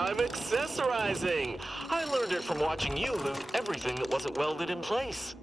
I'm accessorizing. I learned it from watching you loot everything that wasn't welded in place.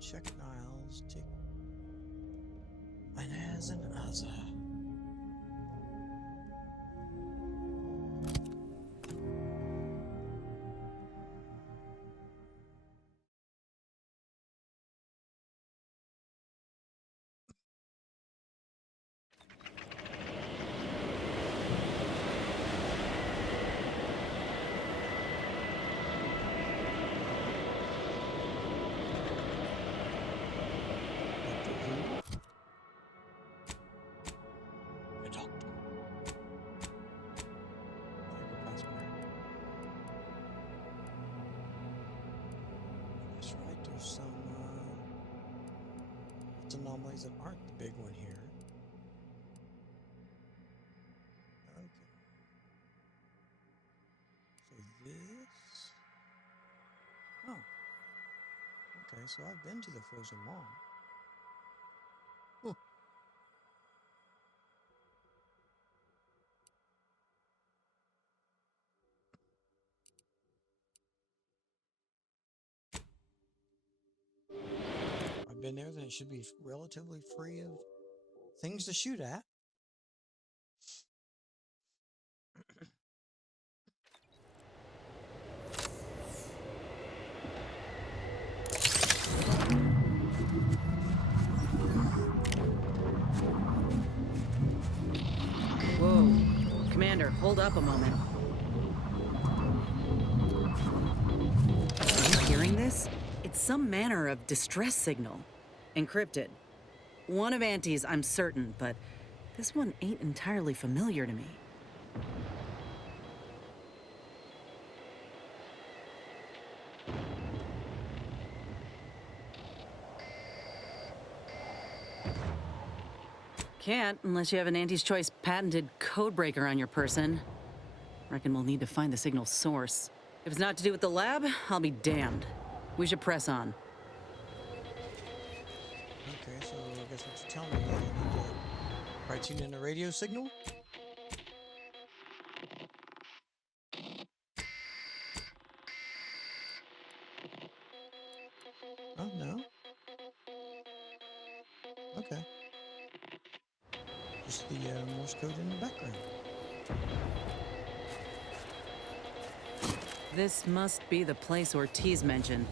Check Niles, take Inez and Azza. Anomalies that aren't the big one here. Okay. So this. Oh. Okay, so I've been to the Frozen Mall. Oh. I've been there, then it should be relatively free of things to shoot at. Whoa. Commander, hold up a moment. Are you hearing this? It's some manner of distress signal. Encrypted. One of Auntie's, I'm certain, but this one ain't entirely familiar to me. Can't unless you have an Auntie's Choice patented codebreaker on your person. Reckon we'll need to find the signal's source. If it's not to do with the lab, I'll be damned. We should press on. Okay, so I guess what you're telling me is I need to try tuning in a radio signal? Oh, no. Okay. Just the Morse code in the background. This must be the place Ortiz mentioned.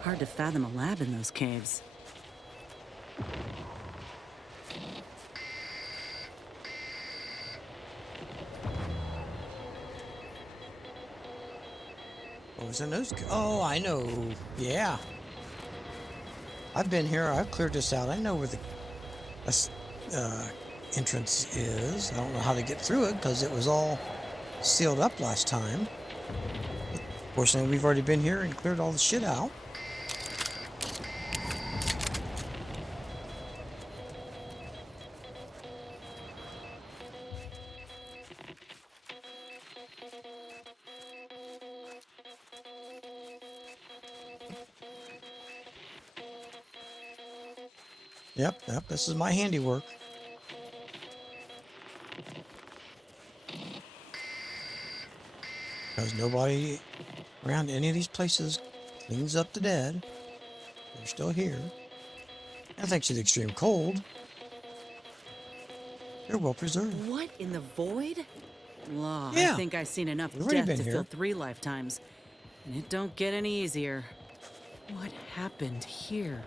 Hard to fathom a lab in those caves. What was in those? Oh, I know. Yeah. I've been here. I've cleared this out. I know where the entrance is. I don't know how to get through it because it was all sealed up last time. Fortunately, we've already been here and cleared all the shit out. Yep, this is my handiwork. Because nobody around any of these places cleans up the dead. They're still here. And thanks to the extreme cold, they're well preserved. What in the void? Law, Yeah, I think I've seen enough we've already death been to here. fill 3 lifetimes. And it don't get any easier. What happened here?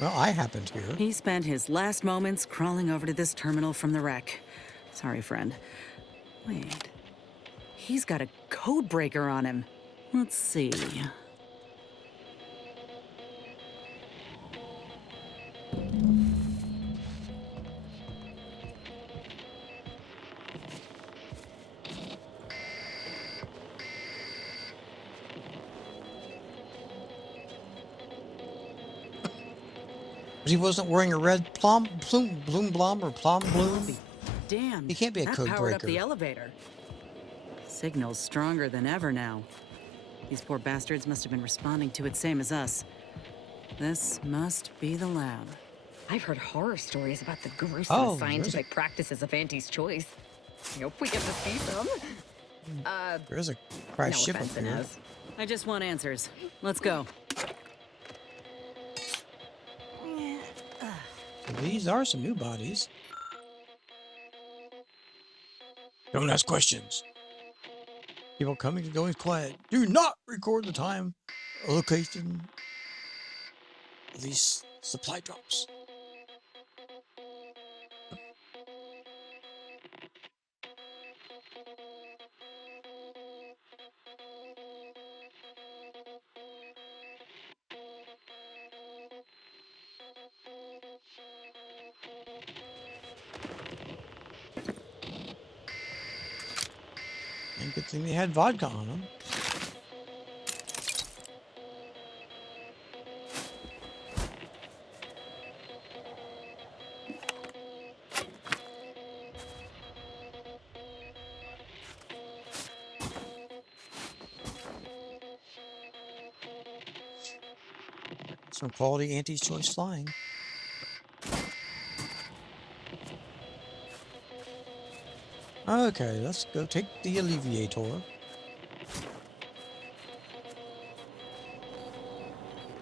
Well, I happened here. He spent his last moments crawling over to this terminal from the wreck. Sorry, friend. Wait. He's got a code breaker on him. Let's see. But he wasn't wearing a red bloom or plum bloom. Be damned. He can't be a that code powered up breaker. the elevator. Signal's stronger than ever now. These poor bastards must have been responding to it same as us. This must be the lab. I've heard horror stories about the gruesome Oh, scientific practices of Auntie's Choice. I hope we get to see some. There's a No crash ship up offense, here. Inez. I just want answers. Let's go. These are some new bodies. Don't ask questions. People coming and going quiet. Do not record the time or location of these supply drops. And good thing they had vodka on them. Some quality Auntie's Choice flying. Okay, let's go take the Alleviator.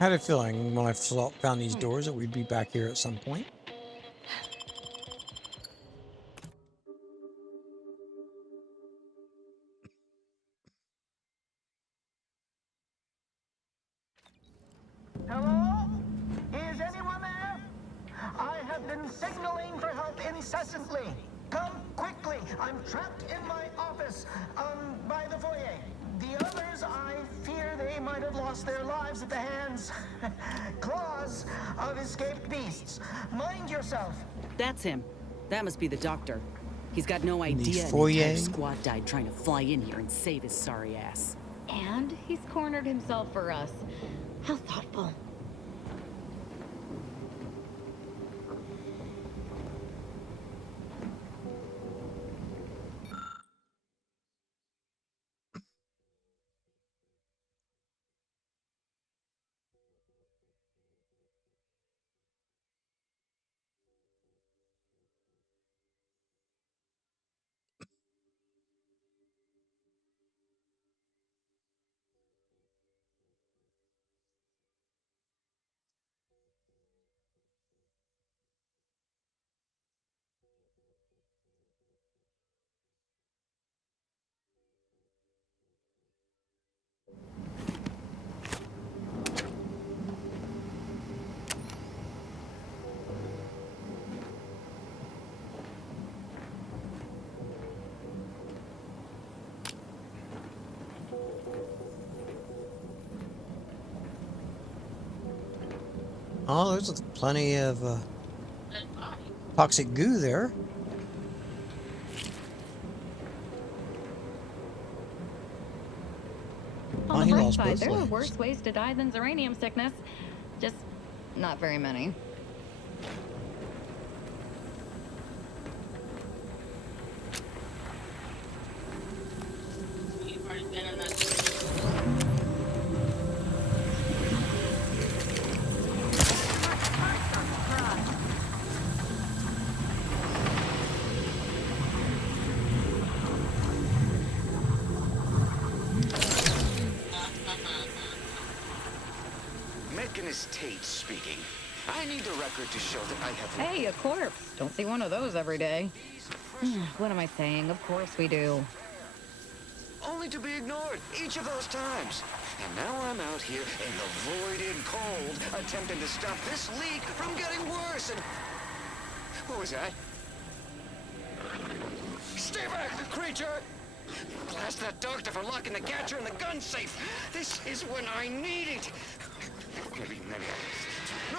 Had a feeling when I found these doors that we'd be back here at some point. Hello? Is anyone there? I have been signaling for help incessantly. Come quickly. I'm trapped in my office, by the foyer. The others, I fear they might have lost their lives at the hands, claws of escaped beasts. Mind yourself. That's him. That must be the doctor. He's got no idea an foyer? entire squad died trying to fly in here and save his sorry ass. And he's cornered himself for us. How thoughtful. Oh, there's plenty of toxic goo there. On Oh, the he bright lost side, both there are legs. worse ways to die than zeranium sickness. Just not very many. Mechanist Tate speaking. I need the record to show that I have... Hey, a corpse. Don't see one of those every day. What am I saying? Of course we do. Only to be ignored each of those times. And now I'm out here in the voided cold, attempting to stop this leak from getting worse, and... What was that? Stay back, creature! Blast that doctor for locking the gadget in the gun safe! This is when I need it! Maybe... No!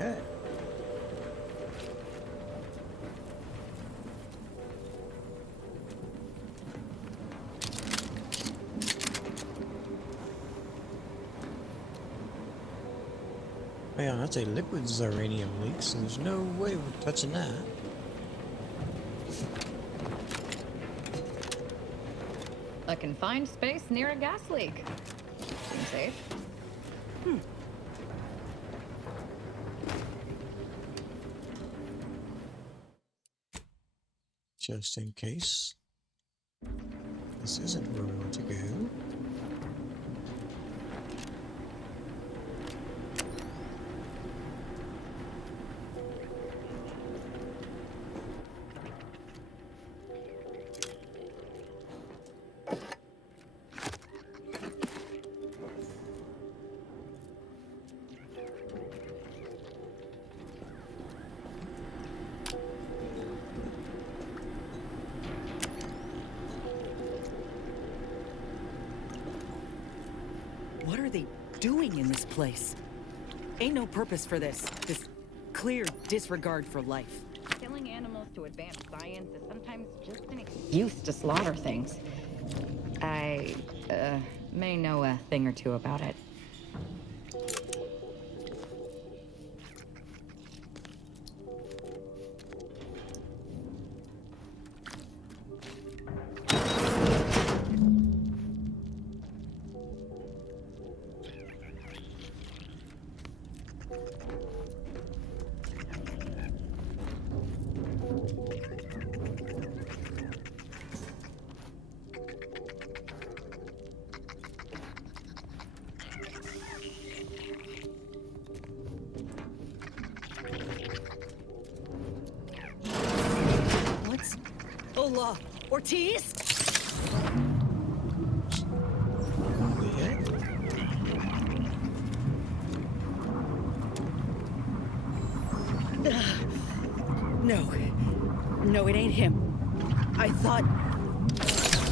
Okay. Oh yeah, that's a liquid zeranium leak, so there's no way we're touching that. A confined space near a gas leak. Seems safe. Just in case this isn't where we want to go. What are they doing in this place? Ain't no purpose for this. This clear disregard for life. Killing animals to advance science is sometimes just an excuse to slaughter things. I, may know a thing or two about it. Law. Ortiz? One we hit. No. No, it ain't him. I thought...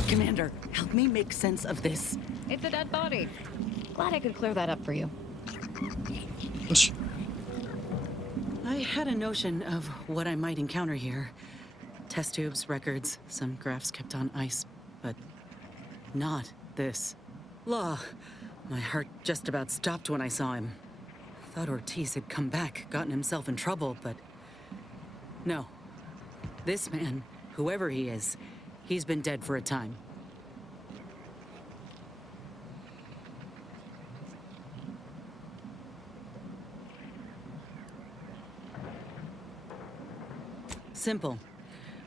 Commander, help me make sense of this. It's a dead body. Glad I could clear that up for you. I had a notion of what I might encounter here. Test tubes, records, some graphs kept on ice, but not this. Law. My heart just about stopped when I saw him. I thought Ortiz had come back, gotten himself in trouble, but... No. This man, whoever he is, he's been dead for a time. Simple.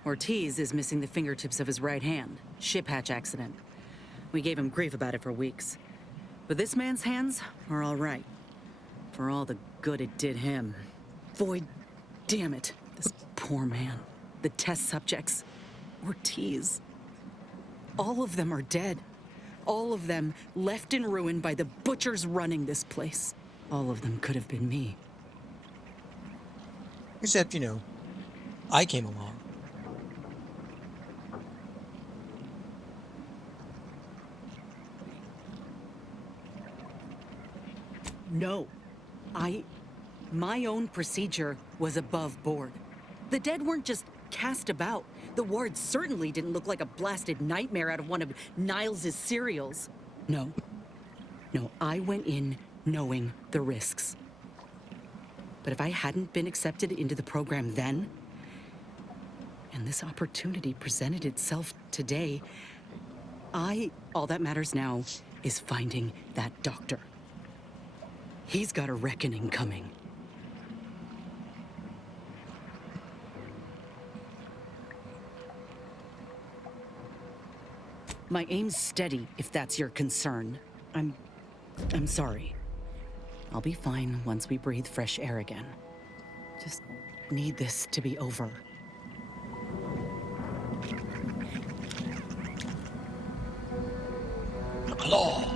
Ortiz is missing the fingertips of his right hand. Ship hatch accident. We gave him grief about it for weeks. But this man's hands are all right. For all the good it did him. Void, damn it. This poor man. The test subjects. Ortiz. All of them are dead. All of them left in ruin by the butchers running this place. All of them could have been me. Except, you know, I came along. No. My own procedure was above board. The dead weren't just cast about. The ward certainly didn't look like a blasted nightmare out of one of Niles' serials. No. No, I went in knowing the risks. But if I hadn't been accepted into the program then, and this opportunity presented itself today, all that matters now is finding that doctor. He's got a reckoning coming. My aim's steady, if that's your concern. I'm sorry. I'll be fine once we breathe fresh air again. Just need this to be over. Claw.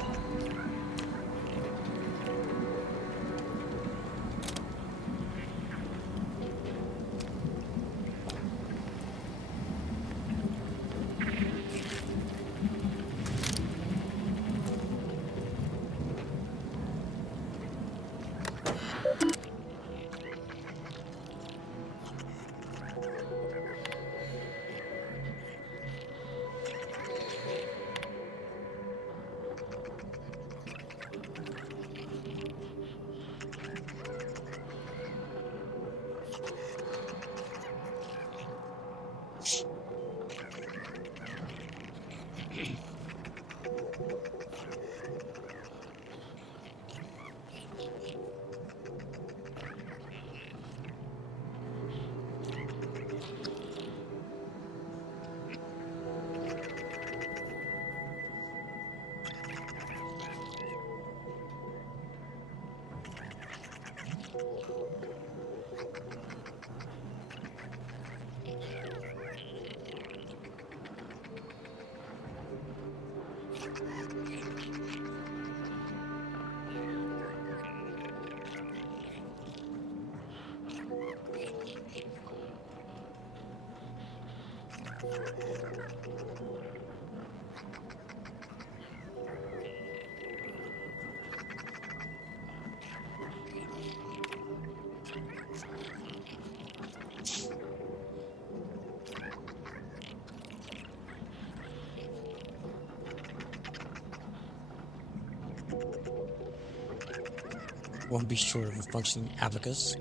Won't be short of a functioning abacus.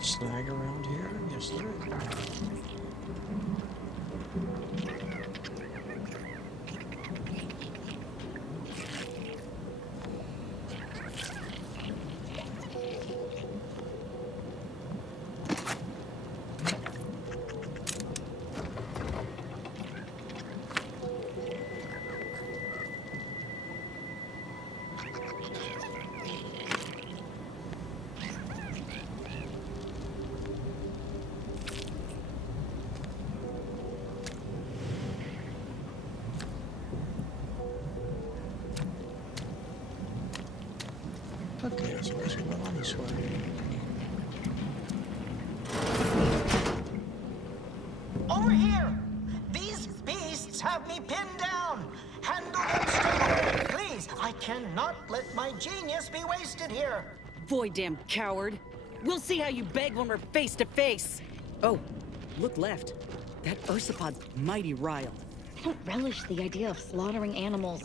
Snag around here? Yes, there is. Okay, so I guess we'll go on this way. Over here! These beasts have me pinned down! Handle them straight! Please, I cannot let my genius be wasted here! Void damn coward. We'll see how you beg when we're face to face. Oh, look left. That Ursapod's mighty riled. I don't relish the idea of slaughtering animals.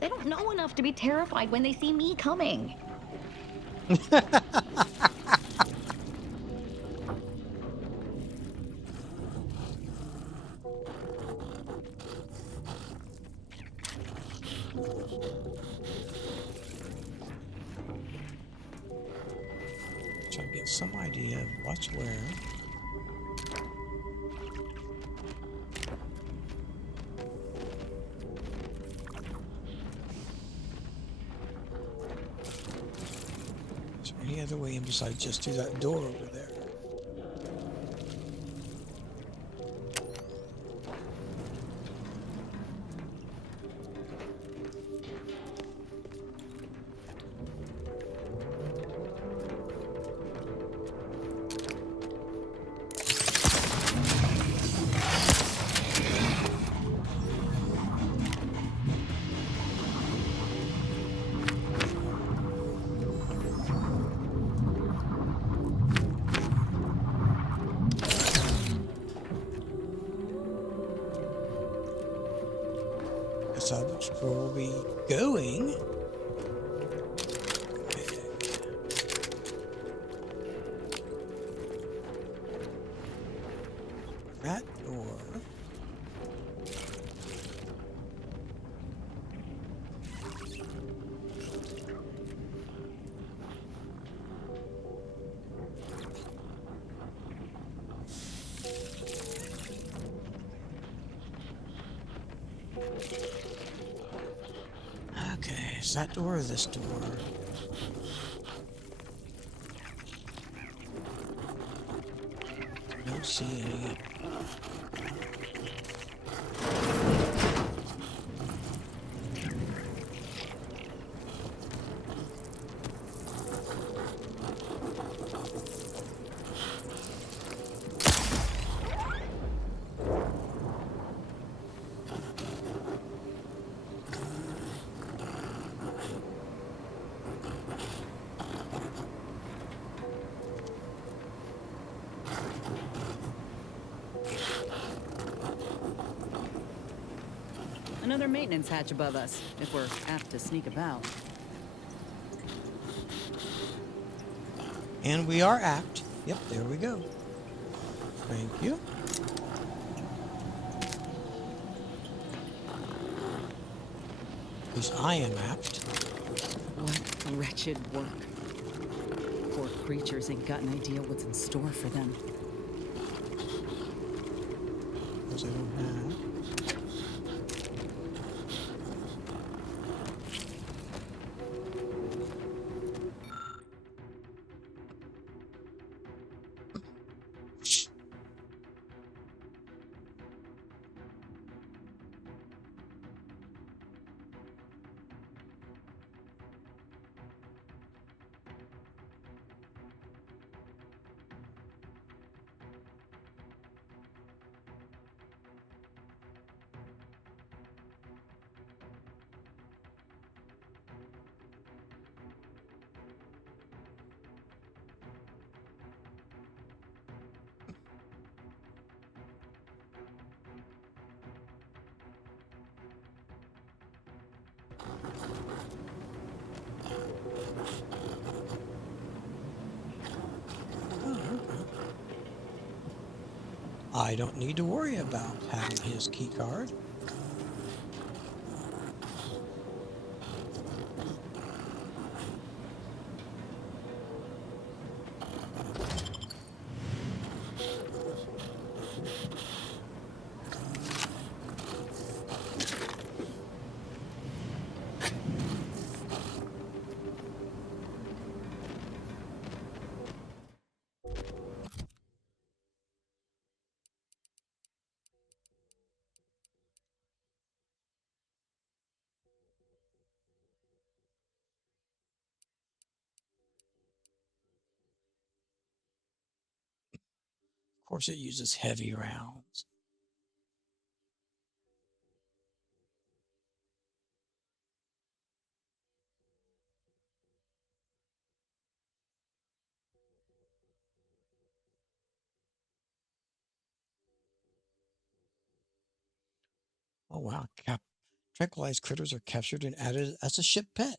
They don't know enough to be terrified when they see me coming. Try to get some idea of what's where. Is there any other way in besides just through that door over there? That's where we'll be going. That door. Okay, is that door or this door? I don't see any. Another maintenance hatch above us, if we're apt to sneak about. And we are apt. Yep, there we go. Thank you. At least I am apt. What wretched work. Poor creatures ain't got an idea what's in store for them. Because I don't have. I don't need to worry about having his key card. Of course, it uses heavy rounds. Oh wow, tranquilized critters are captured and added as a ship pet.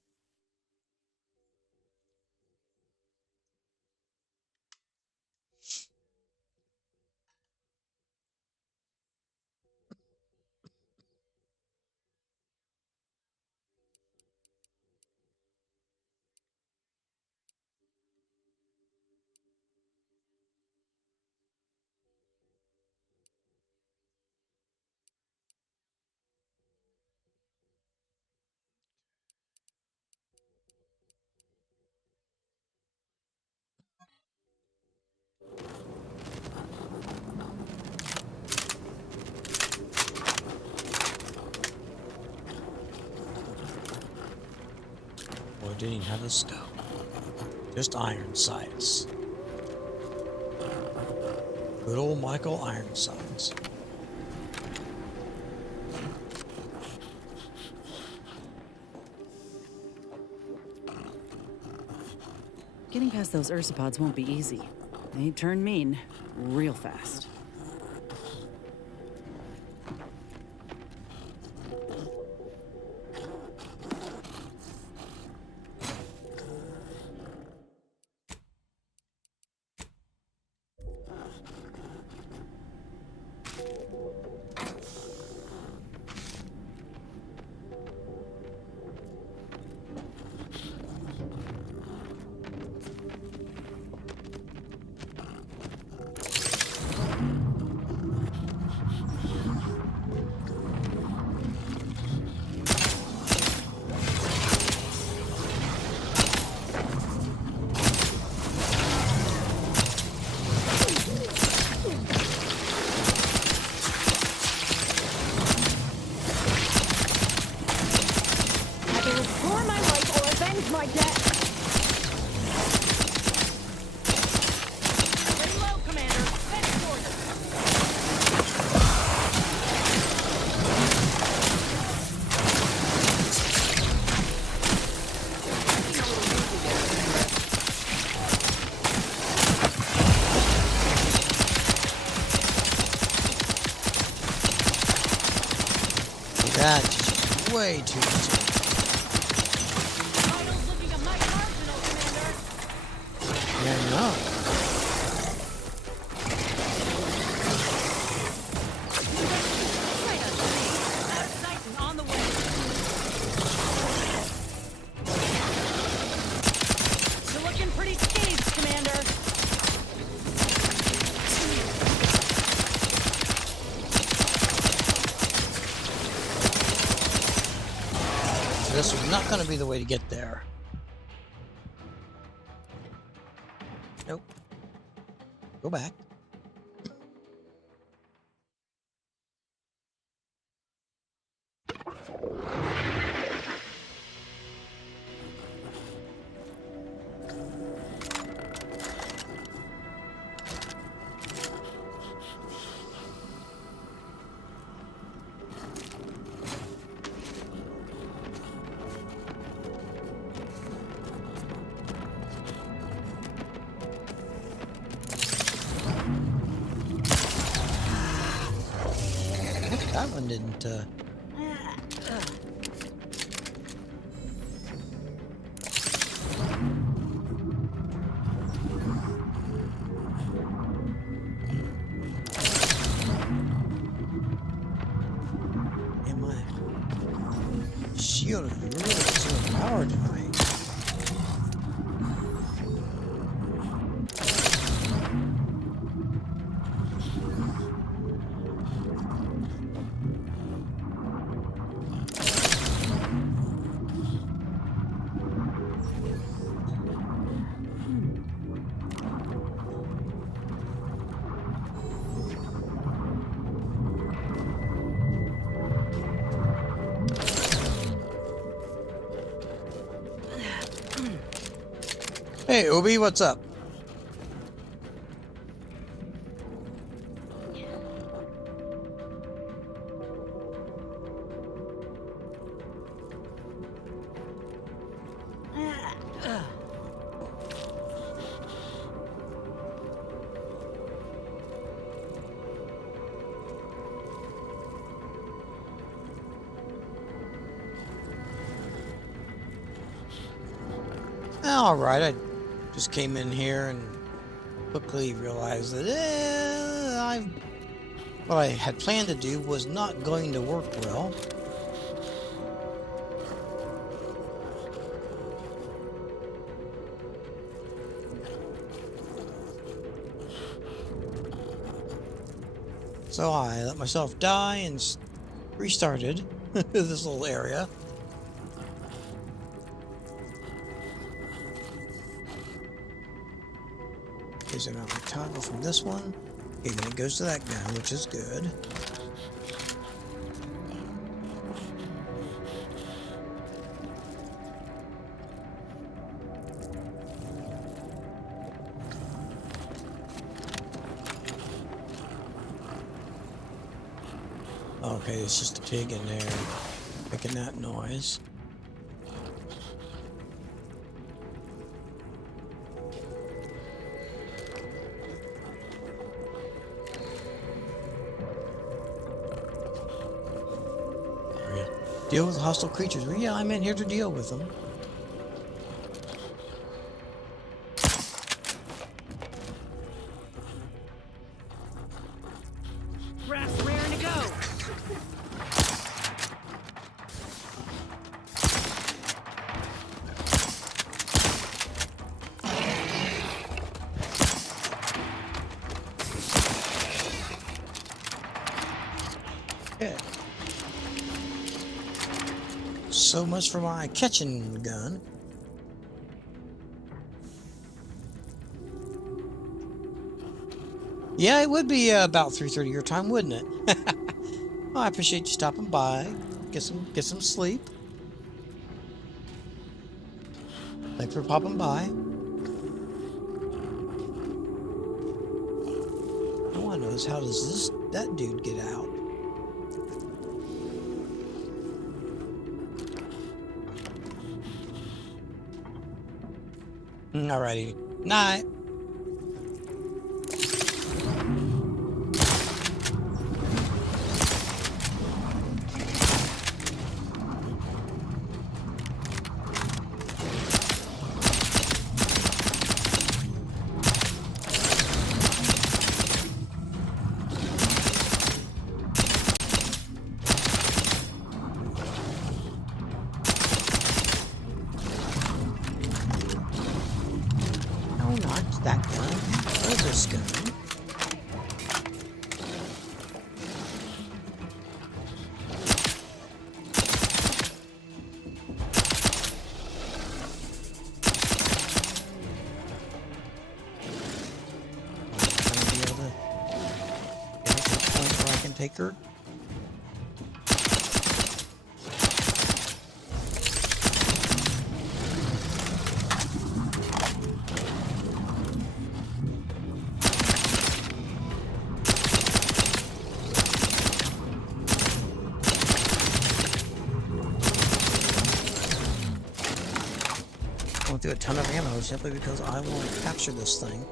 Boy, didn't even have a scope. Just iron sights. Good old Michael Ironsides. Getting past those ursopods won't be easy. They turn mean real fast. That's just way too easy. Vitals looking a mighty marginal, Commander. Yeah, no. Right on. Out of sight and on the way. You're looking pretty scathed, Commander. So this was not going to be the way to get there. Nope. Go back. That one didn't, And my shield is really consuming power tonight. Hey, Obi, what's up? All right, I just came in here and quickly realized that what I had planned to do was not going to work well. So I let myself die and restarted this little area. Okay, so now I toggle from this one. Okay, then it goes to that gun, which is good. Okay, it's just a pig in there making that noise. Deal with hostile creatures. Well, yeah, I'm in here to deal with them. Brass raring to go. Yeah. So much for my catching gun. Yeah, it would be about 3:30 your time, wouldn't it? Well, I appreciate you stopping by. Get some sleep. Thanks for popping by. All I know is how does that dude get out? Alrighty. Night. taker. Going through a ton of ammo simply because I want to capture this thing.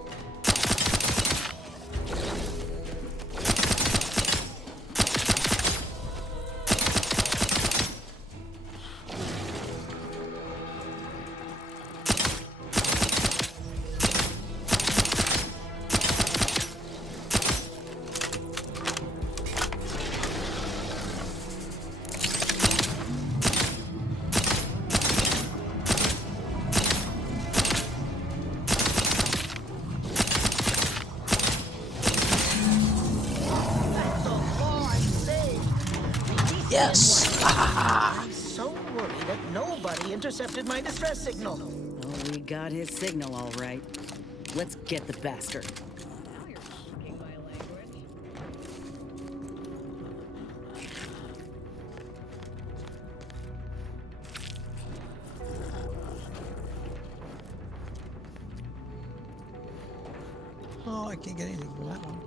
That's the law I saved. Yes! I'm so worried that nobody intercepted my distress signal. Oh, we got his signal all right. Let's get the bastard. Now you're speaking my language. Oh, I can't get anything from that one.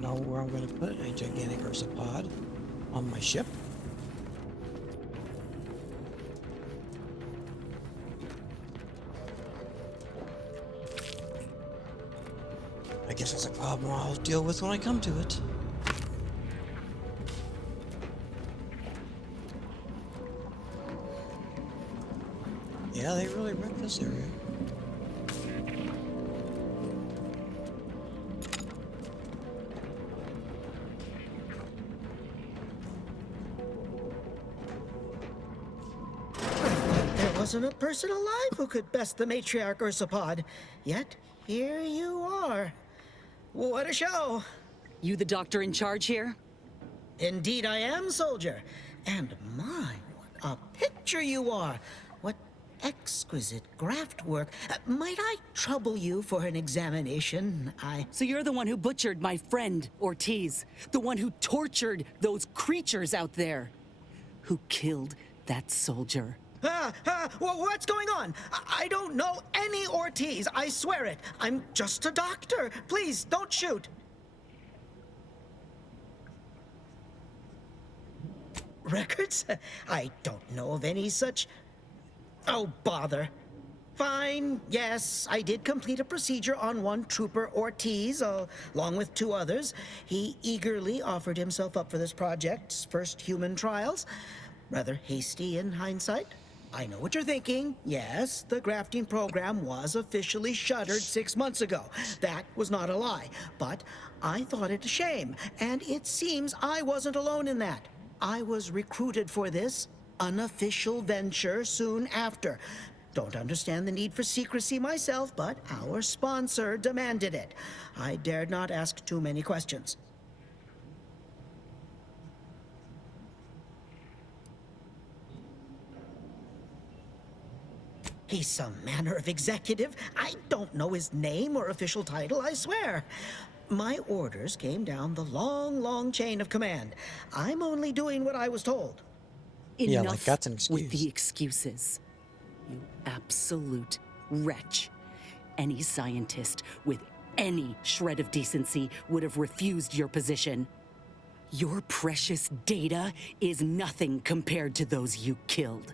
Know where I'm going to put a gigantic ursopod on my ship. I guess that's a problem I'll deal with when I come to it. Yeah, they really wrecked this area. There wasn't a person alive who could best the matriarch Ursapod. Yet, here you are. What a show. You the doctor in charge here? Indeed I am, soldier. And my, what a picture you are. What exquisite graft work. Might I trouble you for an examination? So you're the one who butchered my friend, Ortiz. The one who tortured those creatures out there. Who killed that soldier. What's going on? I don't know any Ortiz, I swear it. I'm just a doctor. Please, don't shoot. Records? I don't know of any such... Oh, bother. Fine, yes, I did complete a procedure on one Trooper Ortiz, along with 2 others. He eagerly offered himself up for this project's first human trials. Rather hasty in hindsight. I know what you're thinking. Yes, the grafting program was officially shuttered 6 months ago. That was not a lie. But I thought it a shame, and it seems I wasn't alone in that. I was recruited for this unofficial venture soon after. Don't understand the need for secrecy myself, but our sponsor demanded it. I dared not ask too many questions. He's some manner of executive. I don't know his name or official title, I swear. My orders came down the long, long chain of command. I'm only doing what I was told. Yeah, Enough like that's an with excuse. the excuses. You absolute wretch. Any scientist with any shred of decency would have refused your position. Your precious data is nothing compared to those you killed.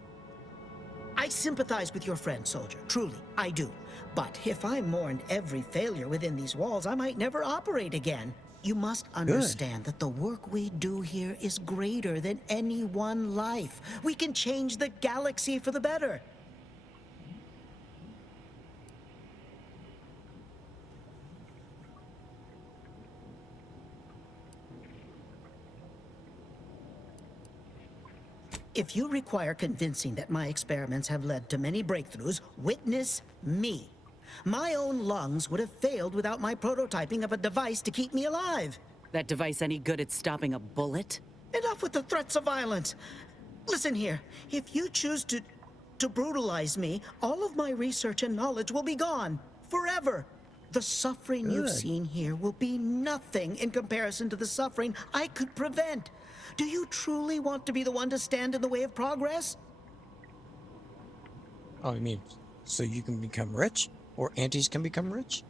I sympathize with your friend, soldier. Truly, I do. But if I mourned every failure within these walls, I might never operate again. You must understand that the work we do here is greater than any one life. We can change the galaxy for the better. If you require convincing that my experiments have led to many breakthroughs, witness me. My own lungs would have failed without my prototyping of a device to keep me alive. That device any good at stopping a bullet? Enough with the threats of violence. Listen here, if you choose to brutalize me, all of my research and knowledge will be gone. Forever. The suffering you've seen here will be nothing in comparison to the suffering I could prevent. Do you truly want to be the one to stand in the way of progress? Oh, you mean so you can become rich? Or antis can become rich?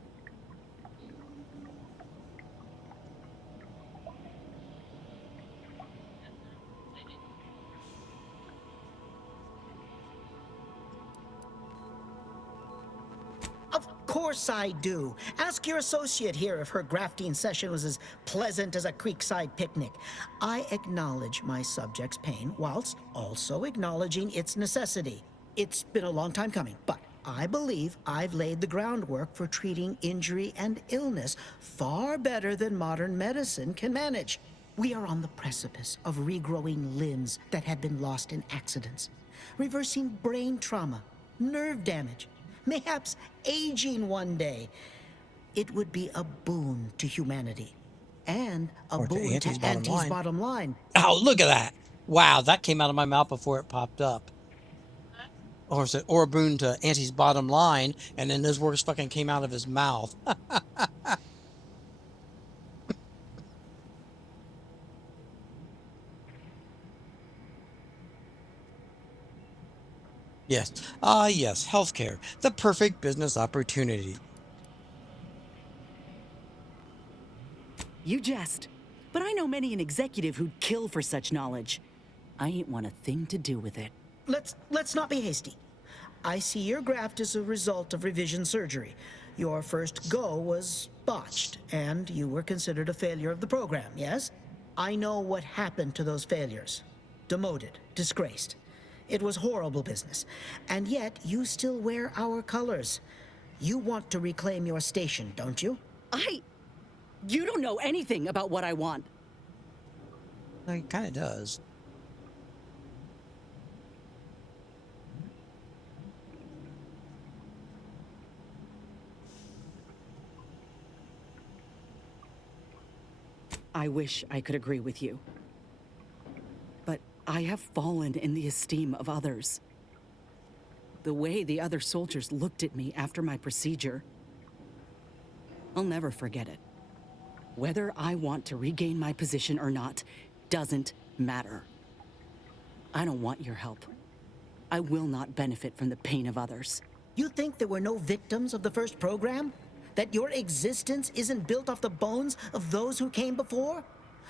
Of course I do. Ask your associate here if her grafting session was as pleasant as a creekside picnic. I acknowledge my subject's pain whilst also acknowledging its necessity. It's been a long time coming, but I believe I've laid the groundwork for treating injury and illness far better than modern medicine can manage. We are on the precipice of regrowing limbs that had been lost in accidents, reversing brain trauma, nerve damage, mayhaps aging one day. It would be a boon to humanity and a Or to boon Auntie's to bottom Auntie's line. bottom line. Oh, look at that. Wow, that came out of my mouth before it popped up. Or is it or a boon to Auntie's bottom line, and then those words fucking came out of his mouth. Yes. Ah, yes, healthcare. The perfect business opportunity. You jest. But I know many an executive who'd kill for such knowledge. I ain't want a thing to do with it. Let's not be hasty. I see your graft is a result of revision surgery. Your first go was botched, and you were considered a failure of the program, yes? I know what happened to those failures. Demoted, disgraced. It was horrible business. And yet, you still wear our colors. You want to reclaim your station, don't you? You don't know anything about what I want. No, he kind of does. I wish I could agree with you. But I have fallen in the esteem of others. The way the other soldiers looked at me after my procedure, I'll never forget it. Whether I want to regain my position or not doesn't matter. I don't want your help. I will not benefit from the pain of others. You think there were no victims of the first program? That your existence isn't built off the bones of those who came before?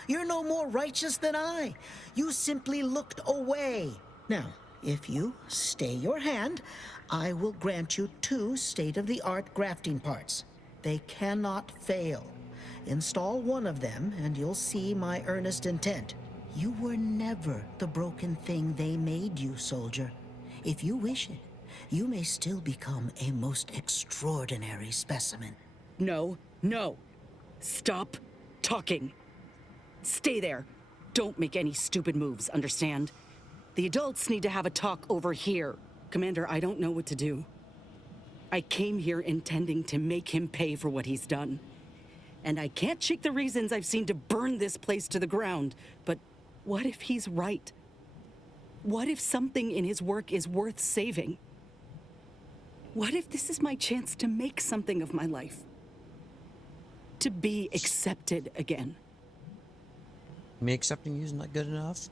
You're no more righteous than I. You simply looked away. Now, if you stay your hand, I will grant you 2 state-of-the-art grafting parts. They cannot fail. Install one of them, and you'll see my earnest intent. You were never the broken thing they made you, soldier. If you wish it, you may still become a most extraordinary specimen. No. Stop talking. Stay there. Don't make any stupid moves, understand? The adults need to have a talk over here. Commander, I don't know what to do. I came here intending to make him pay for what he's done. And I can't shake the reasons I've seen to burn this place to the ground. But what if he's right? What if something in his work is worth saving? What if this is my chance to make something of my life? To be accepted again? Me accepting you is not good enough?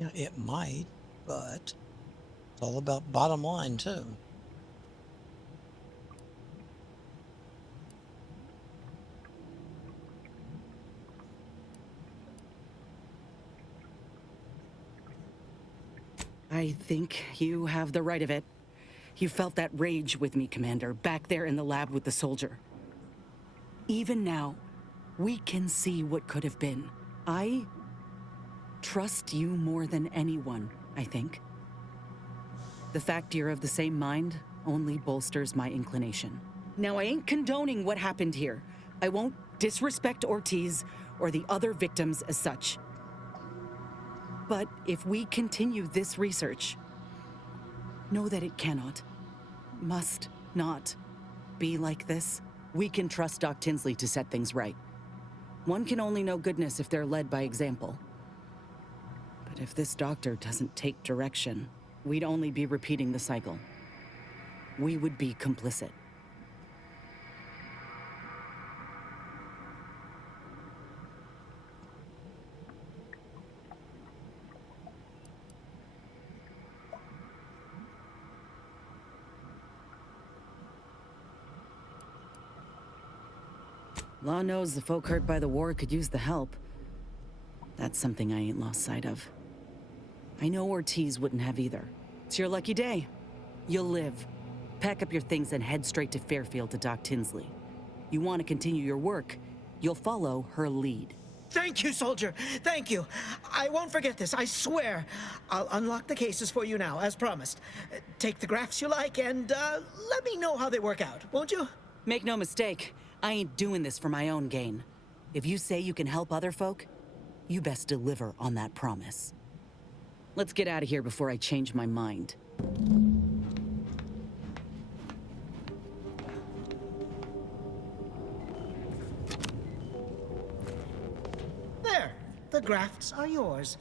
Yeah, it might, but it's all about bottom line, too. I think you have the right of it. You felt that rage with me, Commander, back there in the lab with the soldier. Even now, we can see what could have been. I trust you more than anyone, I think. The fact you're of the same mind only bolsters my inclination. Now, I ain't condoning what happened here. I won't disrespect Ortiz or the other victims as such. But if we continue this research, know that it cannot, must not be like this. We can trust Doc Tinsley to set things right. One can only know goodness if they're led by example. But if this doctor doesn't take direction, we'd only be repeating the cycle. We would be complicit. Law knows the folk hurt by the war could use the help. That's something I ain't lost sight of. I know Ortiz wouldn't have either. It's your lucky day. You'll live. Pack up your things and head straight to Fairfield to Doc Tinsley. You want to continue your work, you'll follow her lead. Thank you, soldier. Thank you. I won't forget this, I swear. I'll unlock the cases for you now, as promised. Take the graphs you like and let me know how they work out, won't you? Make no mistake, I ain't doing this for my own gain. If you say you can help other folk, you best deliver on that promise. Let's get out of here before I change my mind. There, the grafts are yours.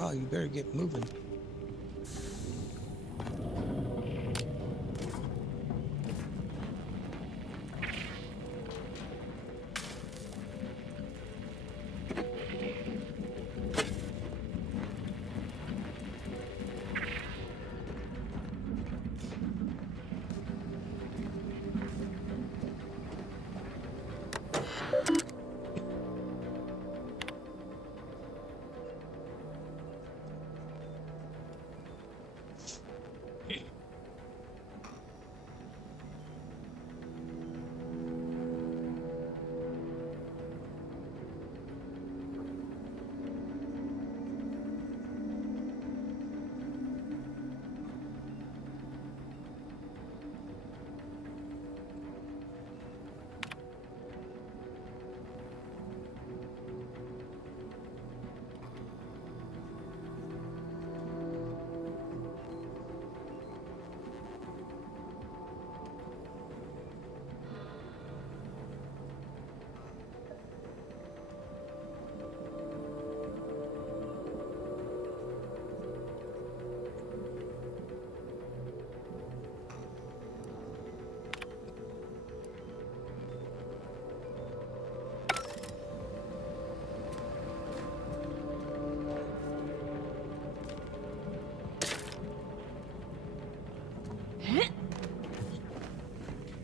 Oh, you better get moving.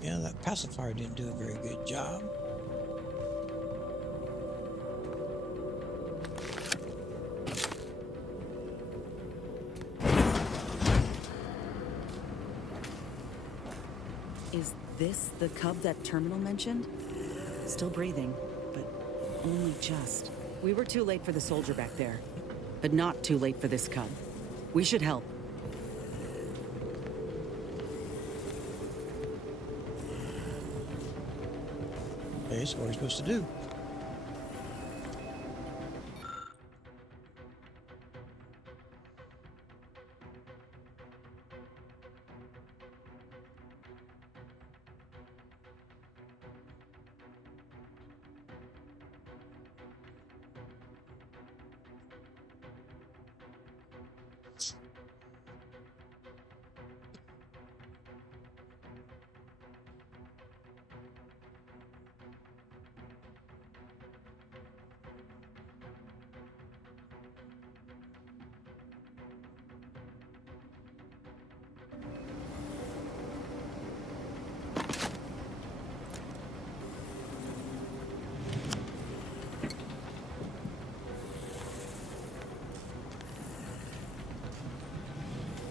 Yeah, that pacifier didn't do a very good job. Is this the cub that Terminal mentioned? Still breathing, but only just. We were too late for the soldier back there, but not too late for this cub. We should help. Okay, so what are we supposed to do?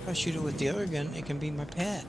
If I shoot it with the other gun, it can be my pet.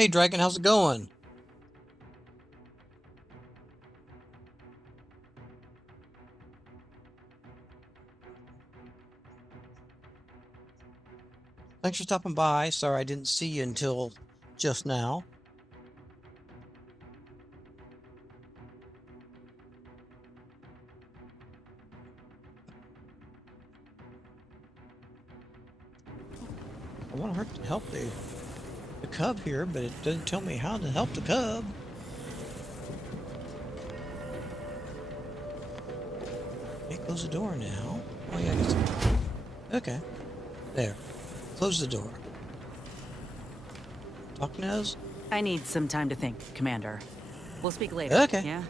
Hey, Dragon, how's it going? Thanks for stopping by. Sorry I didn't see you until just now. I want to help the cub here, but it doesn't tell me how to help the cub. Okay, close the door now. Oh yeah, I guess. Okay. There. Close the door. Talk, Nez? I need some time to think, Commander. We'll speak later. Okay. Yeah?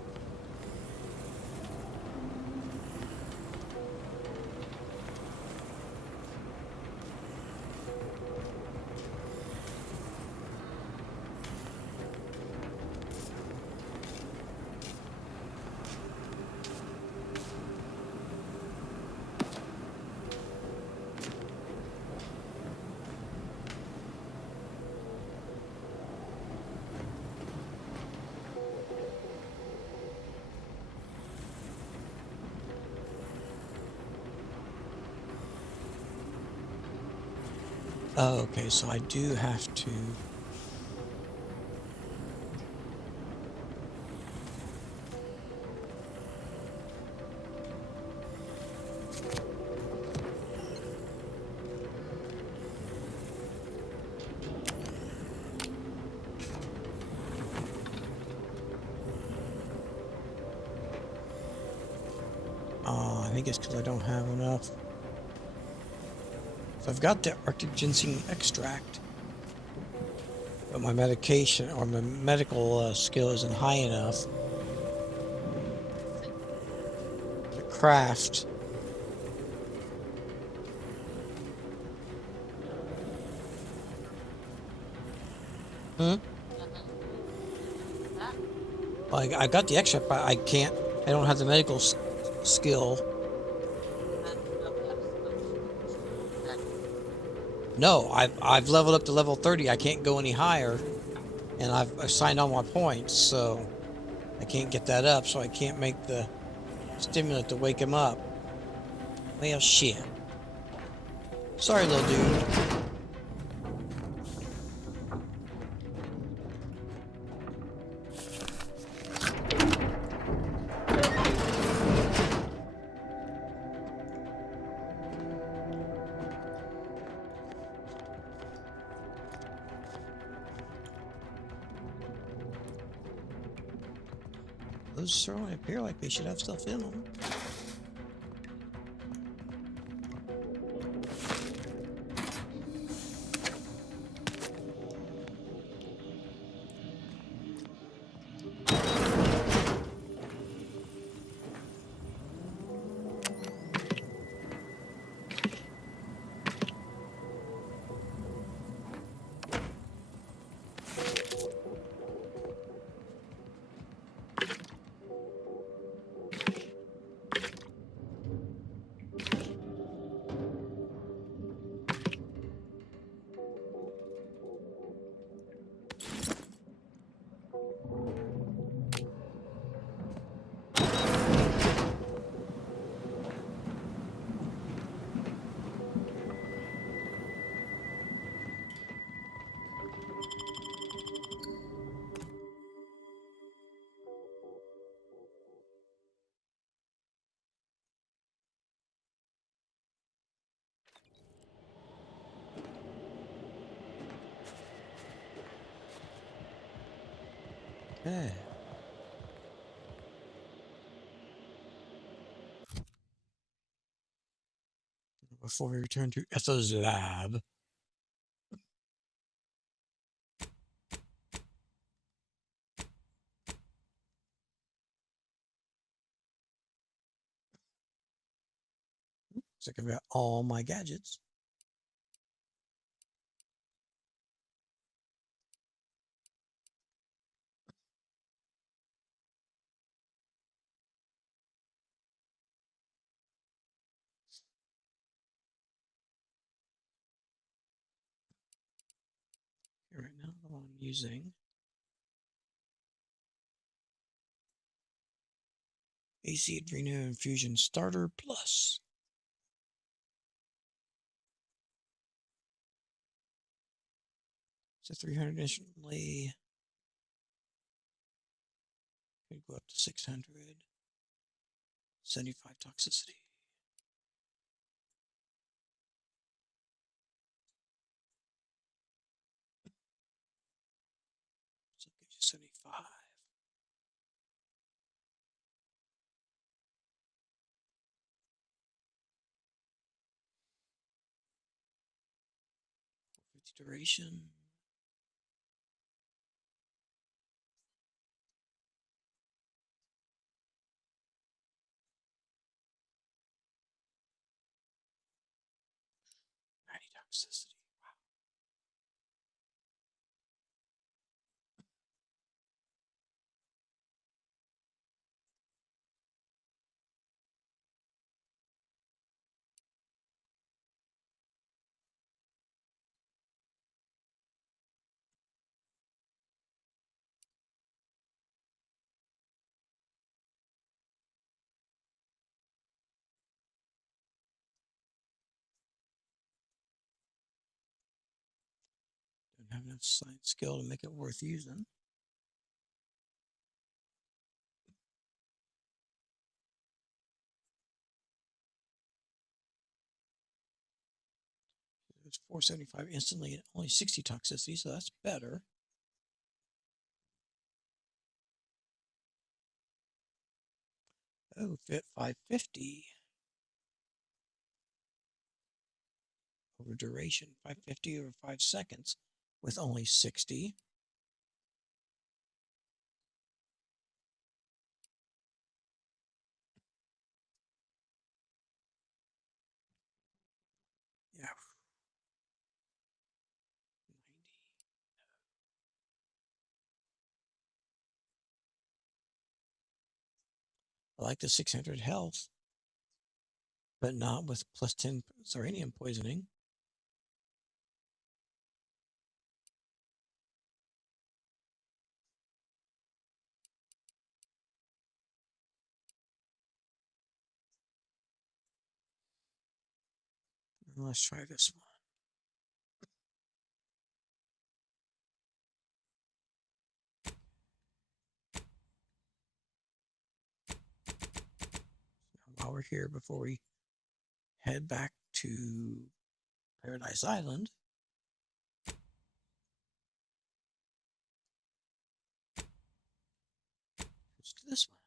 Oh, okay, so I do have to... I think it's because I don't have enough. So I've got the Arctic ginseng extract, but my medication or my medical skill isn't high enough to craft. Like I got the extract, but I can't. I don't have the medical skill. No, I've leveled up to level 30. I can't go any higher, and I've assigned all my points, so I can't get that up. So I can't make the stimulant to wake him up. Well, shit. Sorry, little dude. Those certainly appear like they should have stuff in them. Okay. Before we return to Ethel's lab. Looks like I've got all my gadgets. Here right now, the one using AC Adreno Infusion Starter Plus. So 300 instantly. Could go up to 600. 75 toxicity. So it gives you 75. Duration. Toxicity. Wow. Don't have enough science skill to make it worth using. It's 475 instantly and only 60 toxicity, so that's better. Oh, fit 550 over duration, 550 over 5 seconds with only 60. Yeah. 90. I like the 600 health, but not with plus 10 Zaranium poisoning. Let's try this one. While we're here, before we head back to Paradise Island, let's do this one.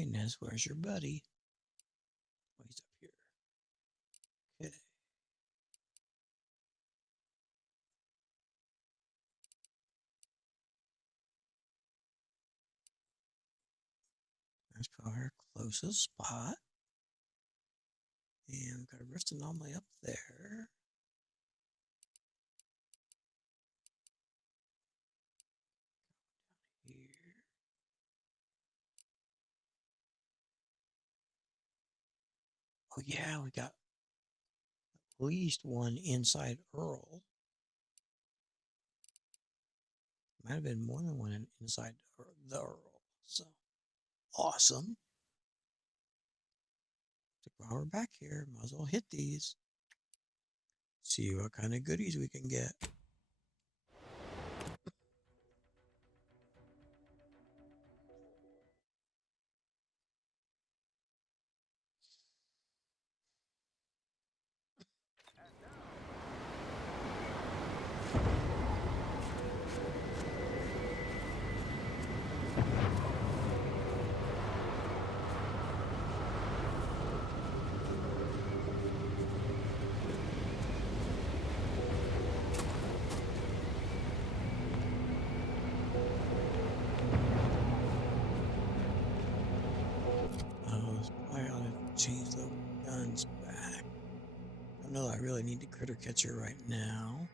Okay, Nez, where's your buddy? Oh, he's up here. Okay. There's probably our closest spot. And we've got a rift anomaly up there. Here. Oh yeah, we got at least one inside Earl. Might have been more than one inside the Earl. So awesome. So while we're back here, might as well hit these. See what kind of goodies we can get. I ought to change the guns back. I know I really need the critter catcher right now.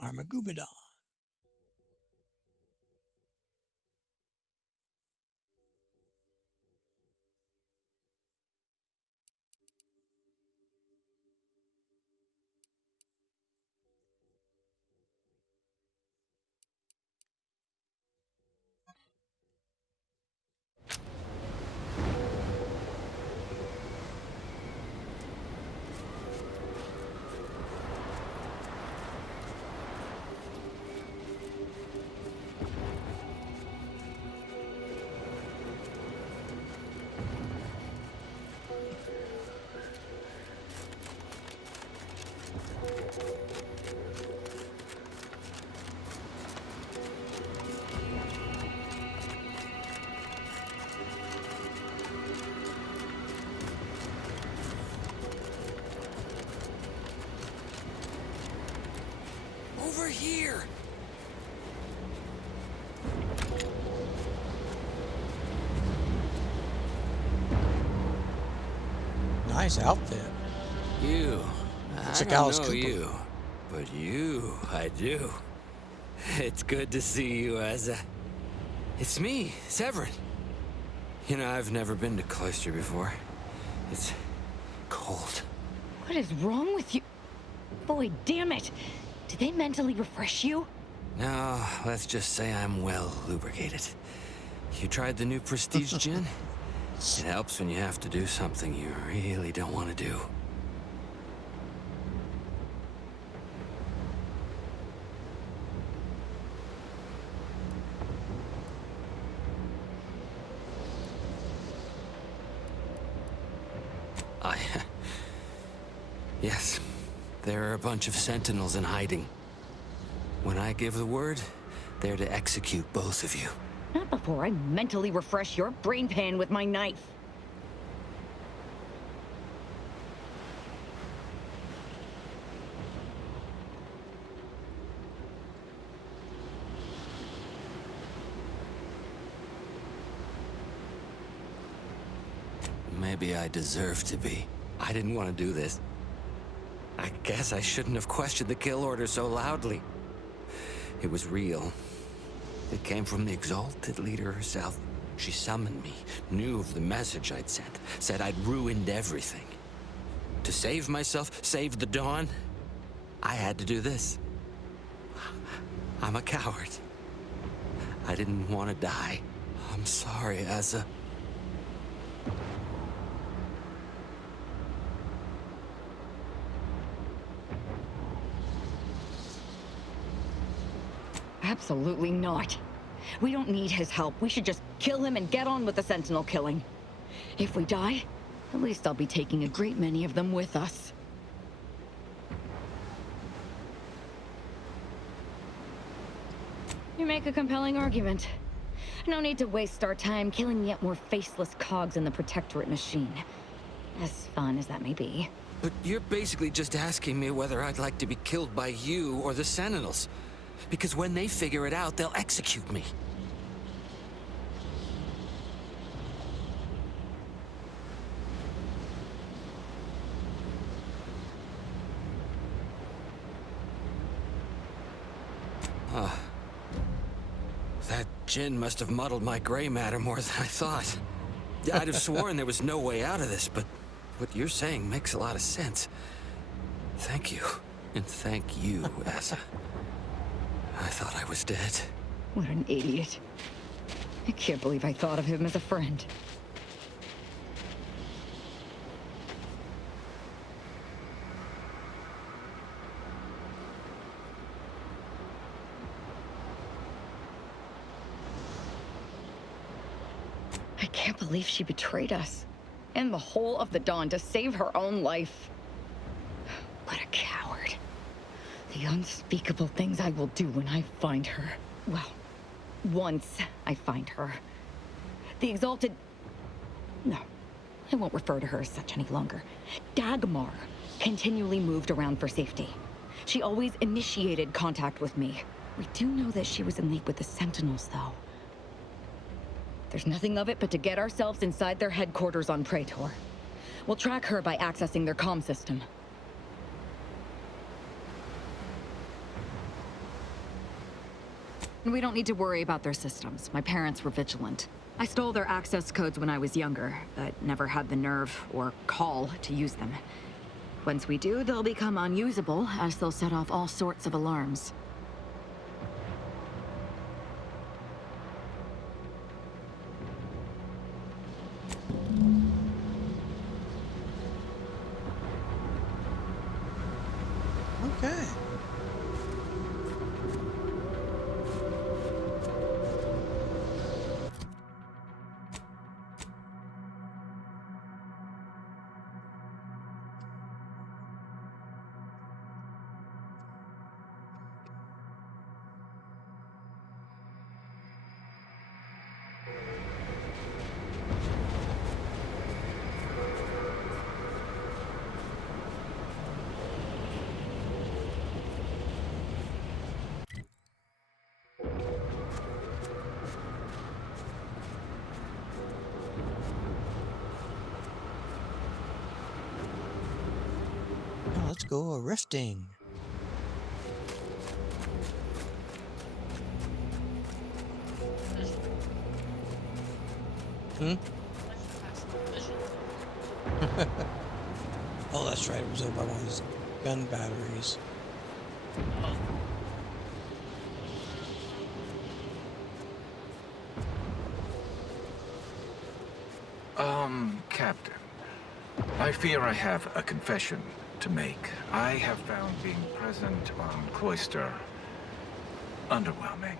Armagoobadon. Over here! Nice outfit. You. It's I like don't Alice know Cooper. you, but you, I do. It's good to see you, Asa. It's me, Severin. You know, I've never been to Cloister before. It's cold. What is wrong with you? Boy, damn it! Did they mentally refresh you? No, let's just say I'm well lubricated. You tried the new Prestige gin? It helps when you have to do something you really don't want to do. Yes, there are a bunch of sentinels in hiding. When I give the word, they're to execute both of you. Not before I mentally refresh your brain pan with my knife. Maybe I deserve to be. I didn't want to do this. I guess I shouldn't have questioned the kill order so loudly. It was real. It came from the Exalted Leader herself. She summoned me, knew of the message I'd sent, said I'd ruined everything. To save myself, save the Dawn, I had to do this. I'm a coward. I didn't want to die. I'm sorry, Asa. Absolutely not. We don't need his help. We should just kill him and get on with the Sentinel killing. If we die, at least I'll be taking a great many of them with us. You make a compelling argument. No need to waste our time killing yet more faceless cogs in the Protectorate machine. As fun as that may be. But you're basically just asking me whether I'd like to be killed by you or the Sentinels. Because when they figure it out, they'll execute me. That gin must have muddled my gray matter more than I thought. I'd have sworn there was no way out of this, but what you're saying makes a lot of sense. Thank you. And thank you, Asa. I thought I was dead. What an idiot. I can't believe I thought of him as a friend. I can't believe she betrayed us. And the whole of the Dawn to save her own life. What a coward. The unspeakable things I will do when I find her. Well, once I find her. The Exalted... No, I won't refer to her as such any longer. Dagmar continually moved around for safety. She always initiated contact with me. We do know that she was in league with the Sentinels, though. There's nothing of it but to get ourselves inside their headquarters on Praetor. We'll track her by accessing their comm system. We don't need to worry about their systems. My parents were vigilant. I stole their access codes when I was younger, but never had the nerve or call to use them. Once we do, they'll become unusable, as they'll set off all sorts of alarms. Okay. Now let's go a rifting. Hmm? Oh, that's right. It was over by one of these gun batteries. Captain, I fear I have a confession to make. I have found being present on Cloister underwhelming.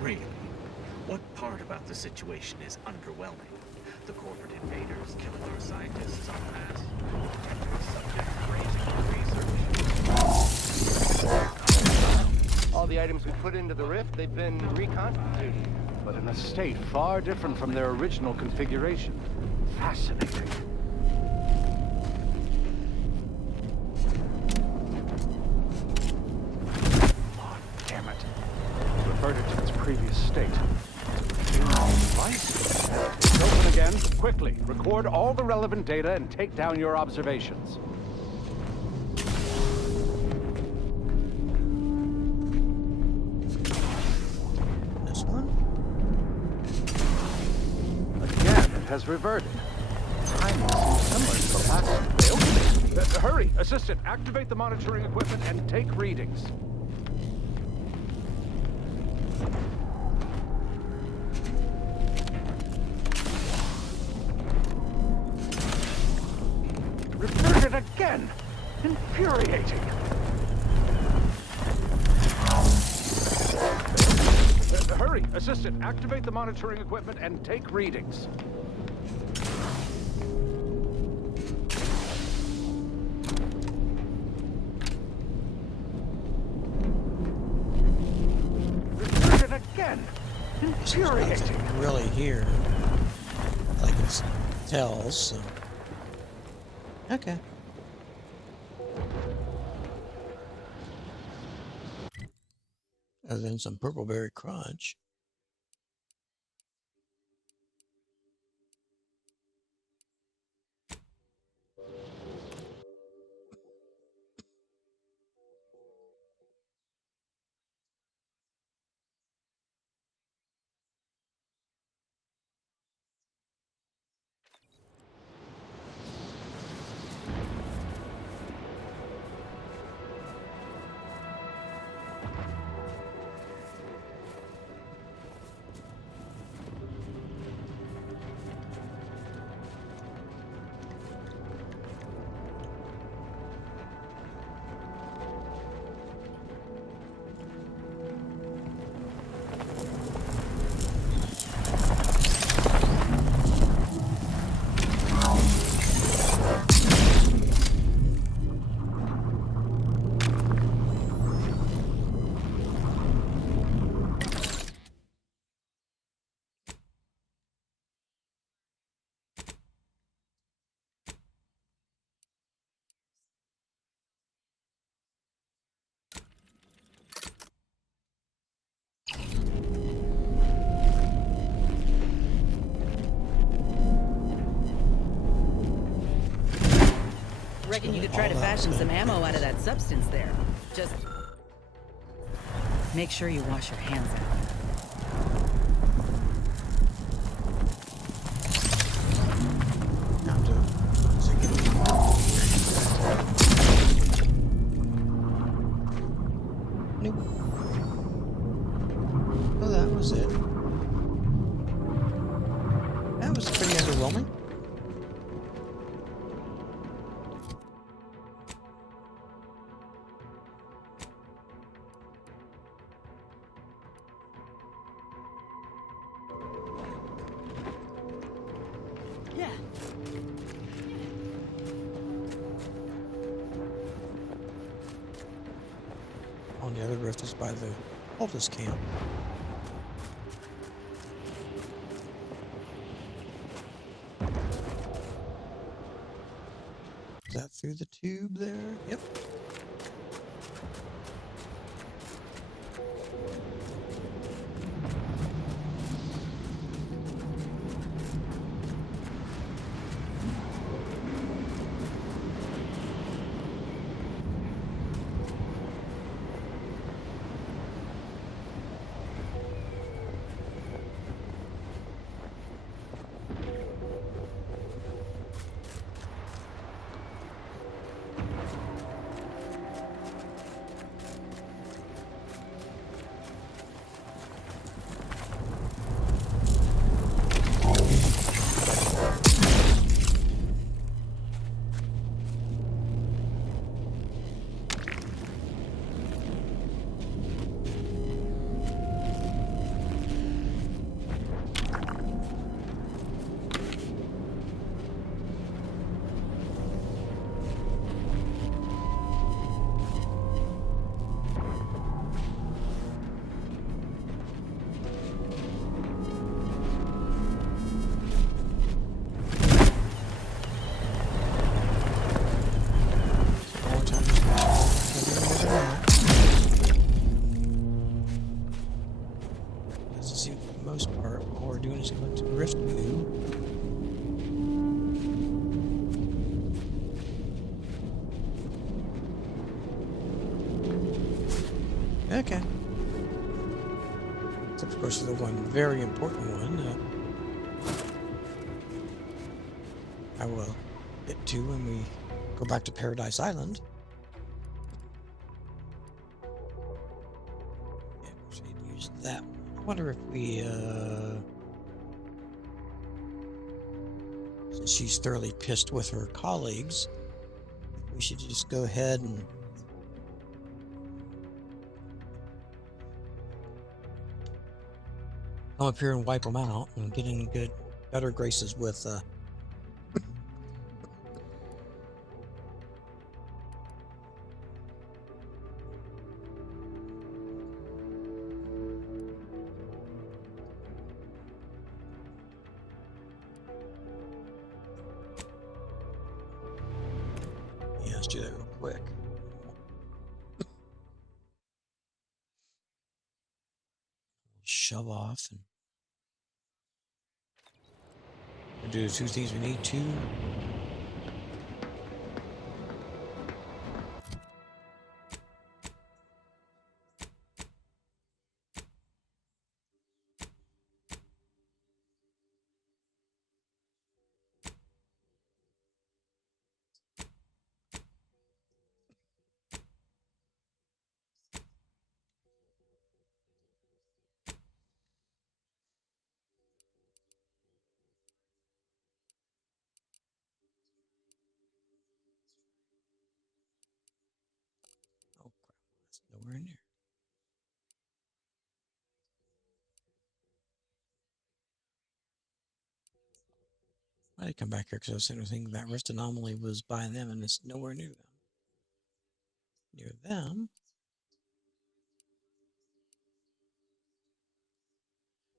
Really? What part about the situation is underwhelming? The corporate invaders killing our scientists en masse? Subject resupply? All the items we put into the rift, they've been reconstituted. But in a state far different from their original configuration. Fascinating. Oh, damn it. Reverted to its previous state. Device. It's open again. Quickly, record all the relevant data and take down your observations. This one? Again, it has reverted. Timing seems similar to the last one. Hurry, Assistant, activate the monitoring equipment and take readings. Reverted again! Infuriating! Hurry, Assistant, activate the monitoring equipment and take readings. Reverted again! Infuriating! Nothing really here. I can tell, so. Okay. Other than some purpleberry crunch. reckon you could try to fashion some ammo out of that substance there. Just make sure you wash your hands out. Nope. Oh, that was it. That was pretty underwhelming. Yeah. On the other rift is by the cultist camp. Is that through the tube there? Yep. Doesn't seem for the most part all we're doing is going to rift move. Okay. Except of course the one very important one I will get to when we go back to Paradise Island. Yeah, so we'd use that one. I wonder if we, since she's thoroughly pissed with her colleagues, we should just go ahead and come up here and wipe them out and get in better graces with, yeah, let's do that real quick. Shove off and we'll do the two things we need to. Oh crap, that's nowhere in there. I did come back here because I was thinking that rest anomaly was by them and it's nowhere near them. Near them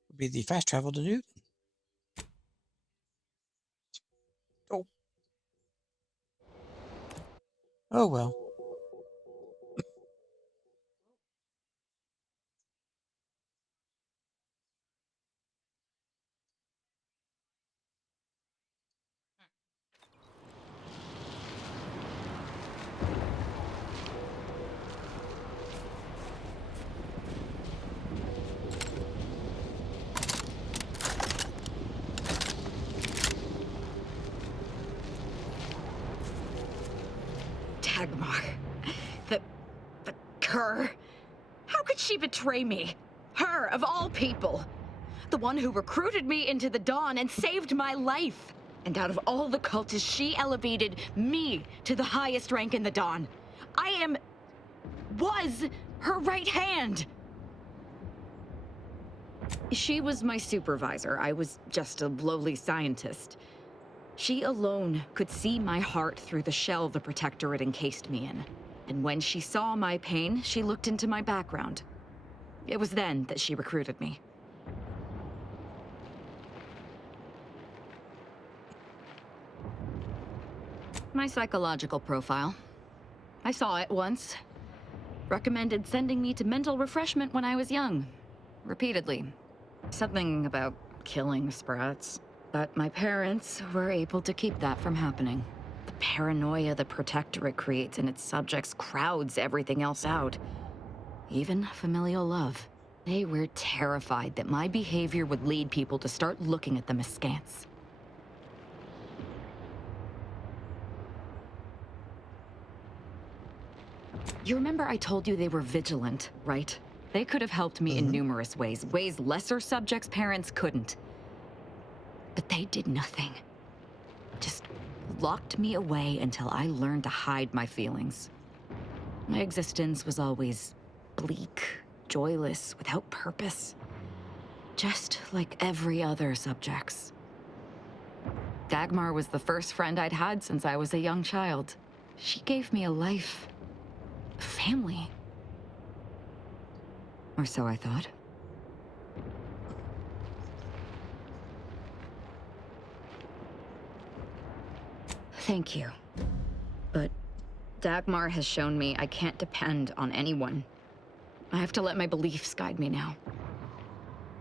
would be the fast travel to Newton. Oh. Oh well. The cur. How could she betray me? Her, of all people. The one who recruited me into the Dawn and saved my life. And out of all the cultists, she elevated me to the highest rank in the Dawn. Was her right hand. She was my supervisor. I was just a lowly scientist. She alone could see my heart through the shell the Protectorate encased me in. And when she saw my pain, she looked into my background. It was then that she recruited me. My psychological profile. I saw it once. Recommended sending me to mental refreshment when I was young. Repeatedly. Something about killing sprats. But my parents were able to keep that from happening. The paranoia the Protectorate creates in its subjects crowds everything else out. Even familial love. They were terrified that my behavior would lead people to start looking at them askance. You remember I told you they were vigilant, right? They could have helped me in numerous ways, ways lesser subjects' parents couldn't. But they did nothing. Just locked me away until I learned to hide my feelings. My existence was always bleak, joyless, without purpose. Just like every other subject's. Dagmar was the first friend I'd had since I was a young child. She gave me a life. A family. Or so I thought. Thank you. But Dagmar has shown me I can't depend on anyone. I have to let my beliefs guide me now.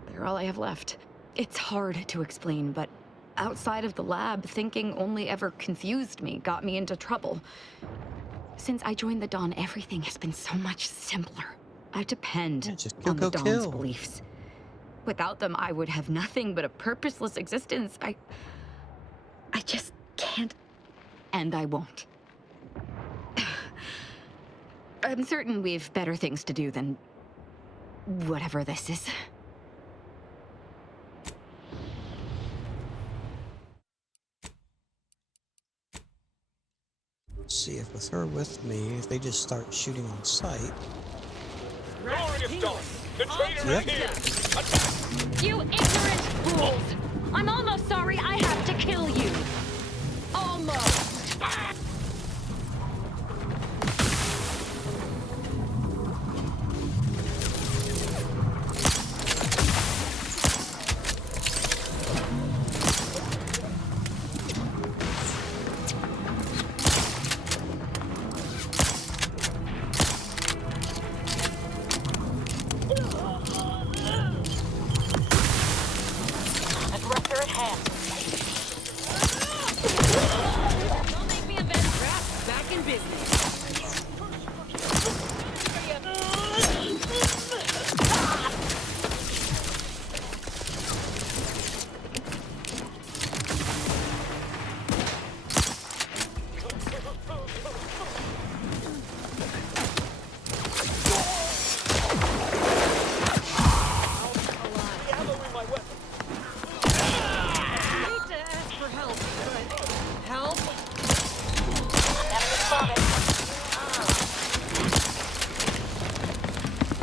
They're all I have left. It's hard to explain, but outside of the lab, thinking only ever confused me, got me into trouble. Since I joined the Dawn, everything has been so much simpler. I depend on the Dawn's beliefs. Without them, I would have nothing but a purposeless existence. I just can't, and I won't. I'm certain we've better things to do than whatever this is. Let's see if with her with me, if they just start shooting on sight. Glorious Dawn! The traitor is here! Attack! You ignorant fools! I'm almost sorry I have to kill you! Almost!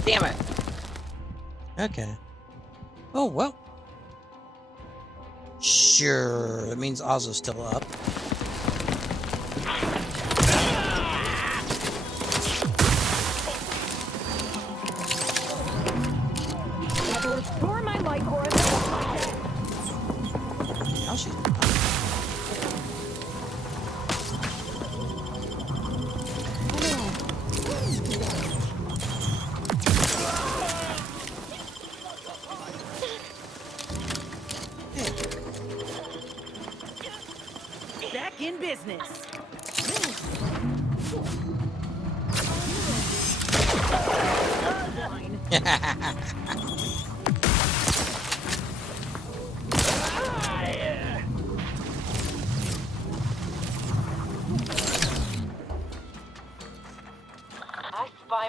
Damn it. Okay. Oh, well. Sure. That means Ozzo's still up. Either restore my life or Now she's Back in business.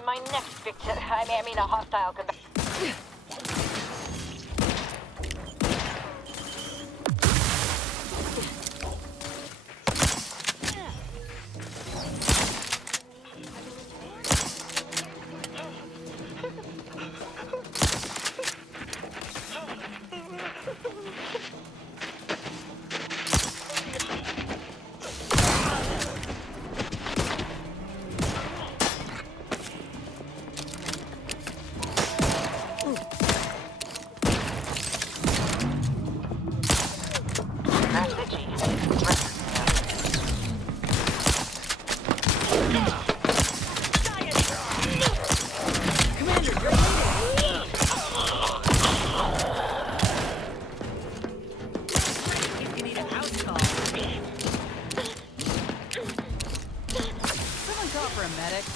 my next victim. I mean a hostile combatant.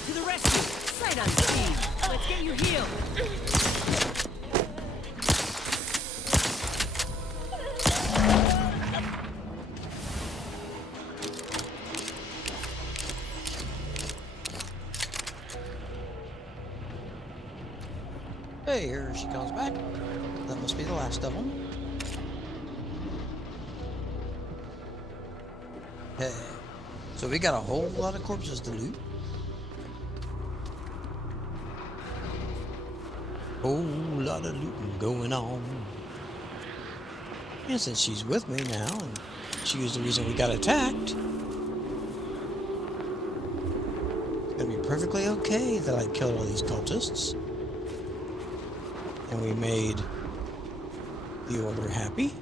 To the rescue! Sight unseen! Let's get you healed! Hey, here she comes back. That must be the last of them. Hey, so we got a whole lot of corpses to loot. Whole lot of looting going on. And since she's with me now, and she was the reason we got attacked, it's gonna be perfectly okay that I killed all these cultists. And we made the Order happy.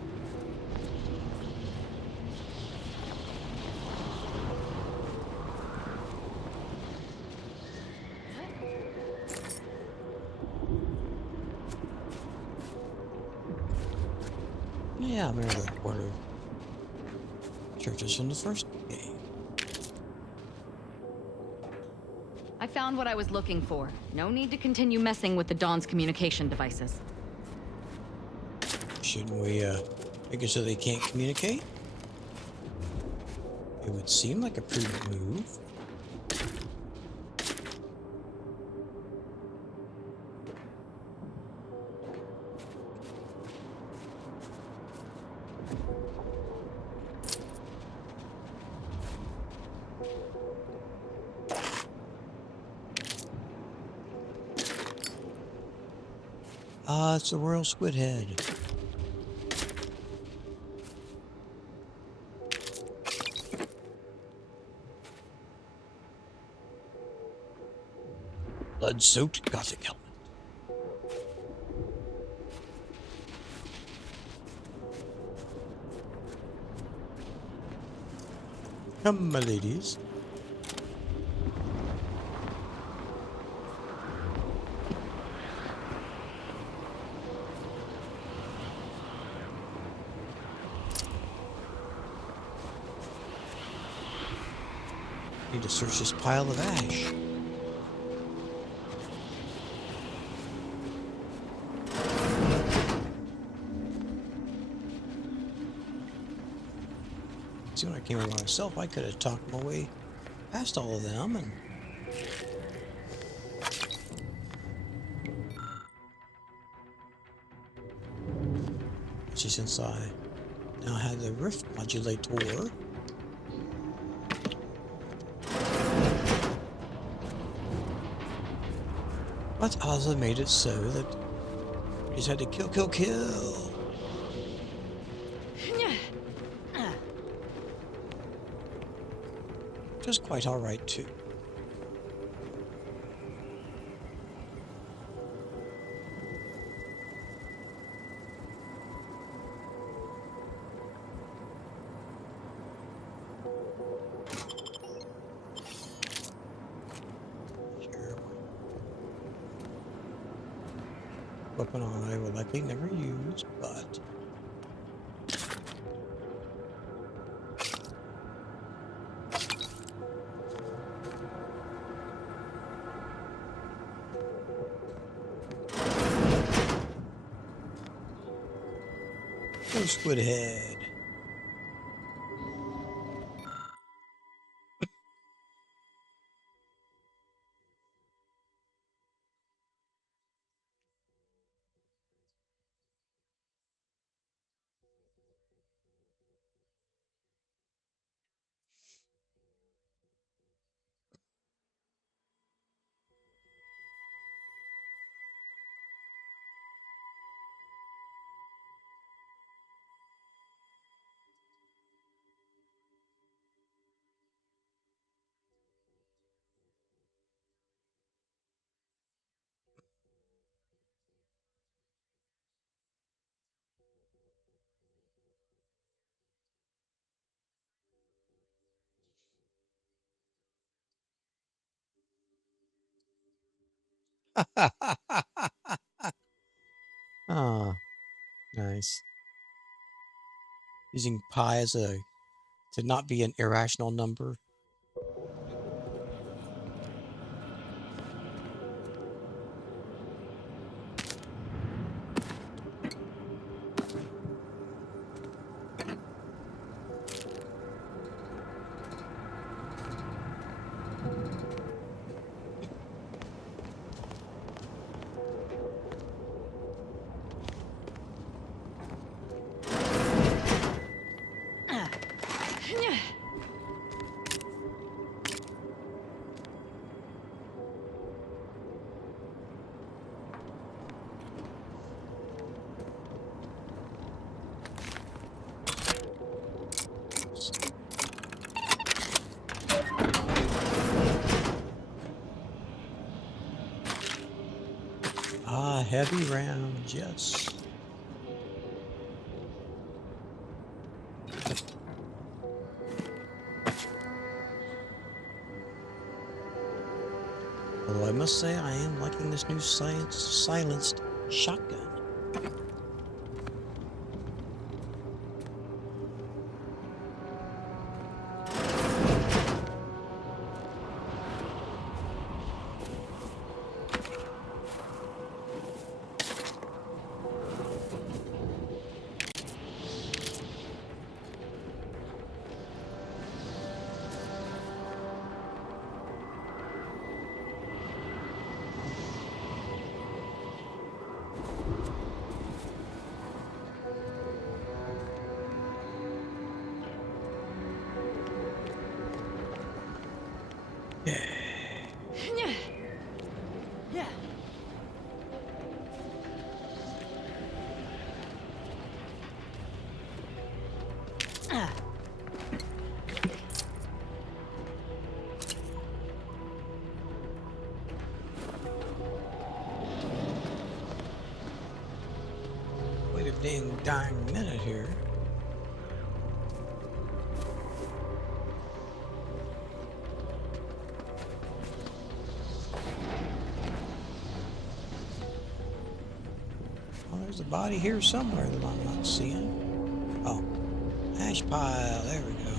Yeah, I remember the Order churches from the first game. I found what I was looking for. No need to continue messing with the Dawn's communication devices. Shouldn't we, make it so they can't communicate? It would seem like a prudent move. Ah, it's the Royal Squid Head. Blood-soaked Gothic helmet. Come, my ladies. Need to search this pile of ash. See, when I came over myself, I could have talked my way past all of them and since I now have the rift modulator. But Ozza made it so that you just had to kill, kill, kill. Which was quite alright too. Weapon I will likely never use, but go Squid Head. Oh, nice. Using pi as a to not be an irrational number. Ah, heavy rounds, yes. Although I must say I am liking this new silenced shotgun. Wait a dang minute here. Well, there's a body here somewhere that I'm not seeing. Oh, ash pile. There we go.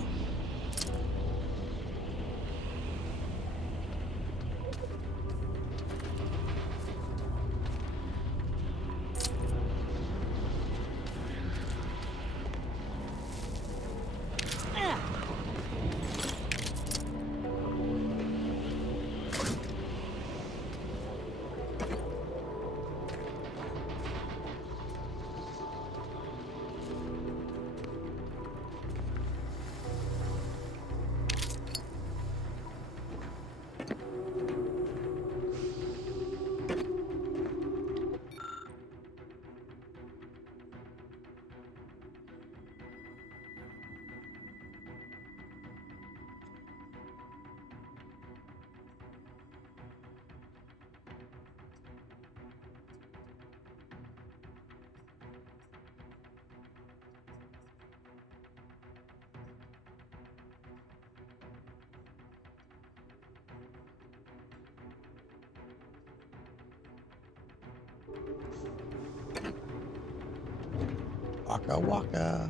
Waka waka.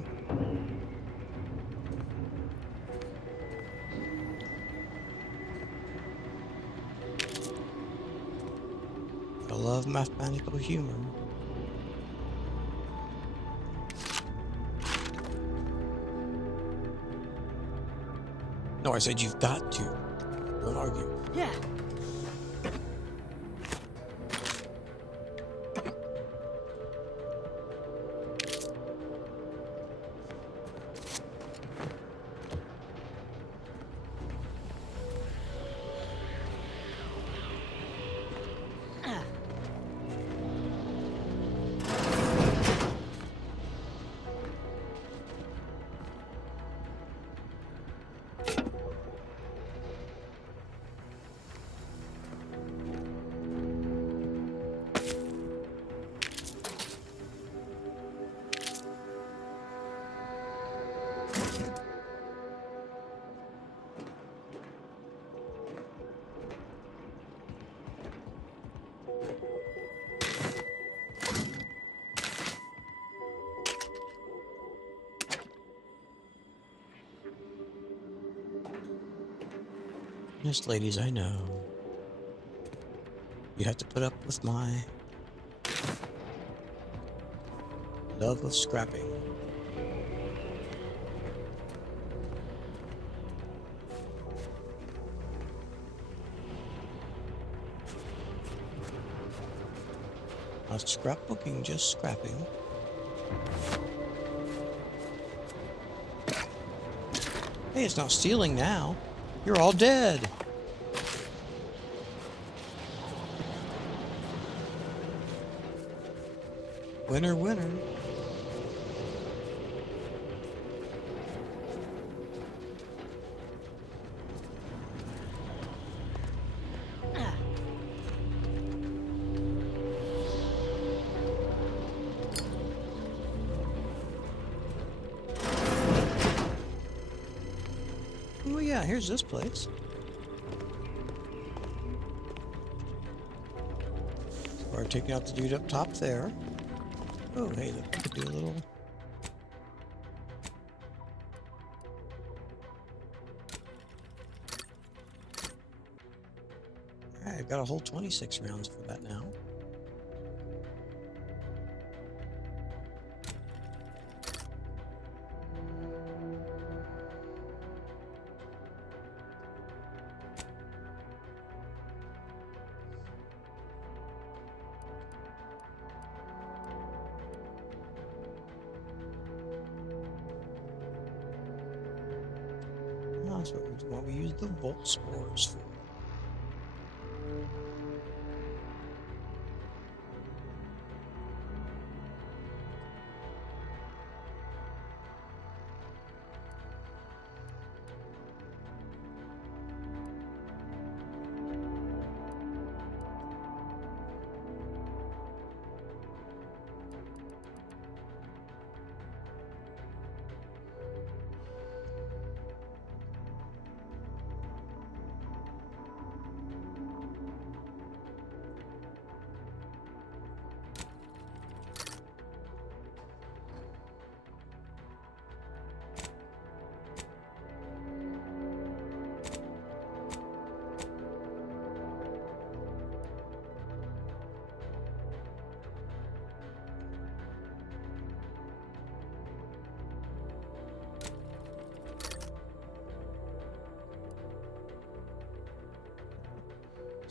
I love mathematical humor. No, I said you've got to. Don't argue. Yeah. Yes, ladies, I know. You have to put up with my love of scrapping. Not scrapbooking, just scrapping. Hey, it's not stealing now. You're all dead. Winner, winner. Oh yeah, here's this place. We're taking out the dude up top there. Oh, hey, look, we could do a little... Alright, I've got a whole 26 rounds for that now. That's what we use the Volt Spores for.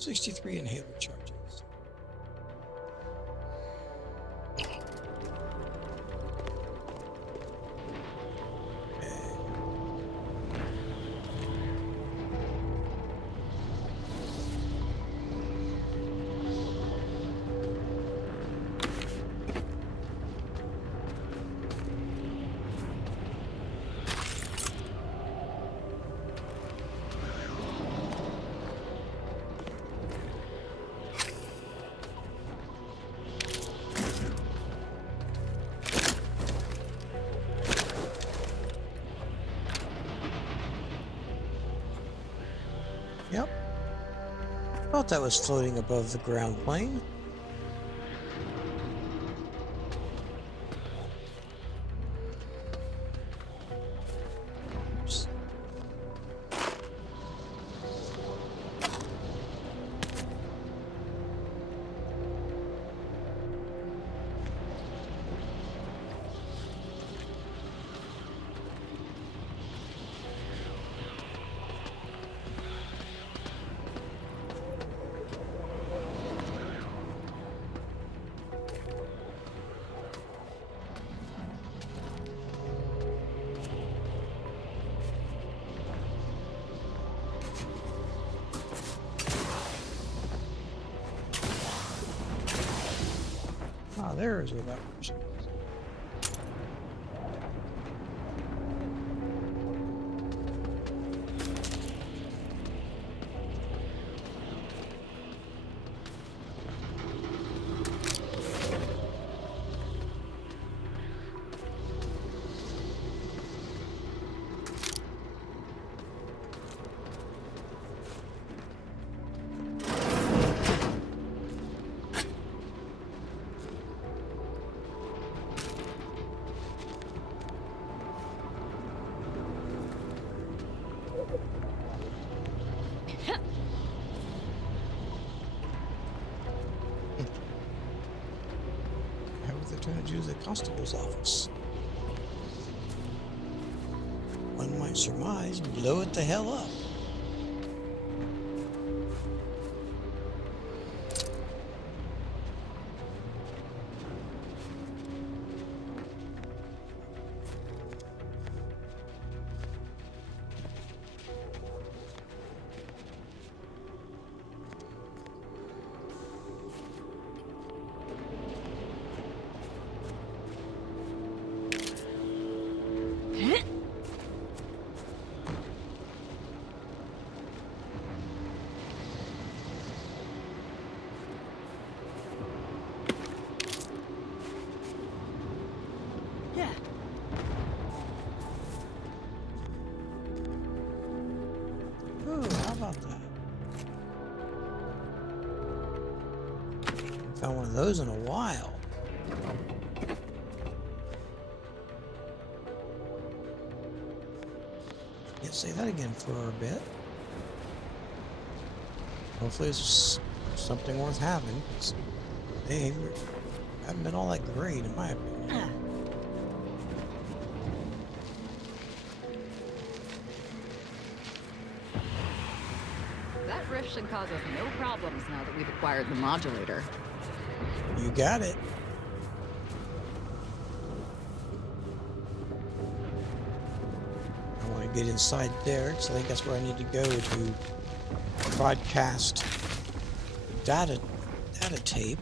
$63 inhaler charges. Yep. Thought that was floating above the ground plane. Oops. Ah, there's where that person is. trying to do the constable's office. One might surmise, blow it the hell up. Found one of those in a while. Can't say that again for a bit. Hopefully it's something worth having. They haven't been all that great in my opinion. That rift should cause us no problems now that we've acquired the modulator. You got it. I want to get inside there, so I think that's where I need to go to broadcast data tape.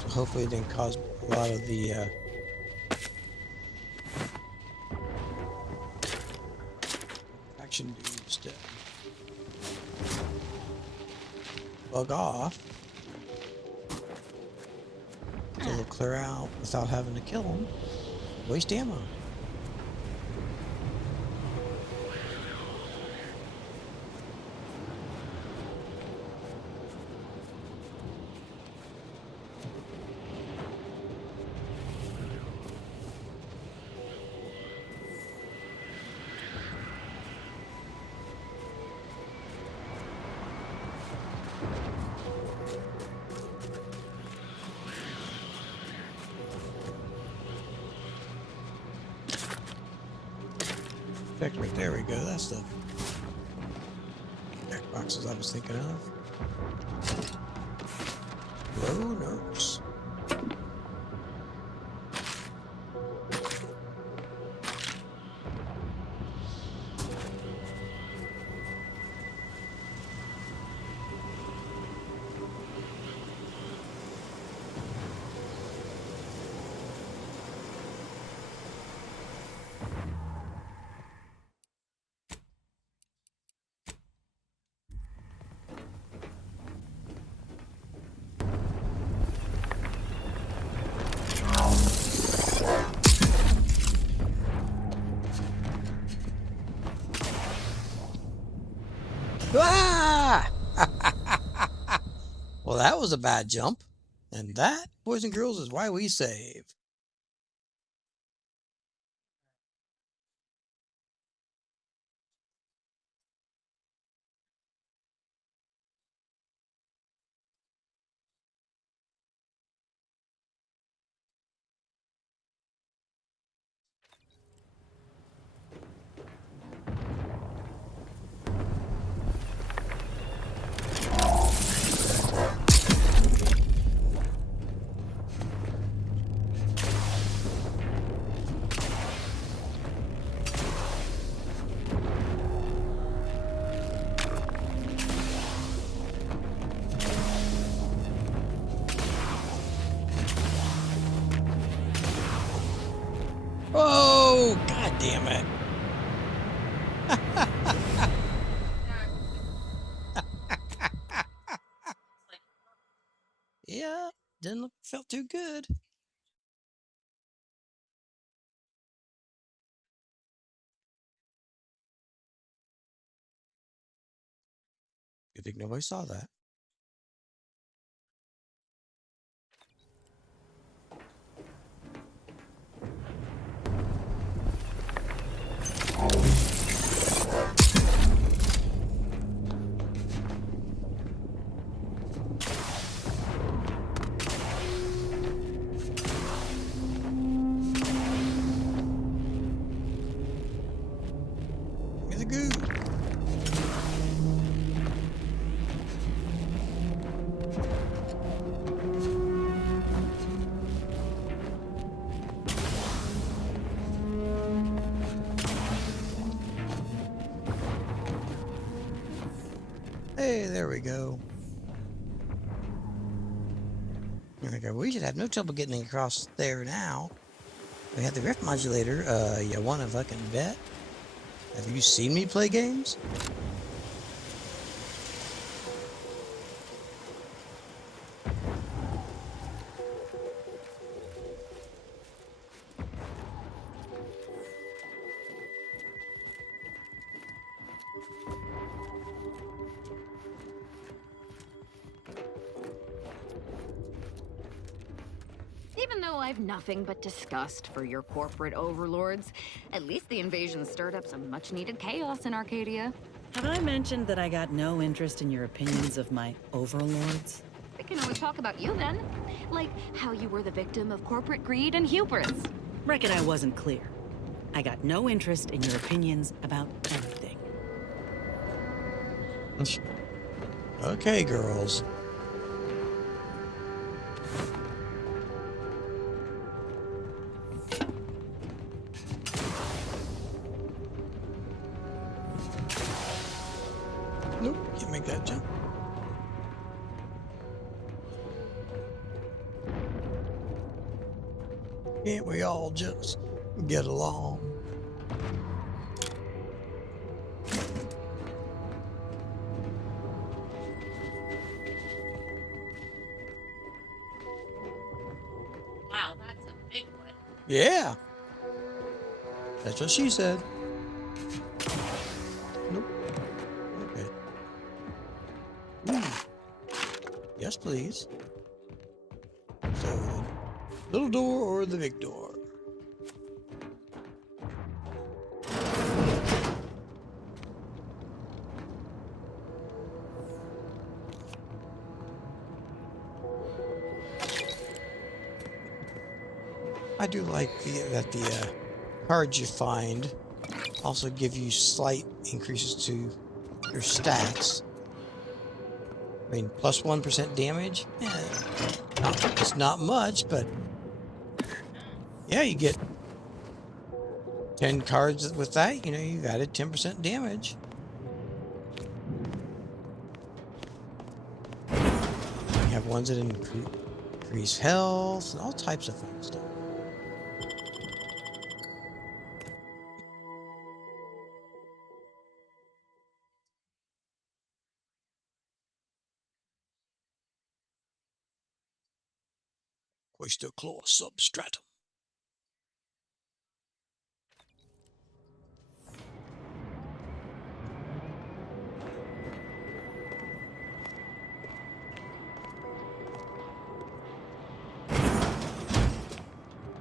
So hopefully it didn't cause a lot of the action dudes to bug off. So they'll clear out without having to kill them. Waste ammo. Right there we go. That's the check boxes I was thinking of. Low notes. Ah! Well, that was a bad jump. And that, boys and girls, is why we save. Oh, god damn it. Yeah, felt too good. Good thing nobody saw that. Hey, there we go. Okay, we should have no trouble getting across there now. We have the rift modulator. You wanna fucking bet? Have you seen me play games? Even though I've nothing but disgust for your corporate overlords, at least the invasion stirred up some much-needed chaos in Arcadia. Have I mentioned that I got no interest in your opinions of my overlords? We can always talk about you then. Like how you were the victim of corporate greed and hubris. Reckon I wasn't clear. I got no interest in your opinions about anything. Okay, girls. Nope, can't make that jump. Can't we all just get along? Wow, that's a big one. Yeah. That's what she said. Nope. Okay. Yes, please. So, little door or the big door? I do like that the cards you find also give you slight increases to your stats. I mean, plus 1% damage. Yeah, it's not much, but yeah, you get 10 cards with that. You know, you've added 10% damage. You have ones that increase health and all types of fun stuff. Claw substratum.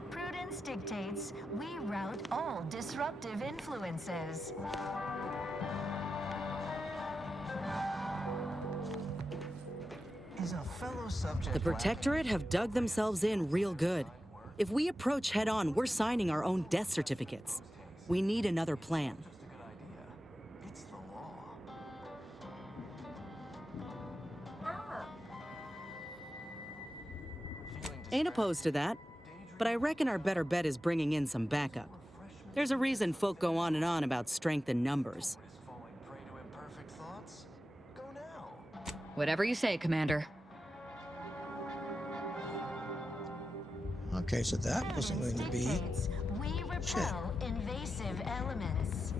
Prudence dictates we rout all disruptive influences. Is a fellow subject The Protectorate have dug themselves in real good. If we approach head-on, we're signing our own death certificates. We need another plan. It's the law. Ain't opposed to that, but I reckon our better bet is bringing in some backup. There's a reason folk go on and on about strength in numbers. Whatever you say, Commander. Okay, so that wasn't going to be. We repel invasive elements.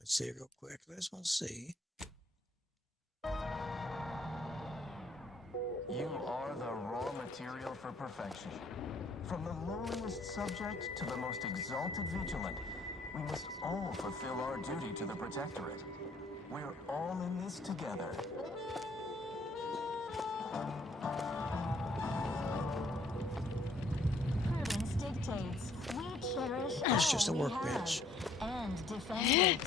Let's see real quick. I just want to see. You are the raw material for perfection. From the lowliest subject to the most exalted vigilant, we must all fulfill our duty to the Protectorate. We're all in this together. Prudence dictates we cherish It's just a all we workbench. have and defend it.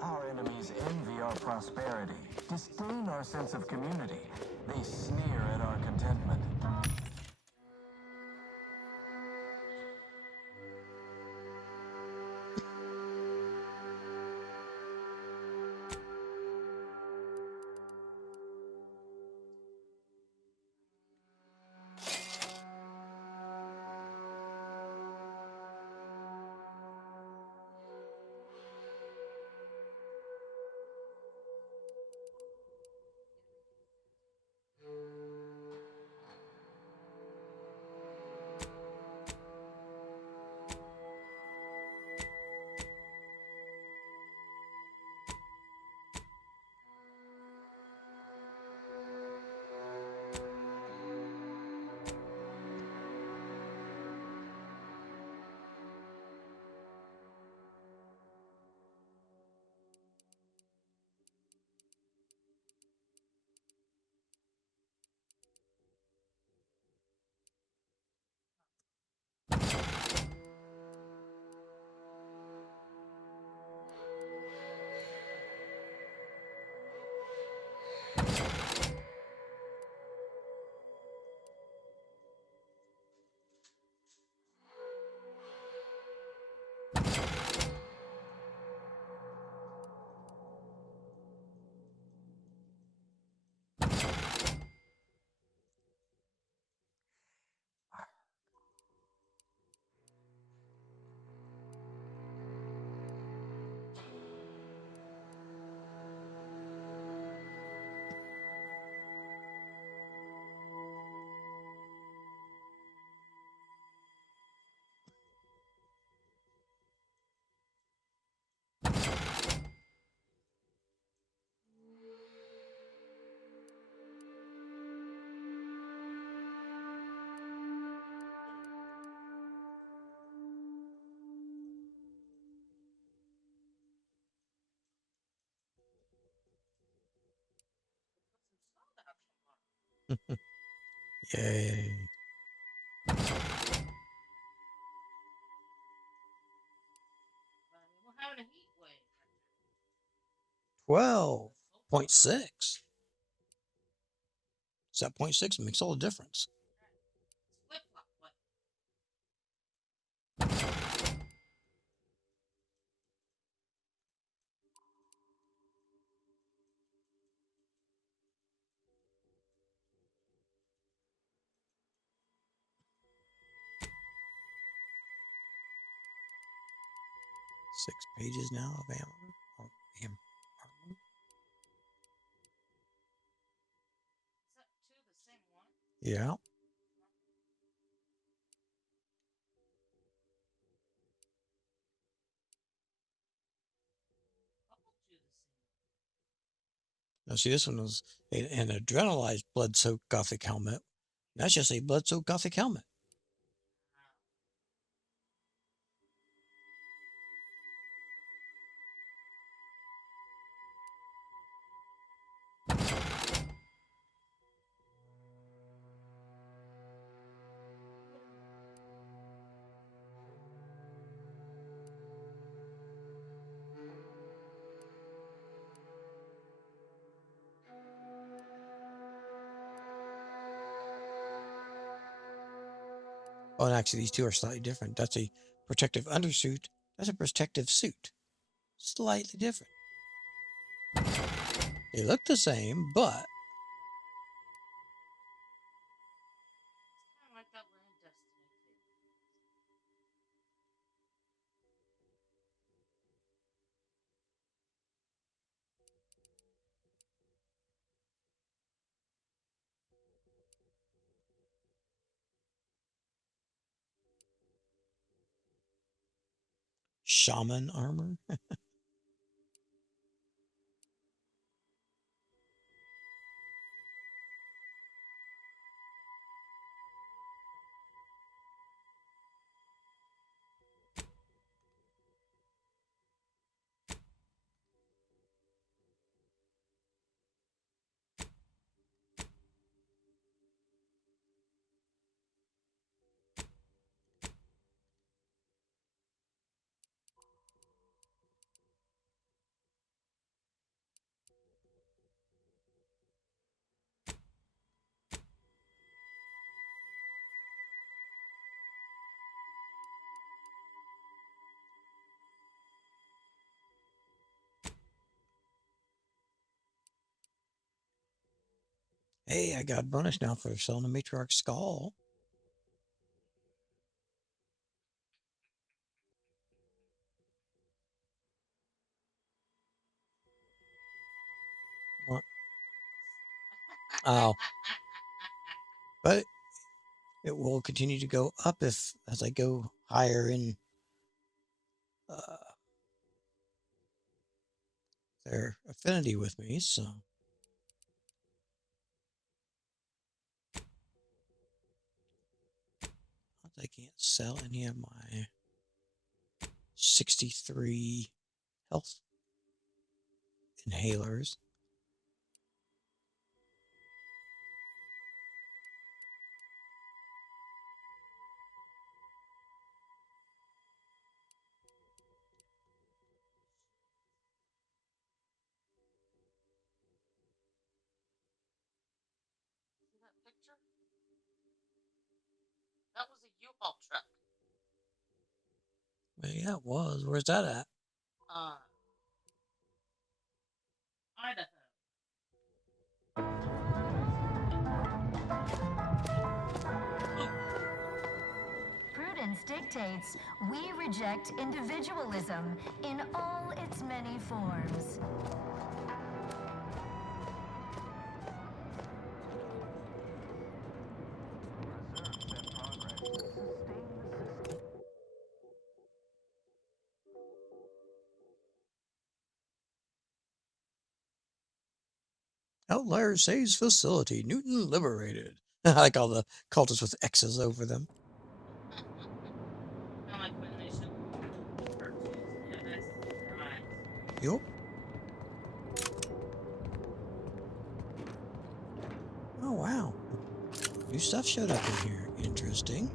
Our enemies envy our prosperity, disdain our sense of community. They sneer at our contentment. Yay. We're having a heat wave. 12.6. So that 0.6 makes all the difference. Flip flop. What? Six pages now of armor. Armor. Is that two the same one? Yeah. Couple two the same. Now, see, this one was an adrenalized blood-soaked Gothic helmet. That's just a blood-soaked Gothic helmet. Oh, and actually, these two are slightly different. That's a protective undersuit. That's a protective suit. Slightly different. They look the same, but Kind of like that we're in Destiny 2. shaman armor. Hey, I got a bonus now for selling the Matriarch Skull. What? Oh. But it will continue to go up as I go higher in their affinity with me, so. I can't sell any of my 63 health inhalers. See that picture? That was a U-Haul truck. Well, yeah, it was. Where's that at? Idaho. Prudence dictates we reject individualism in all its many forms. Outlier saves facility. Newton liberated. I like all the cultists with X's over them. Kind of like when they show cartoons, they have X's in their eyes. Yup. Oh, wow. New stuff showed up in here. Interesting.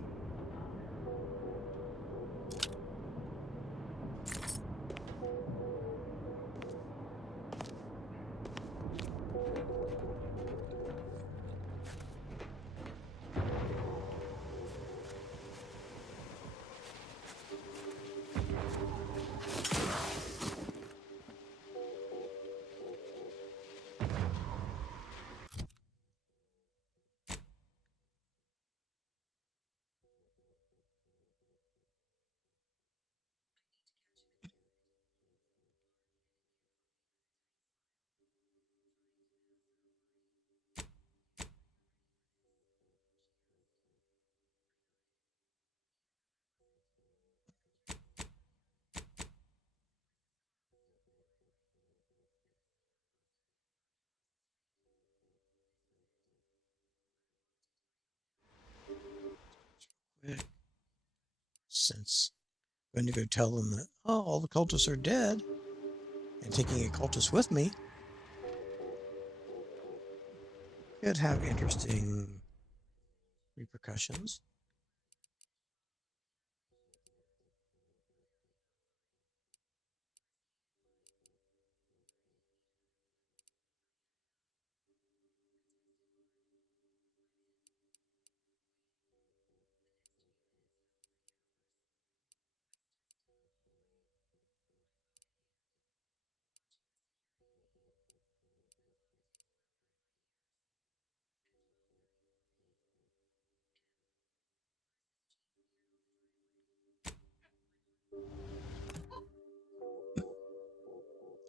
Since I'm going to go tell them that, oh, all the cultists are dead, and taking a cultist with me could have interesting repercussions.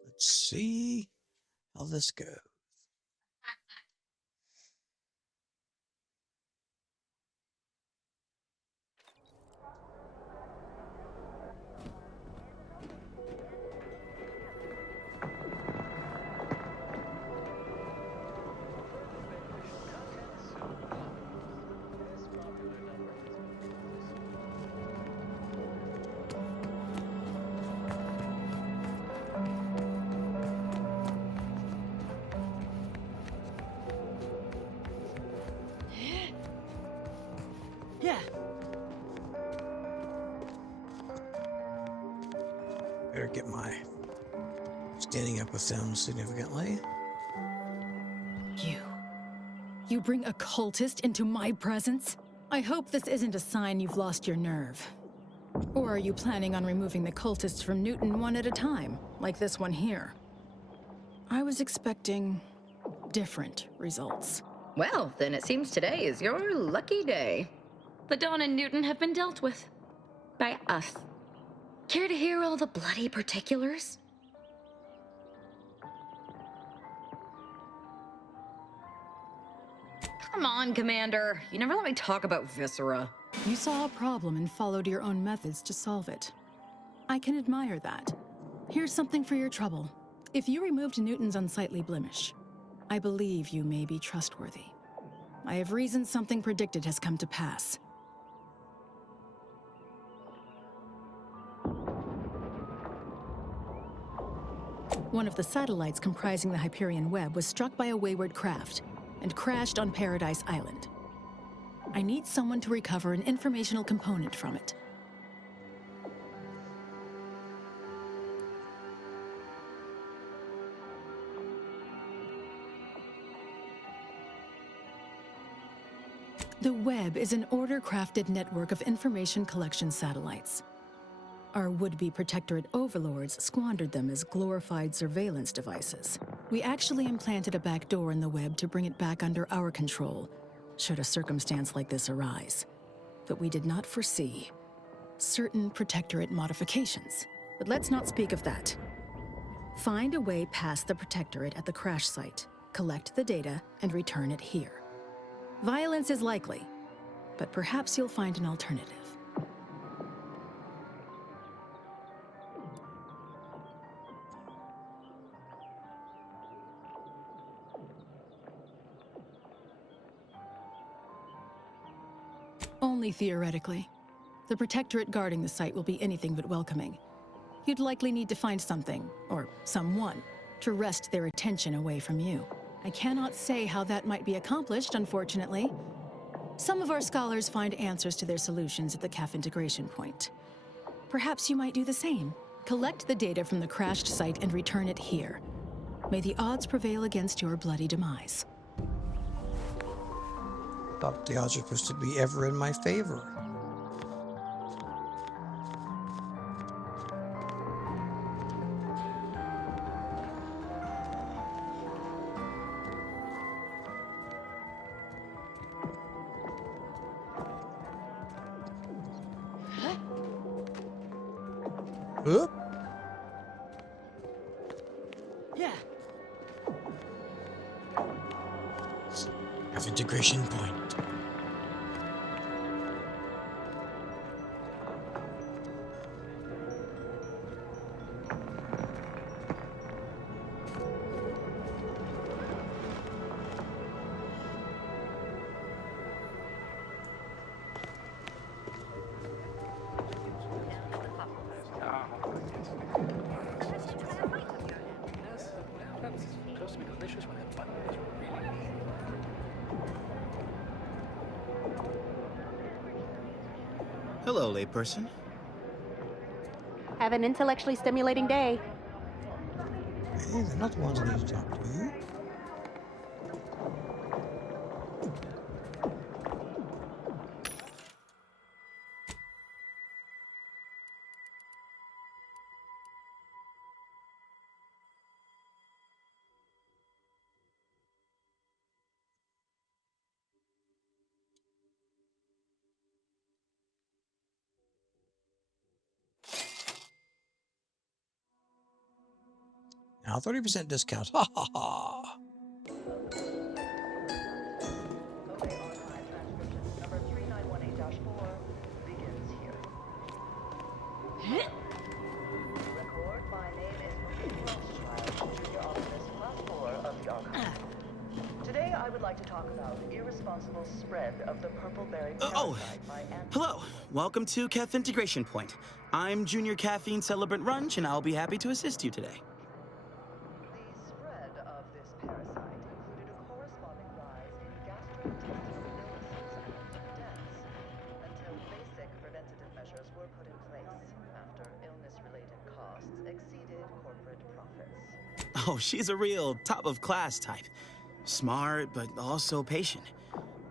Let's see how this goes. Yeah. Better get my standing up with them significantly. You bring a cultist into my presence? I hope this isn't a sign you've lost your nerve. Or are you planning on removing the cultists from Newton one at a time, like this one here? I was expecting different results. Well, then it seems today is your lucky day. The Dawn and Newton have been dealt with. By us. Care to hear all the bloody particulars? Come on, Commander. You never let me talk about Viscera. You saw a problem and followed your own methods to solve it. I can admire that. Here's something for your trouble. If you removed Newton's unsightly blemish, I believe you may be trustworthy. I have reasons something predicted has come to pass. One of the satellites comprising the Hyperion web was struck by a wayward craft and crashed on Paradise Island. I need someone to recover an informational component from it. The web is an order-crafted network of information collection satellites. Our would-be Protectorate overlords squandered them as glorified surveillance devices. We actually implanted a back door in the web to bring it back under our control, should a circumstance like this arise. But we did not foresee certain Protectorate modifications. But let's not speak of that. Find a way past the Protectorate at the crash site, collect the data, and return it here. Violence is likely, but perhaps you'll find an alternative. Only theoretically. The Protectorate guarding the site will be anything but welcoming. You'd likely need to find something, or someone, to wrest their attention away from you. I cannot say how that might be accomplished, unfortunately, Some of our scholars find answers to their solutions at the CAF integration point. Perhaps you might do the same. Collect the data from the crashed site and return it here. May the odds prevail against your bloody demise. Thought the odds are supposed to be ever in my favor. Oop. Yeah. Have integration point. Hello, layperson. Have an intellectually stimulating day. Hey, they're not the ones I need to talk to. Now 30% discount. Ha ha ha. Today I would like to talk about irresponsible spread of the purple-berry parasite by Hello. Welcome to CAF Integration Point. I'm Junior Caffeine Celebrant Runch, and I'll be happy to assist you today. The spread of this parasite included a corresponding rise in gastrointestinal illnesses and deaths until basic preventative measures were put in place after illness-related costs exceeded corporate profits. Oh, she's a real top-of-class type. Smart, but also patient.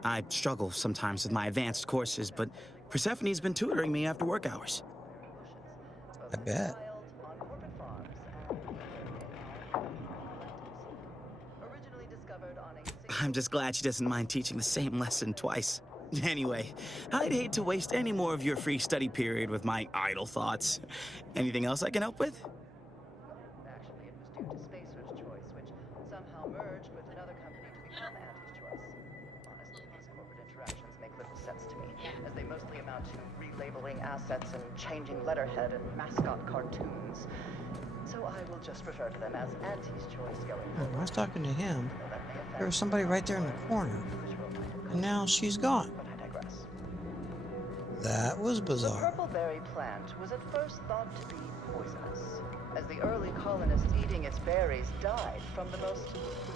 I struggle sometimes with my advanced courses, but Persephone's been tutoring me after work hours. I bet. I'm just glad she doesn't mind teaching the same lesson twice. Anyway, I'd hate to waste any more of your free study period with my idle thoughts. Anything else I can help with? Actually, it was due to Spacer's choice, which somehow merged with another company to become Auntie's choice. Honestly, these corporate interactions make little sense to me, as they mostly amount to relabeling assets and changing letterhead and mascot cartoons. So I will just refer to them as Auntie's choice going Oh, forward. I was talking to him. There was somebody right there in the corner. And now she's gone. But I digress. That was The bizarre. purple-berry plant was at first thought to be poisonous, as the early colonists eating its berries died from the most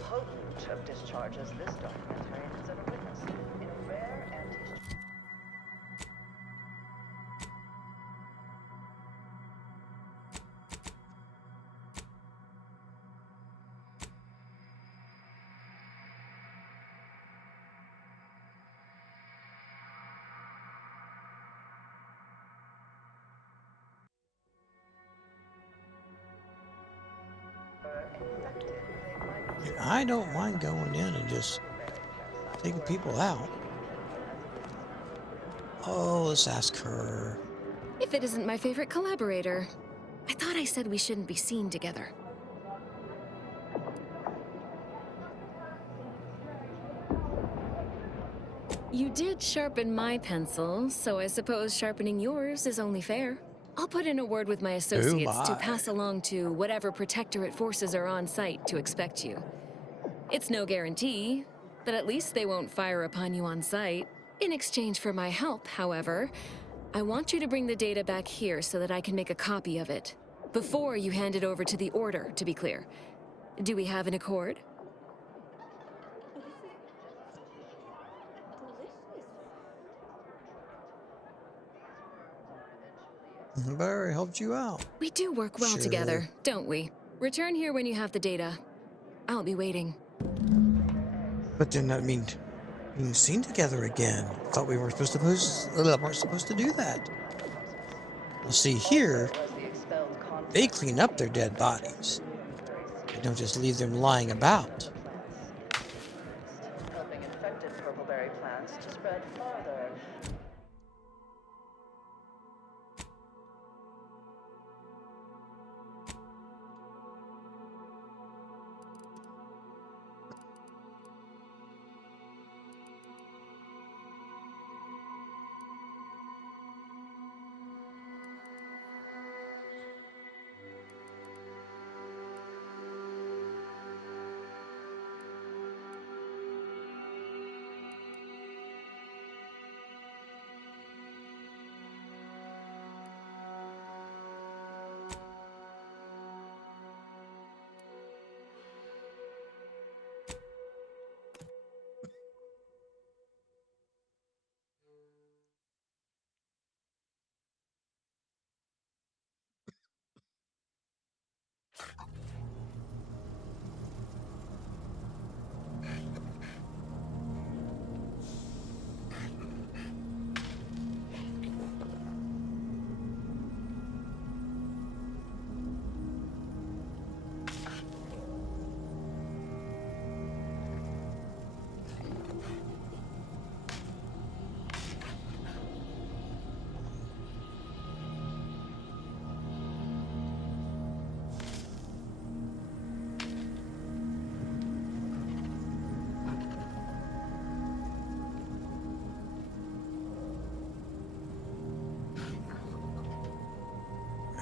potent of discharges this documentarian has ever witnessed in a rare Auntie's. I don't mind going in and just taking people out. Oh, let's ask her. If it isn't my favorite collaborator. I thought I said we shouldn't be seen together. You did sharpen my pencil, so I suppose sharpening yours is only fair. I'll put in a word with my associates to pass along to whatever protectorate forces are on site to expect you. It's no guarantee, but at least they won't fire upon you on site. In exchange for my help, however, I want you to bring the data back here so that I can make a copy of it. Before you hand it over to the Order, to be clear. Do we have an accord? But I already helped you out. We do work well Sure. together, don't we? Return here when you have the data. I'll be waiting. But then that means being seen together again. Thought we weren't supposed to do that. Well, see here, they clean up their dead bodies. They don't just leave them lying about. Helping infected purpleberry plants to spread farther.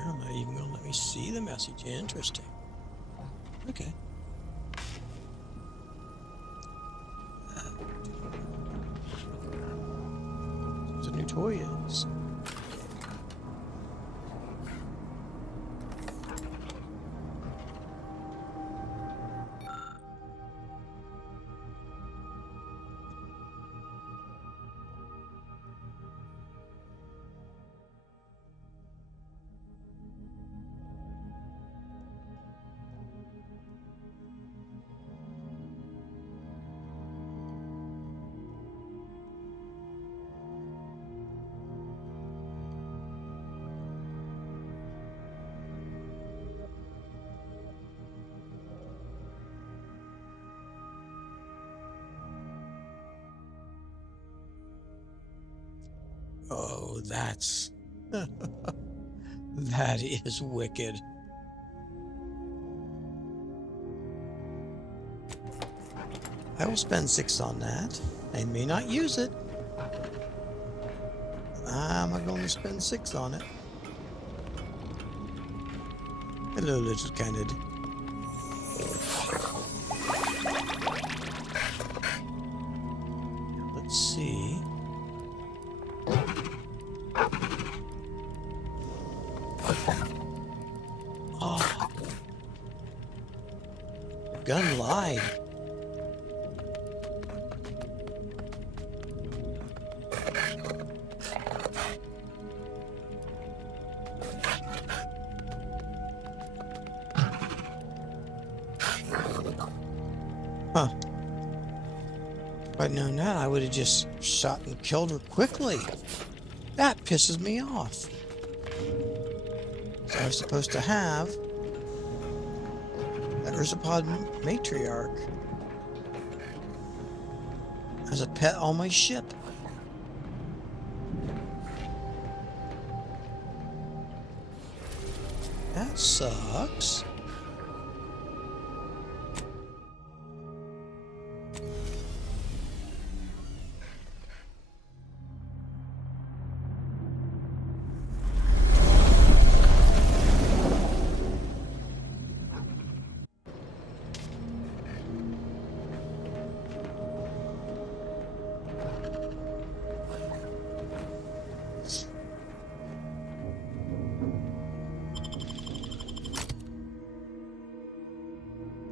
I'm not even gonna let me see the message. Interesting. Okay. What the new toy is. Oh, that's... that is wicked. I will spend 6 on that. I may not use it. I'm going to spend 6 on it. Hello, little candid. Let's see. Oh. The gun lied. Huh. If I'd known that, I would have just shot and killed her quickly. That pisses me off. So I was supposed to have that Ursapod matriarch as a pet on my ship. That sucks.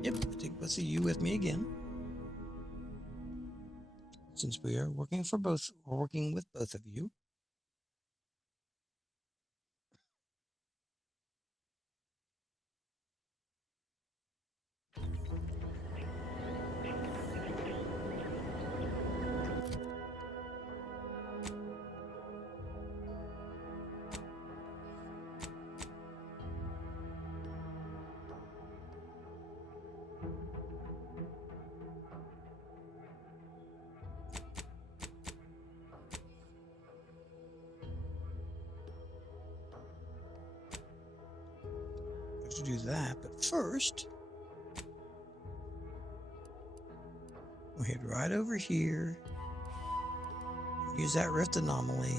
Yep, I think let's see you with me again. Since we are working with both of you. to do that, but first, we'll head right over here. Use that rift anomaly.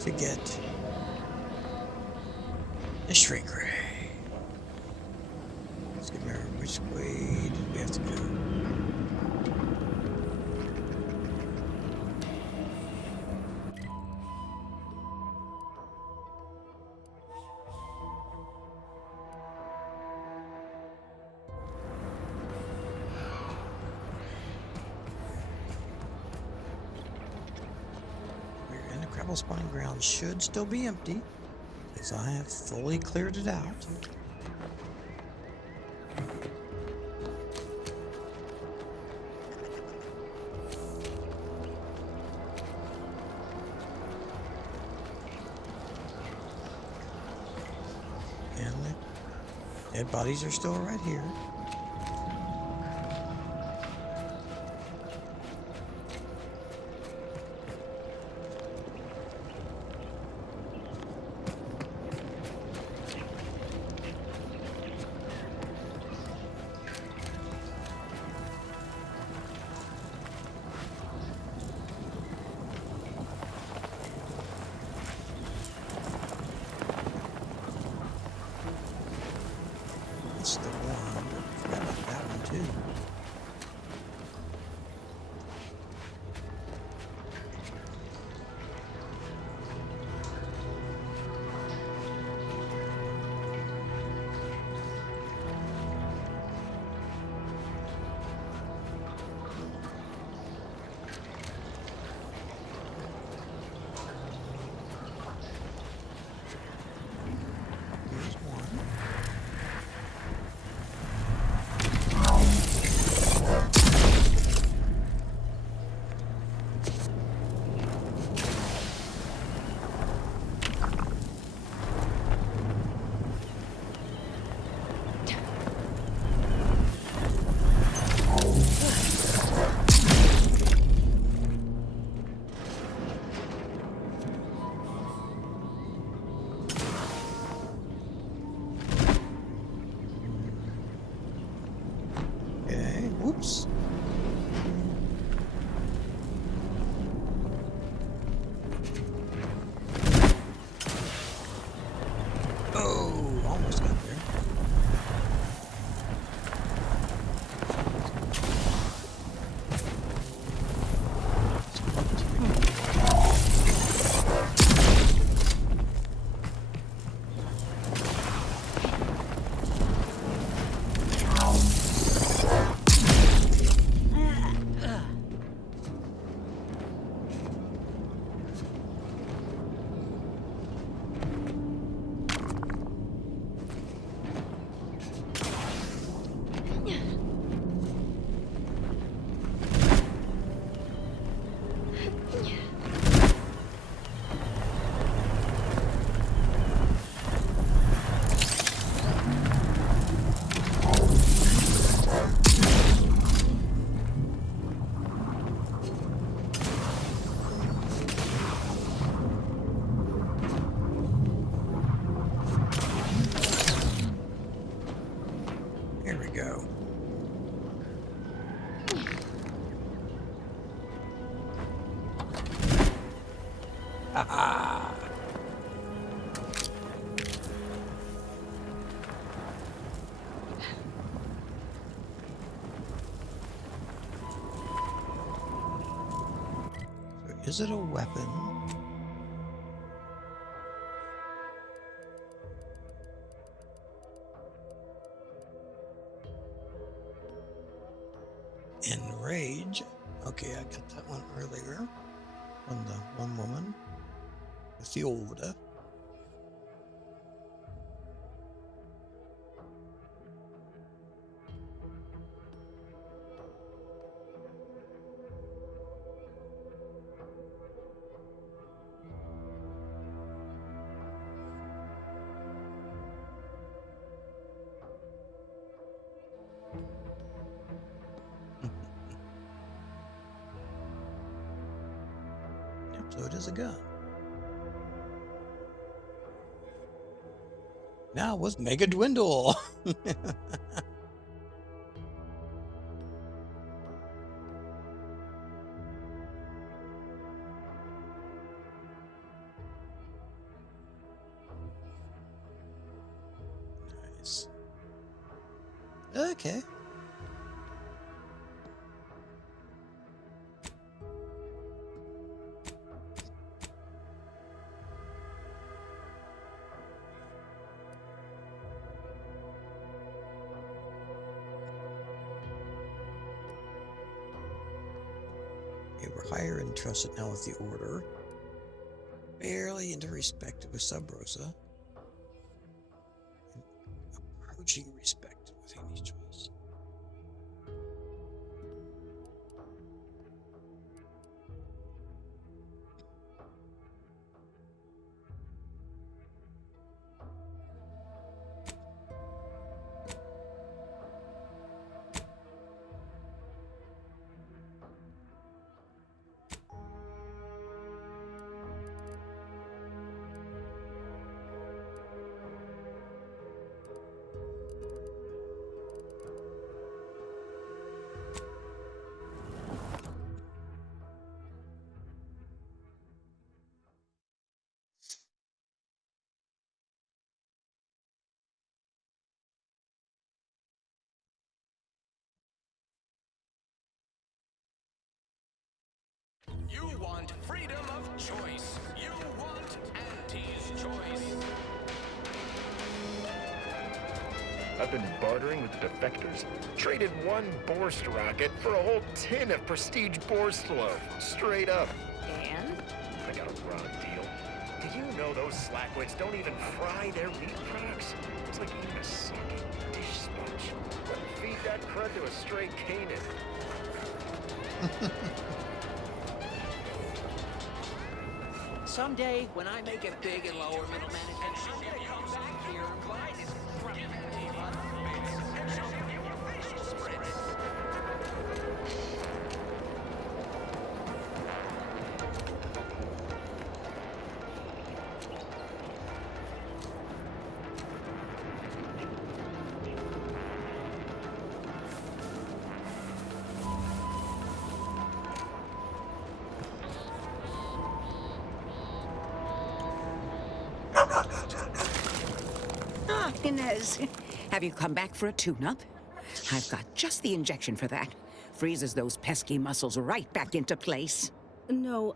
To get a shrink ray. Let's get remember which way did we have to go. Spawning ground should still be empty, as I have fully cleared it out. And the dead bodies are still right here. That's the one. I forgot about that one too. Here's one. Okay, whoops. Oh, almost got there. Here we go. Haha. So is it a weapon? Enrage. Okay, I got that one earlier. On the one woman with the order. So it is a gun. Now with Mega Dwindle. Nice. Okay. Okay, we're higher entrusted now with the Order. Barely into respect with Sub Rosa. And approaching respect with Amy's Choice. You want freedom of choice. You want Auntie's choice. I've been bartering with the defectors. Traded one Borst rocket for a whole tin of prestige Borst loaf. Straight up. And? I got a raw deal. Did you know those slackwits don't even fry their meat products? It's like eating a soggy dish sponge. Wouldn't feed that crud to a stray Kanan. Someday, when I make it big in lower middle management, I'll get you back here. Clyde is Ah, Inez, have you come back for a tune-up? I've got just the injection for that. Freezes those pesky muscles right back into place. No,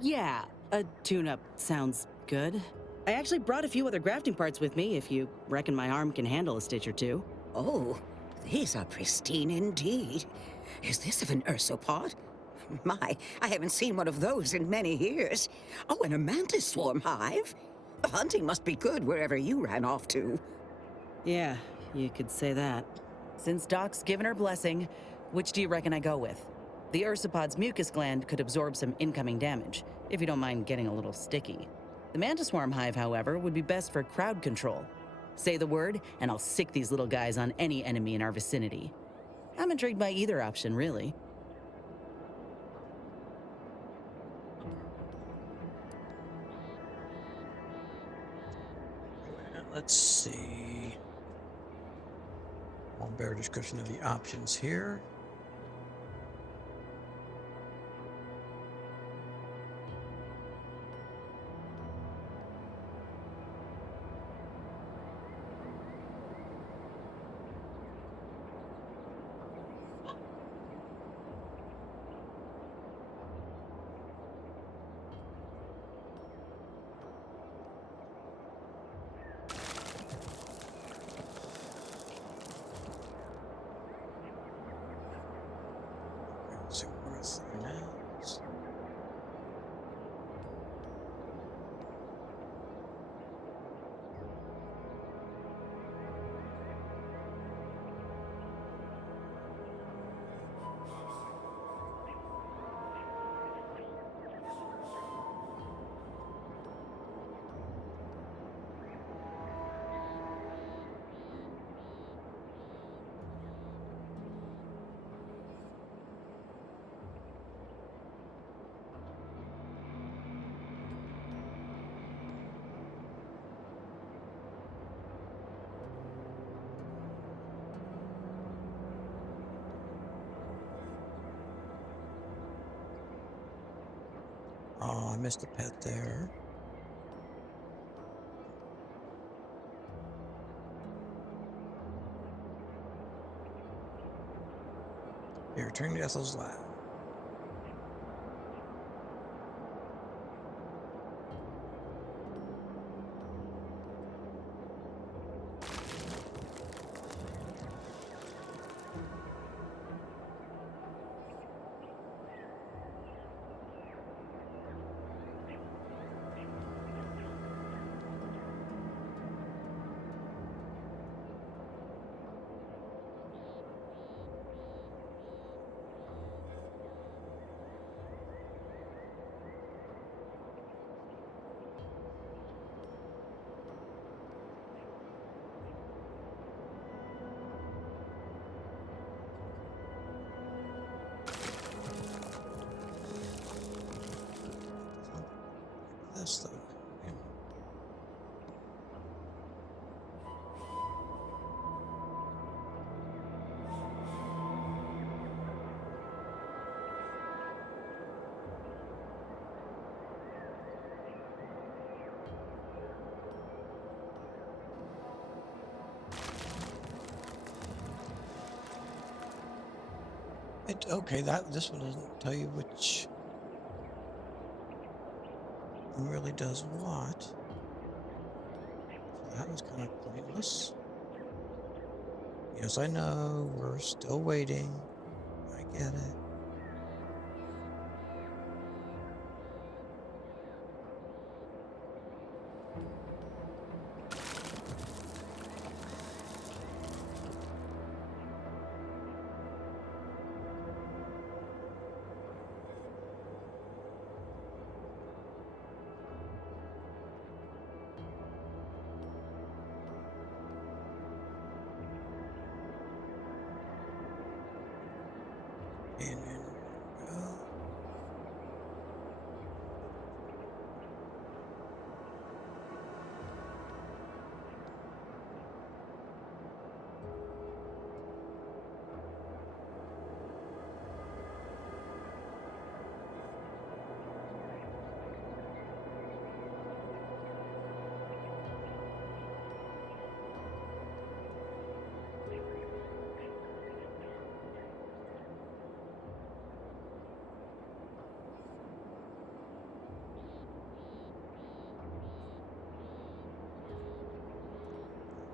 yeah, a tune-up sounds good. I actually brought a few other grafting parts with me, if you reckon my arm can handle a stitch or two. Oh, these are pristine indeed. Is this of an ursopod? My, I haven't seen one of those in many years. Oh, and a mantis swarm hive. The hunting must be good wherever you ran off to. Yeah, you could say that. Since Doc's given her blessing, which do you reckon I go with? The ursopod's mucus gland could absorb some incoming damage, if you don't mind getting a little sticky. The mantis swarm hive, however, would be best for crowd control. Say the word, and I'll sick these little guys on any enemy in our vicinity. I'm intrigued by either option, really. Let's see. More better description of the options here. I missed a pet there. You're returning to Ethel's lab. This though. Okay, this one doesn't tell you which one really does what. So that was kind of pointless. Yes, I know, we're still waiting. I get it.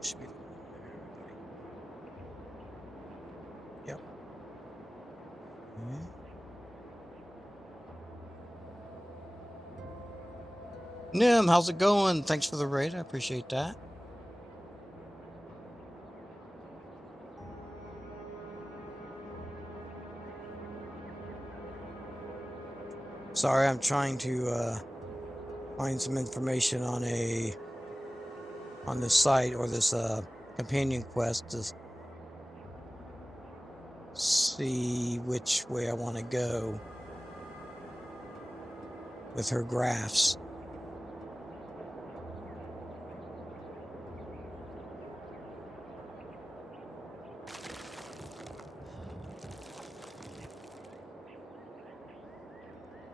Should be. Yep. Nim, how's it going? Thanks for the raid. I appreciate that. Sorry, I'm trying to find some information on this site or this companion quest to see which way I want to go with her graphs.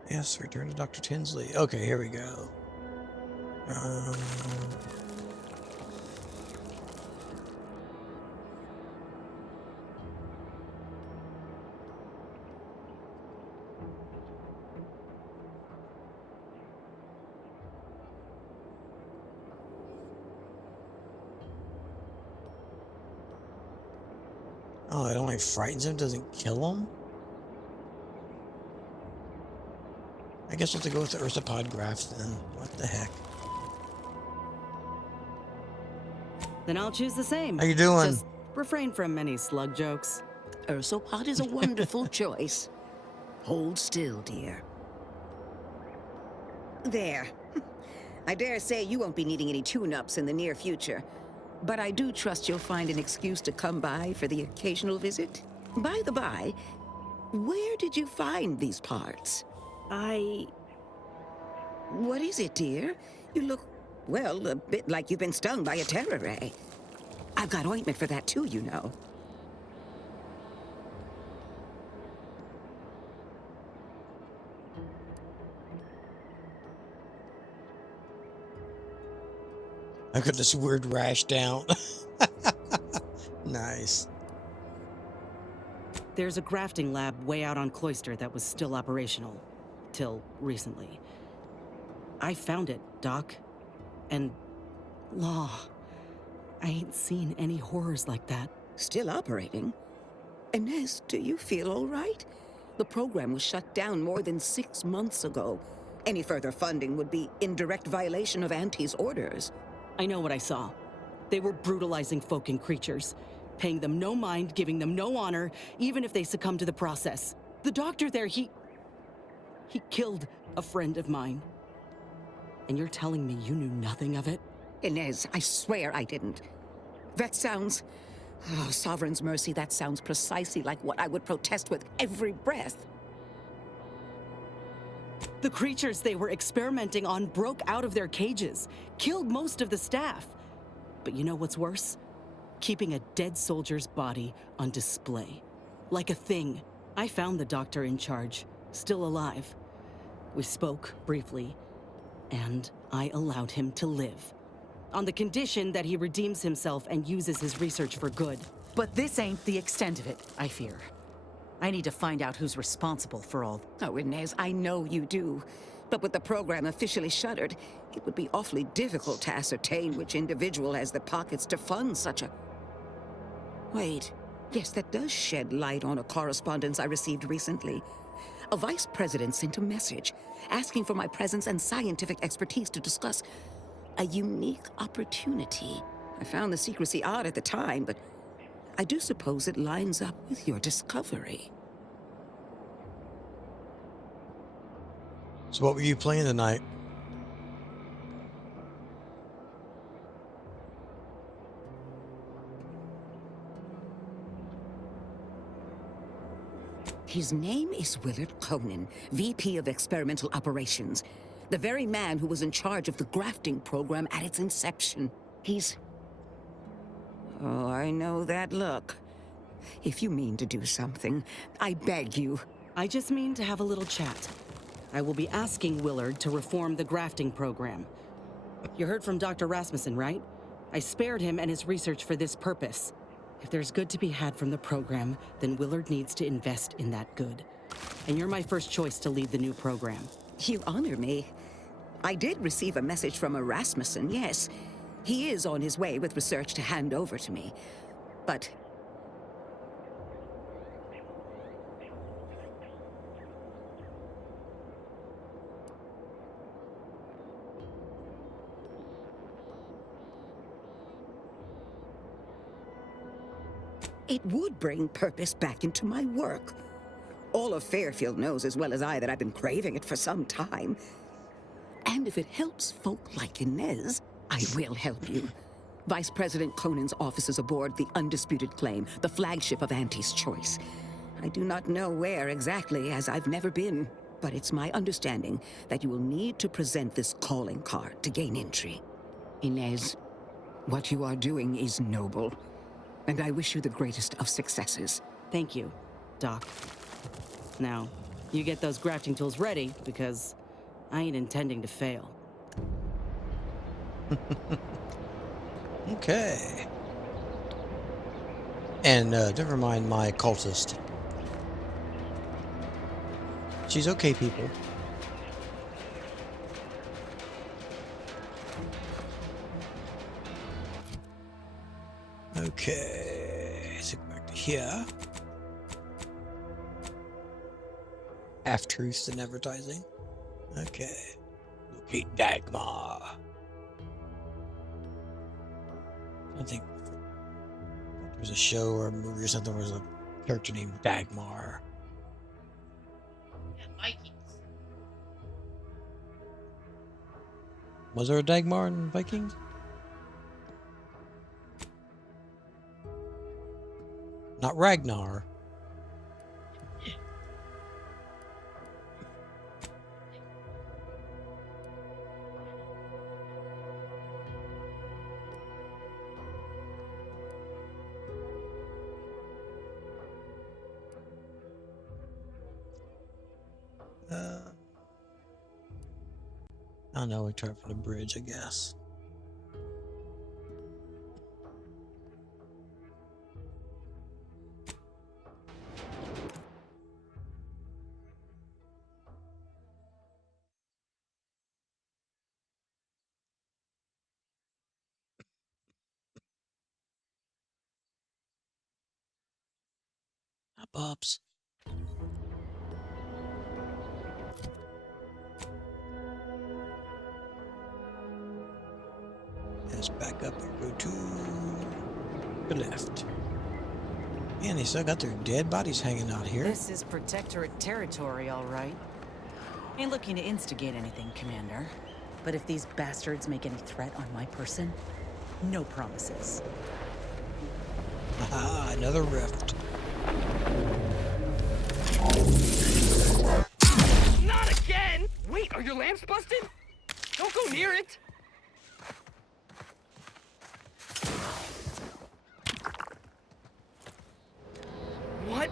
Yes, return to Dr. Tinsley. Okay, here we go. Oh, it only frightens him, doesn't kill him? I guess we'll have to go with the Ursapod graph then. What the heck? Then I'll choose the same. How you doing? Just refrain from any slug jokes. Ursapod is a wonderful choice. Hold still, dear. There. I dare say you won't be needing any tune-ups in the near future. But I do trust you'll find an excuse to come by for the occasional visit. By the by, where did you find these parts? What is it, dear? You look, well, a bit like you've been stung by a terror ray. I've got ointment for that too, you know. I got this weird rash down. Nice. There's a grafting lab way out on Cloister that was still operational. Till recently. I found it, Doc. And... Law. I ain't seen any horrors like that. Still operating? Inez, do you feel all right? The program was shut down more than 6 months ago. Any further funding would be in direct violation of Auntie's orders. I know what I saw. They were brutalizing folk and creatures, paying them no mind, giving them no honor, even if they succumb to the process. The doctor there, he killed a friend of mine. And you're telling me you knew nothing of it? Inez, I swear I didn't. That sounds... Oh, Sovereign's mercy, that sounds precisely like what I would protest with every breath. The creatures they were experimenting on broke out of their cages, killed most of the staff. But you know what's worse? Keeping a dead soldier's body on display. Like a thing. I found the doctor in charge, still alive. We spoke briefly, and I allowed him to live. On the condition that he redeems himself and uses his research for good. But this ain't the extent of it, I fear. I need to find out who's responsible for all. Oh, Inez, I know you do. But with the program officially shuttered, it would be awfully difficult to ascertain which individual has the pockets to fund such a... Wait. Yes, that does shed light on a correspondence I received recently. A vice president sent a message asking for my presence and scientific expertise to discuss a unique opportunity. I found the secrecy odd at the time, but I do suppose it lines up with your discovery. So what were you playing tonight? His name is Willard Conan, VP of Experimental Operations. The very man who was in charge of the grafting program at its inception. He's... Oh, I know that look. If you mean to do something, I beg you. I just mean to have a little chat. I will be asking Willard to reform the grafting program. You heard from Dr. Rasmussen, right? I spared him and his research for this purpose. If there's good to be had from the program, then Willard needs to invest in that good. And you're my first choice to lead the new program. You honor me. I did receive a message from a Rasmussen, yes. He is on his way with research to hand over to me. But... it would bring purpose back into my work. All of Fairfield knows as well as I that I've been craving it for some time. And if it helps folk like Inez, I will help you. Vice President Conan's office is aboard the Undisputed Claim, the flagship of Auntie's Choice. I do not know where exactly, as I've never been, but it's my understanding that you will need to present this calling card to gain entry. Inez, what you are doing is noble, and I wish you the greatest of successes. Thank you, Doc. Now, you get those grafting tools ready, because I ain't intending to fail. Okay. And never mind my cultist. She's okay, people. Okay. Let's go back to here. Half-truths in advertising. Okay. Locate Dagmar. I think there was a show or a movie or something where there was a character named Dagmar. Yeah, Vikings. Was there a Dagmar in Vikings? Not Ragnar. I don't know, we try for the bridge, I guess. ups. Let's back up and go to the left. Man, they still got their dead bodies hanging out here. This is Protectorate territory, all right. Ain't looking to instigate anything, Commander. But if these bastards make any threat on my person, no promises. Aha, another rift. Not again! Wait, are your lamps busted? Don't go near it! What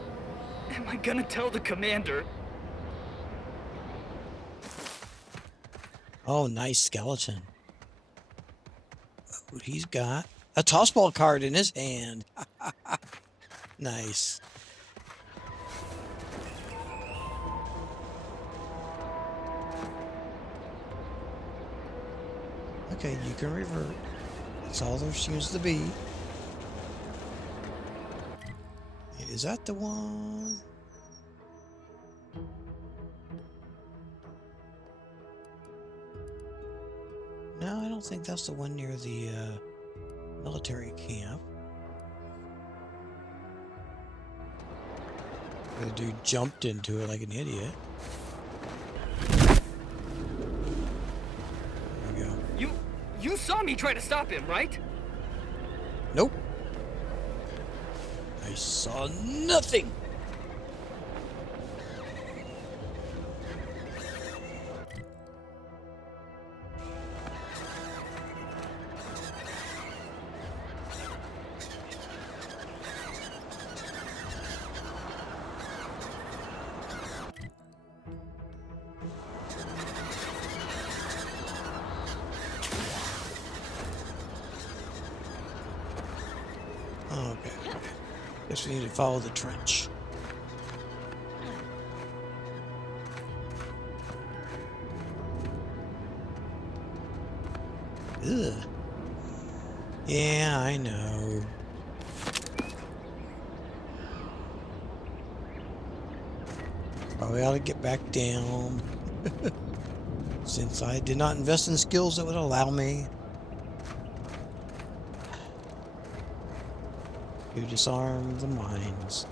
am I gonna tell the commander? Oh, nice skeleton. Oh, he's got a tossball card in his hand. Nice. Okay, you can revert. That's all there seems to be. Is that the one? No, I don't think that's the one near the military camp. The dude jumped into it like an idiot. There we go. You saw me try to stop him, right? Nope. I saw nothing. Okay. Guess we need to follow the trench. Ugh. Yeah, I know. Probably ought to get back down. Since I did not invest in skills that would allow me to disarm the mines.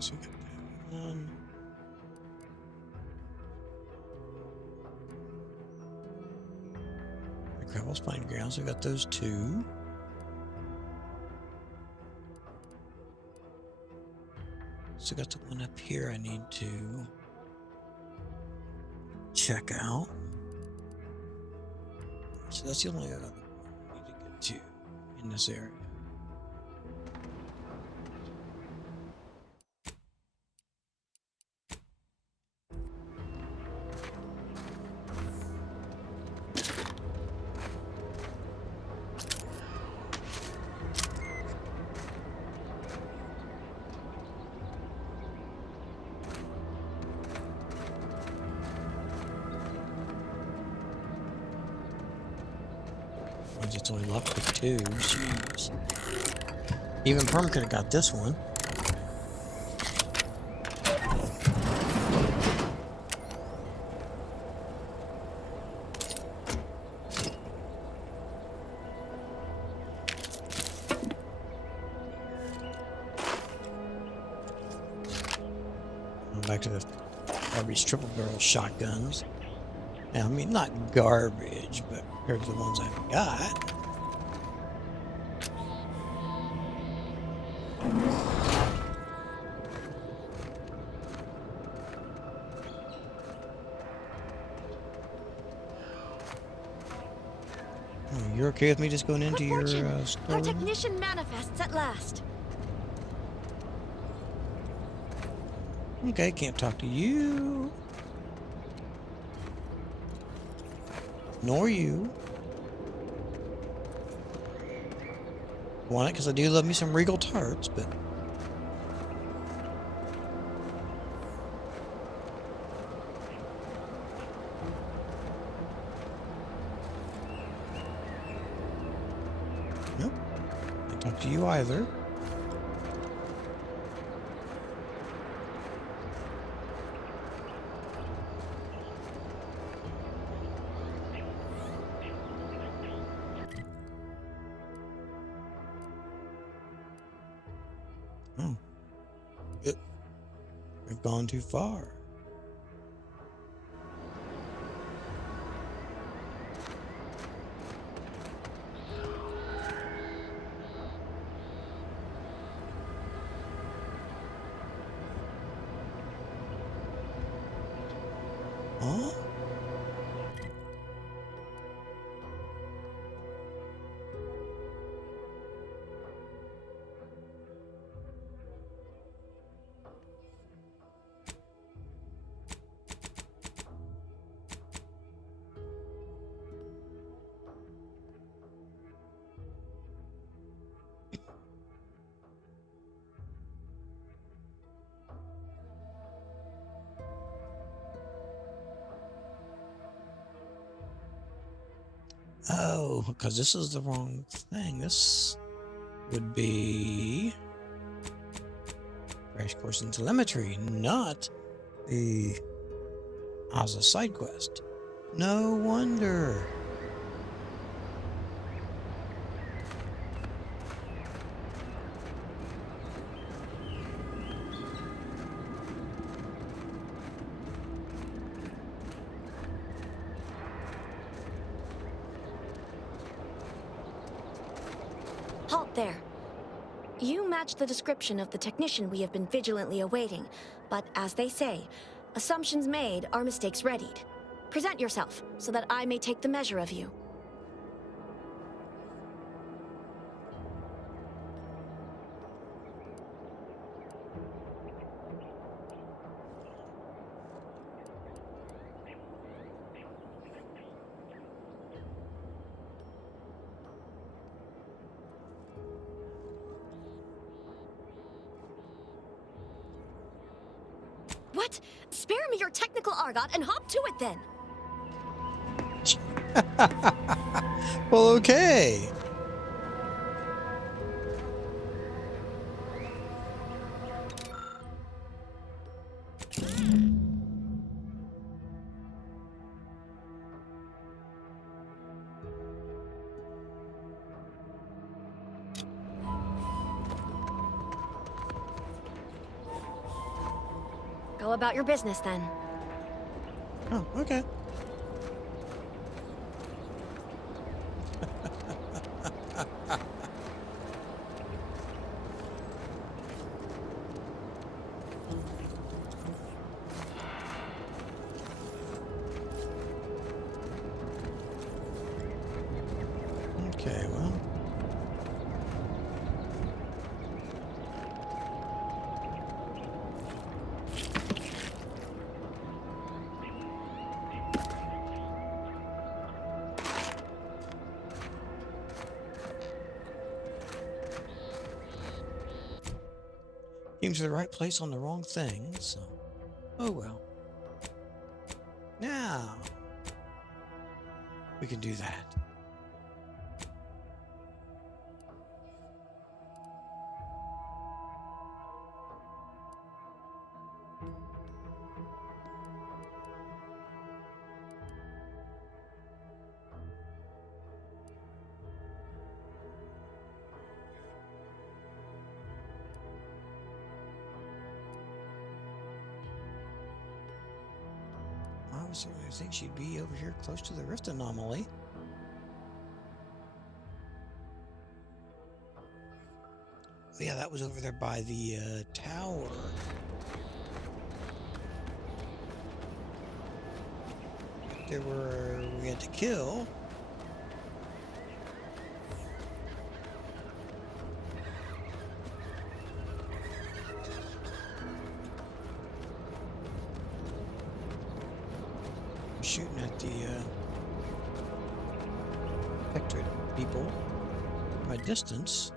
So we got that one. The Gravel Spine Grounds, we got those two. So got the one up here I need to check out. So that's the only other one I need to get to in this area. It's only left with two. Jeez. Even Perm could have got this one. Back to the garbage triple barrel shotguns. Now, I mean, not garbage, but compared to the ones I've got. you're okay with me just going into your Our store? technician manifests at last. Okay, can't talk to you. Nor you. Want it because I do love me some Regal tarts, but... Nope. Can't talk to you either. Oh. We've gone too far. Huh? Oh, because this is the wrong thing. This would be Crash Course in Telemetry, not the Ozza side quest. No wonder. Halt there. You match the description of the technician we have been vigilantly awaiting, but as they say, assumptions made are mistakes readied. Present yourself, so that I may take the measure of you. What? Spare me your technical argot and hop to it then! Well, okay. Go about your business then. Oh, okay. Okay, well. Came to the right place on the wrong thing, so oh well. Now we can do that. I think she'd be over here close to the rift anomaly. Oh, yeah, that was over there by the tower. There were we had to kill. shooting at the Protectorate people from a distance.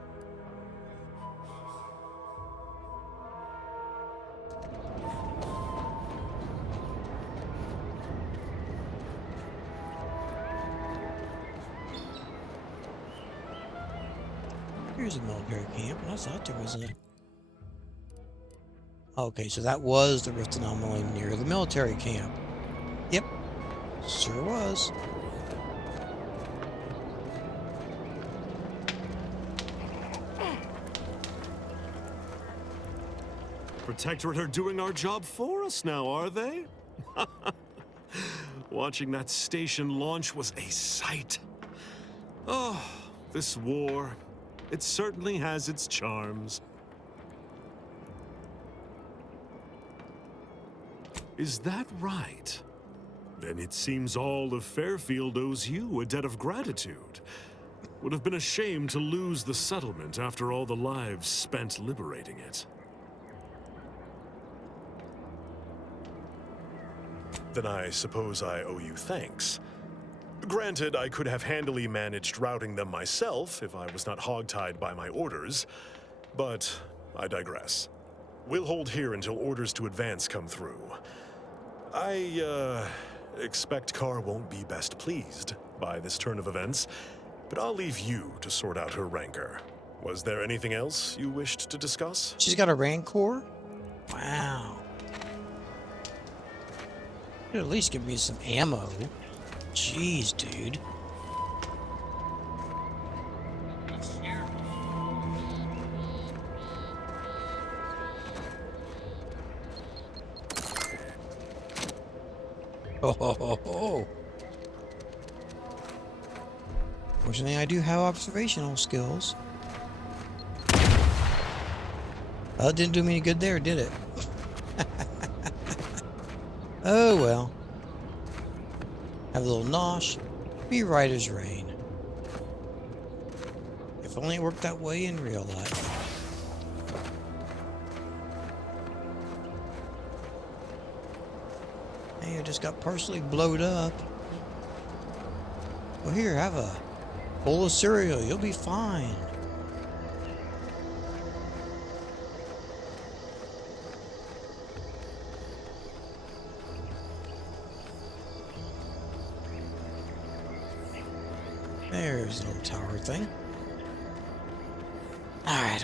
Here's a military camp, and I thought there was a... Okay, so that was the rift anomaly near the military camp. Yep, sure was. Protectorate are doing our job for us now, are they? Watching that station launch was a sight. Oh, this war, it certainly has its charms. Is that right? Then it seems all of Fairfield owes you a debt of gratitude. Would have been a shame to lose the settlement after all the lives spent liberating it. Then I suppose I owe you thanks. Granted, I could have handily managed routing them myself if I was not hogtied by my orders, but I digress. We'll hold here until orders to advance come through. I expect Carr won't be best pleased by this turn of events, but I'll leave you to sort out her rancor. Was there anything else you wished to discuss? She's got a rancor? Wow. Could at least give me some ammo. Jeez, dude. Oh. Fortunately, I do have observational skills. Well, it didn't do me any good there, did it? Oh well. Have a little nosh. Be right as rain. If only it worked that way in real life. Hey, I just got partially blowed up. Well, here, have a bowl of cereal. You'll be fine. There's the little tower thing. Alright.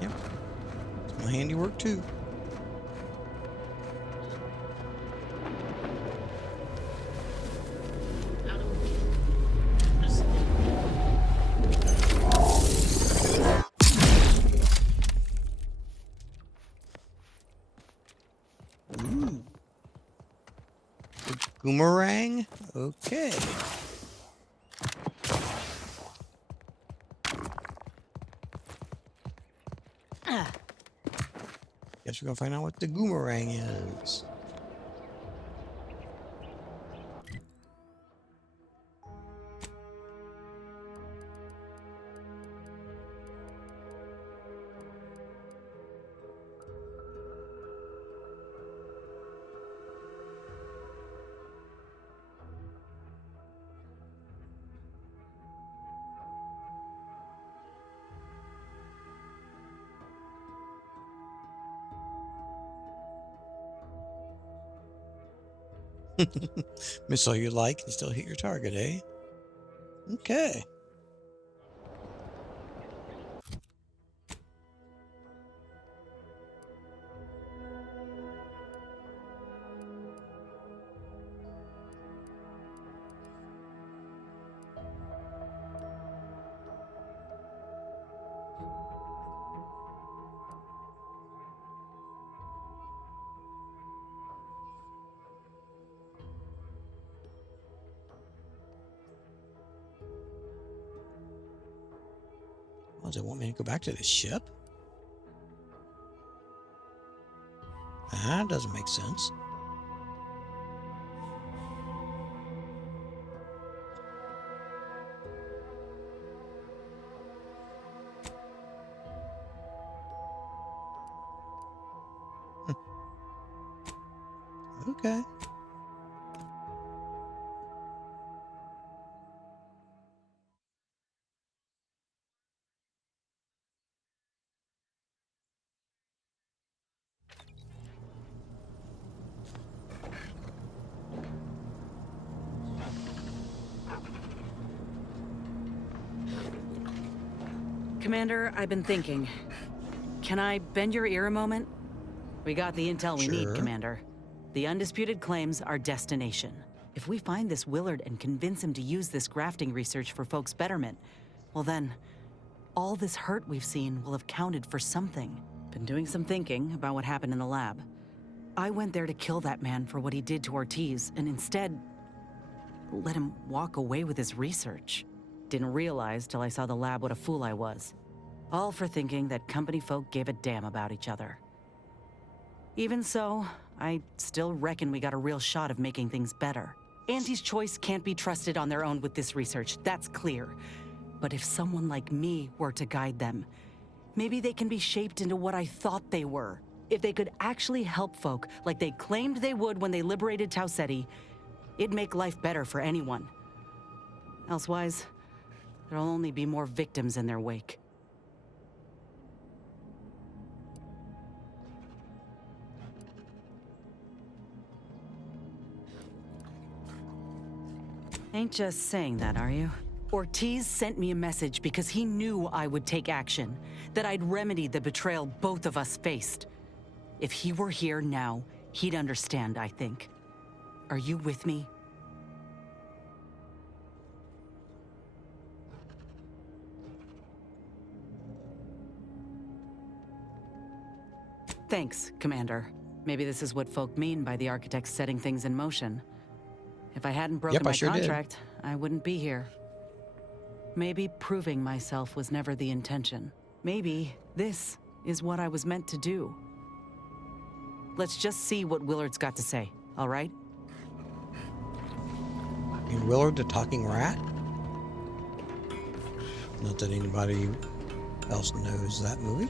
Yep. It's my handiwork too. Boomerang? Okay. Guess we're gonna find out what the boomerang is. Missile you like and still hit your target, eh? Okay. Oh, does it want me to go back to the ship? That doesn't make sense. Okay. Commander, I've been thinking. Can I bend your ear a moment? We got the intel we need, Commander. The undisputed claims our destination. If we find this Willard and convince him to use this grafting research for folks' betterment, well then, all this hurt we've seen will have counted for something. Been doing some thinking about what happened in the lab. I went there to kill that man for what he did to Ortiz, and instead, let him walk away with his research. Didn't realize till I saw the lab what a fool I was. All for thinking that company folk gave a damn about each other. Even so, I still reckon we got a real shot of making things better. Auntie's Choice can't be trusted on their own with this research, that's clear. But if someone like me were to guide them, maybe they can be shaped into what I thought they were. If they could actually help folk like they claimed they would when they liberated Tau Ceti, it'd make life better for anyone. Elsewise, there'll only be more victims in their wake. Ain't just saying that, are you? Ortiz sent me a message because he knew I would take action, that I'd remedy the betrayal both of us faced. If he were here now, he'd understand, I think. Are you with me? Thanks, Commander. Maybe this is what folk mean by the architects setting things in motion. If I hadn't broken my contract, I wouldn't be here. Maybe proving myself was never the intention. Maybe this is what I was meant to do. Let's just see what Willard's got to say, all right? And Willard the talking rat? Not that anybody else knows that movie.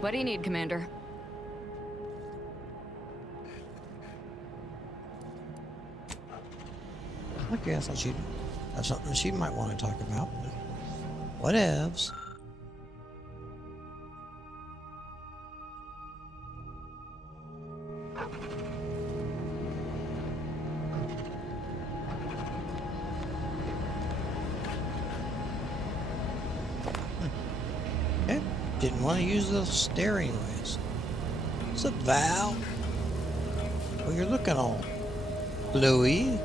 What do you need, Commander? Okay, I thought she'd have something she might want to talk about. Whatevs. Okay, didn't want to use the steering wheels. What's up, Val? Well, you're looking all bluey.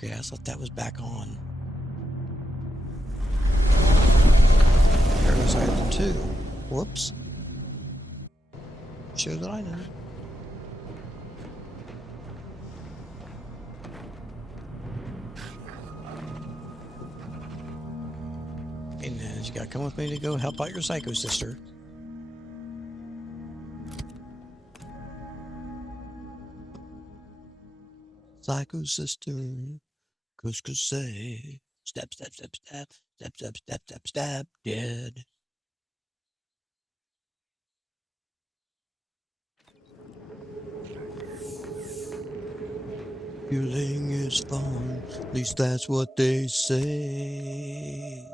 Okay, I thought that was back on. There goes item 2. Whoops. Show that I know. Hey, Naz, you gotta come with me to go help out your psycho sister. Psycho sister, couscous say, step, step, step, step, step, step, step, step, step, dead. Killing is fun, at least that's what they say.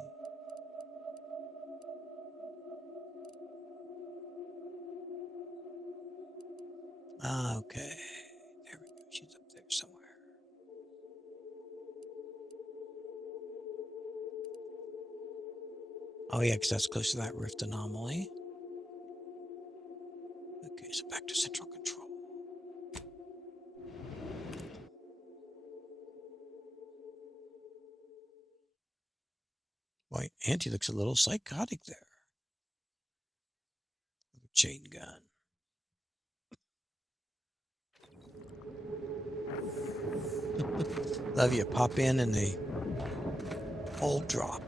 Okay, there we go. She's up there somewhere. Oh yeah, because that's close to that rift anomaly. Okay, so back to central control. Boy, Auntie looks a little psychotic there. With a chain gun. Love you. Pop in and they all drop.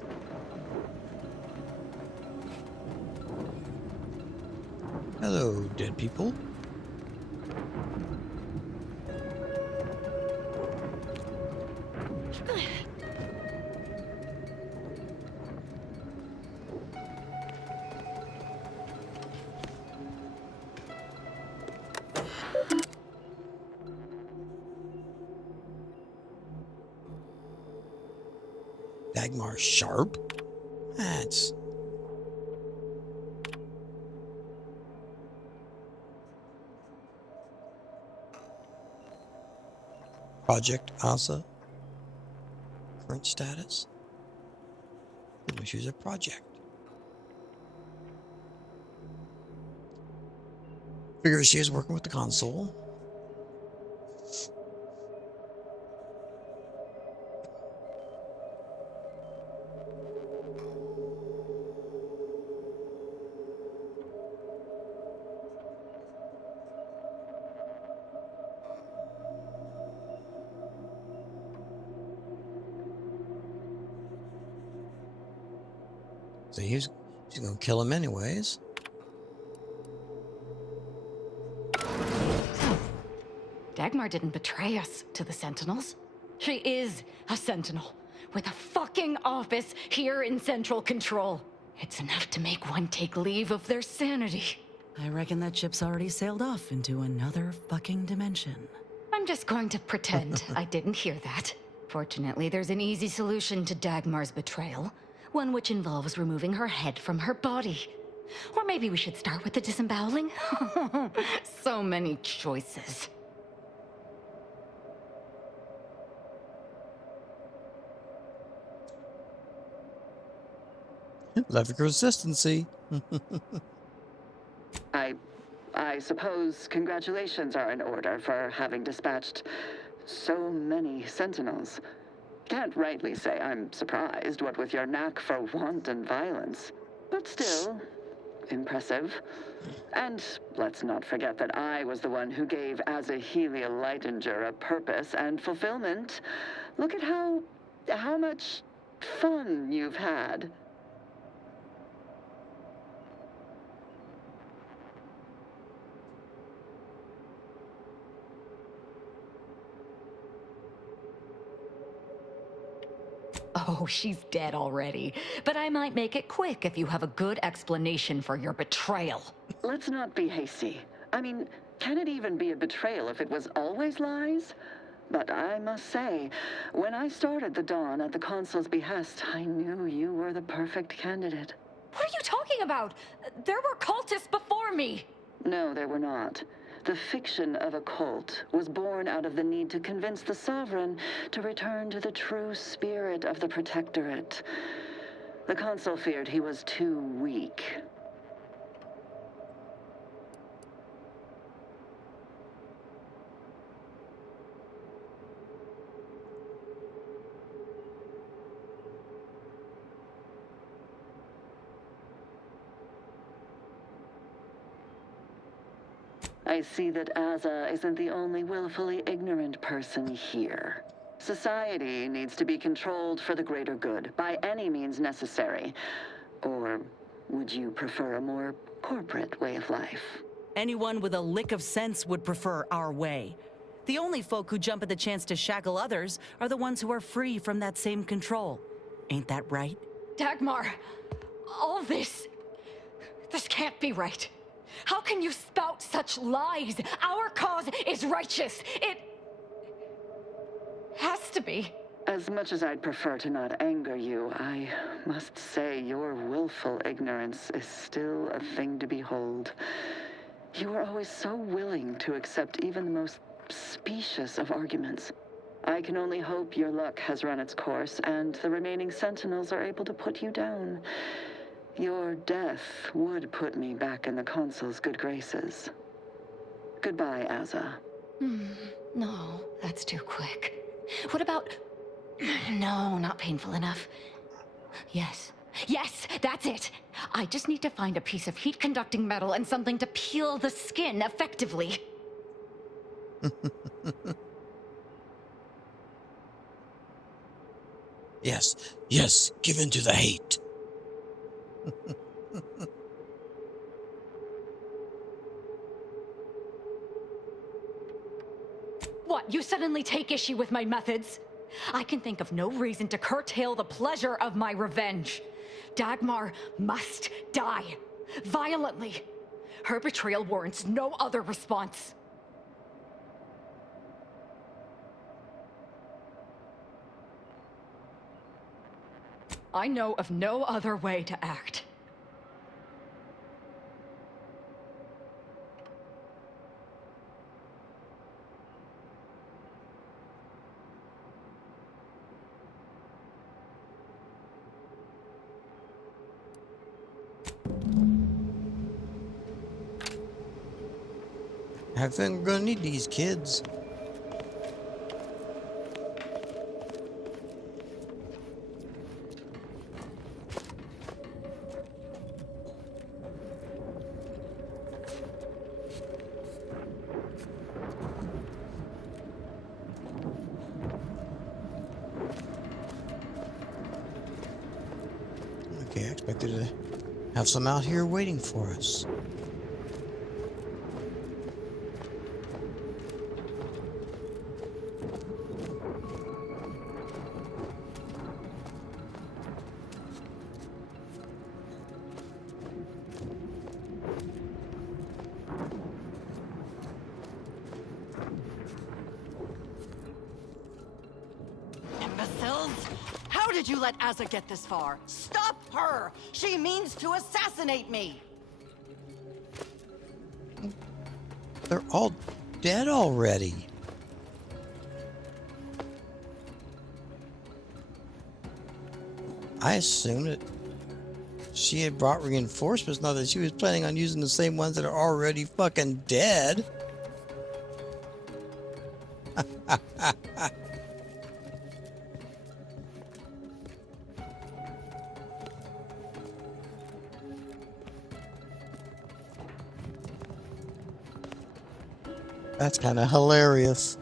Hello, dead people. Dagmar Sharp? That's... Project Asa. Current status. Let me choose a project. Figures she is working with the console. So she's gonna kill him anyways. Dagmar didn't betray us to the Sentinels. She is a Sentinel with a fucking office here in Central Control. It's enough to make one take leave of their sanity. I reckon that ship's already sailed off into another fucking dimension. I'm just going to pretend I didn't hear that. Fortunately, there's an easy solution to Dagmar's betrayal. One which involves removing her head from her body. Or maybe we should start with the disemboweling? So many choices. Love your consistency. I suppose congratulations are in order for having dispatched so many Sentinels. Can't rightly say I'm surprised, what with your knack for wanton violence. But still, impressive. And let's not forget that I was the one who gave Azahelia Leitinger a purpose and fulfillment. Look at how much fun you've had. Oh, she's dead already. But I might make it quick if you have a good explanation for your betrayal. Let's not be hasty. I mean, can it even be a betrayal if it was always lies? But I must say, when I started the Dawn at the Consul's behest, I knew you were the perfect candidate. What are you talking about? There were cultists before me. No, there were not. The fiction of a cult was born out of the need to convince the Sovereign to return to the true spirit of the Protectorate. The Consul feared he was too weak. I see that Aza isn't the only willfully ignorant person here. Society needs to be controlled for the greater good, by any means necessary. Or would you prefer a more corporate way of life? Anyone with a lick of sense would prefer our way. The only folk who jump at the chance to shackle others are the ones who are free from that same control. Ain't that right? Dagmar, all this can't be right. How can you spout such lies? Our cause is righteous. It has to be. As much as I'd prefer to not anger you, I must say your willful ignorance is still a thing to behold. You are always so willing to accept even the most specious of arguments. I can only hope your luck has run its course, and the remaining Sentinels are able to put you down. Your death would put me back in the Consul's good graces. Goodbye, Azza. No, that's too quick. What about... No, not painful enough. Yes, that's it. I just need to find a piece of heat-conducting metal and something to peel the skin effectively. Yes, give in to the hate. What, you suddenly take issue with my methods? I can think of no reason to curtail the pleasure of my revenge. Dagmar must die. Violently. Her betrayal warrants no other response. I know of no other way to act. I think we're gonna need these kids. Okay, I expected to have some out here waiting for us. Imbeciles! How did you let Azza get this far? Stop her! She means to assassinate me! They're all dead already. I assumed that she had brought reinforcements, not that she was planning on using the same ones that are already fucking dead. That's kind of hilarious.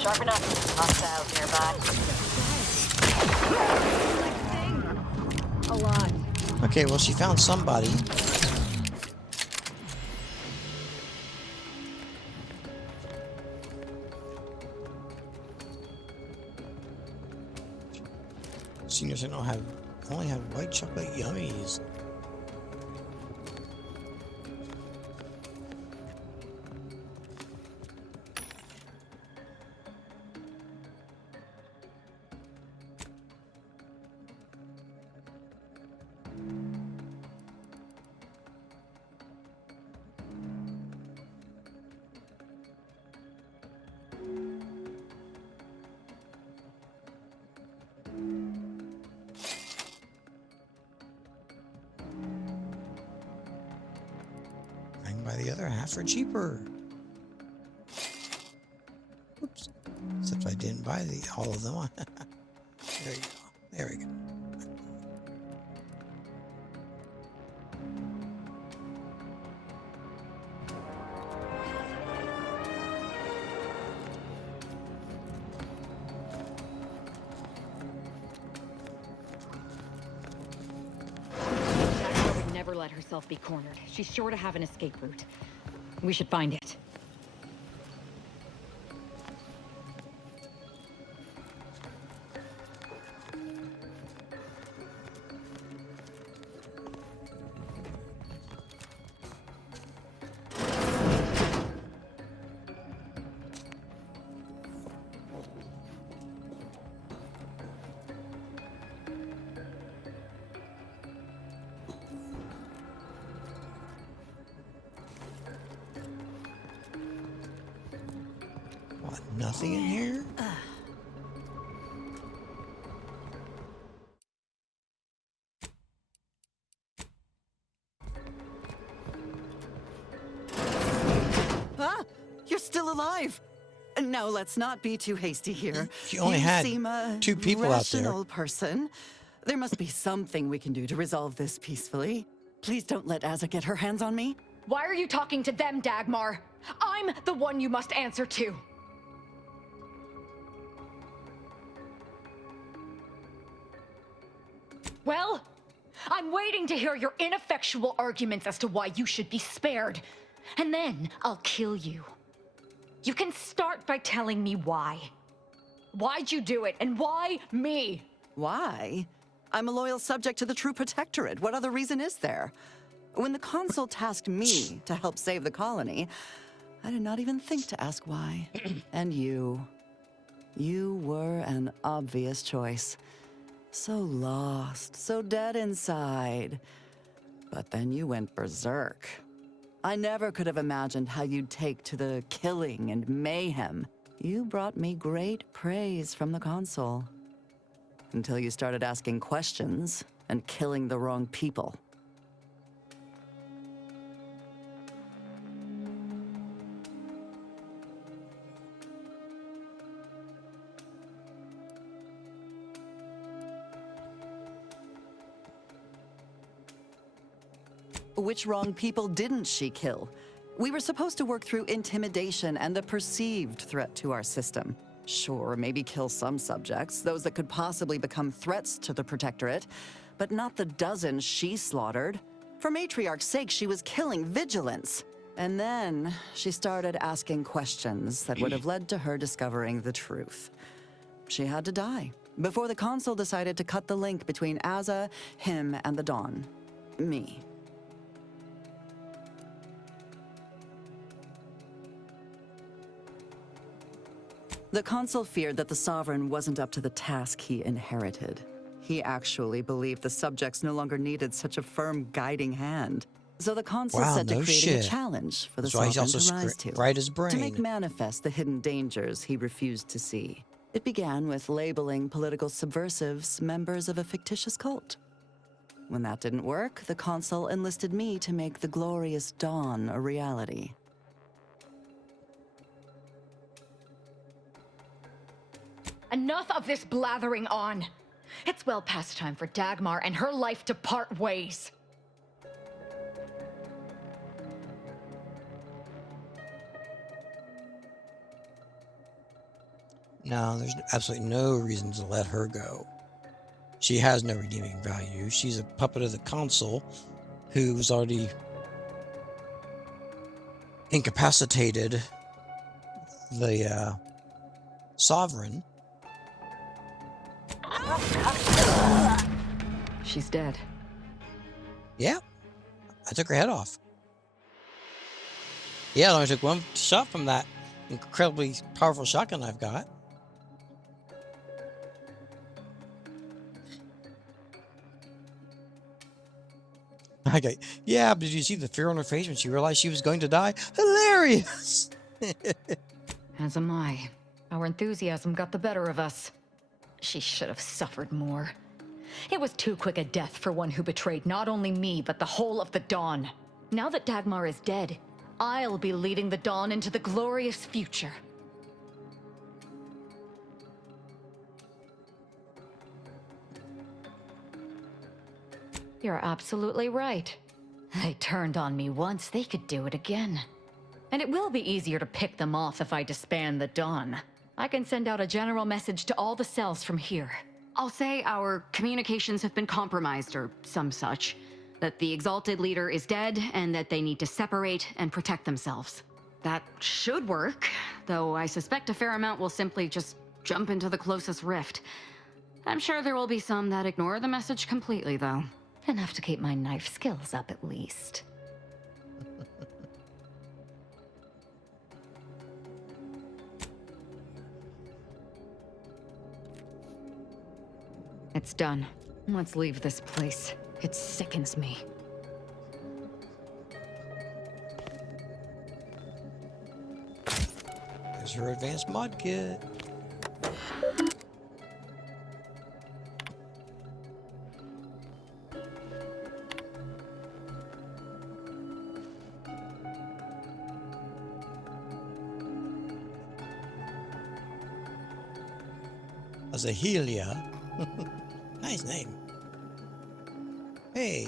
Sharpen up. Hostiles nearby. A lot. Okay, well, she found somebody. Seniors, I only have white chocolate yummies. I can buy the other half for cheaper. Oops. Except I didn't didn't buy all of them. There you go. There we go. Dagmar would never let herself be cornered. She's sure to have an escape route. We should find it. What, nothing in here? Ah, you're still alive. Now let's not be too hasty here. You only had seem a 2 people out there. rational person. There must be something we can do to resolve this peacefully. Please don't let Asa get her hands on me. Why are you talking to them, Dagmar? I'm the one you must answer to. Well, I'm waiting to hear your ineffectual arguments as to why you should be spared. And then I'll kill you. You can start by telling me why. Why'd you do it, and why me? Why? I'm a loyal subject to the True Protectorate. What other reason is there? When the Consul tasked me to help save the colony, I did not even think to ask why. And you were an obvious choice. So lost, so dead inside. But then you went berserk. I never could have imagined how you'd take to the killing and mayhem. You brought me great praise from the Consul. Until you started asking questions and killing the wrong people. Which wrong people didn't she kill? We were supposed to work through intimidation and the perceived threat to our system. Sure, maybe kill some subjects, those that could possibly become threats to the Protectorate, but not the dozens she slaughtered. For Matriarch's sake, she was killing vigilance. And then she started asking questions that would have led to her discovering the truth. She had to die before the Consul decided to cut the link between Asa, him, and the Dawn. Me. The Consul feared that the Sovereign wasn't up to the task he inherited. He actually believed the subjects no longer needed such a firm guiding hand. So the Consul set to creating a challenge for the Sovereign to rise to. Right his brain. To make manifest the hidden dangers he refused to see. It began with labeling political subversives members of a fictitious cult. When that didn't work, the Consul enlisted me to make the glorious dawn a reality. Enough of this blathering on. It's well past time for Dagmar and her life to part ways. No, there's absolutely no reason to let her go. She has no redeeming value. She's a puppet of the Consul, who's already incapacitated the Sovereign. She's dead. Yeah, I took her head off. Yeah, I only took one shot from that incredibly powerful shotgun I've got. Okay, yeah, but did you see the fear on her face when she realized she was going to die? Hilarious! As am I. Our enthusiasm got the better of us. She should have suffered more. It was too quick a death for one who betrayed not only me, but the whole of the Dawn. Now that Dagmar is dead, I'll be leading the Dawn into the glorious future. You're absolutely right. They turned on me once, they could do it again. And it will be easier to pick them off if I disband the Dawn. I can send out a general message to all the cells from here. I'll say our communications have been compromised or some such. That the Exalted Leader is dead and that they need to separate and protect themselves. That should work, though I suspect a fair amount will simply just jump into the closest rift. I'm sure there will be some that ignore the message completely, though. Enough to keep my knife skills up, at least. It's done. Let's leave this place. It sickens me. There's your advanced mod kit. Zahelia. Nice name. Hey.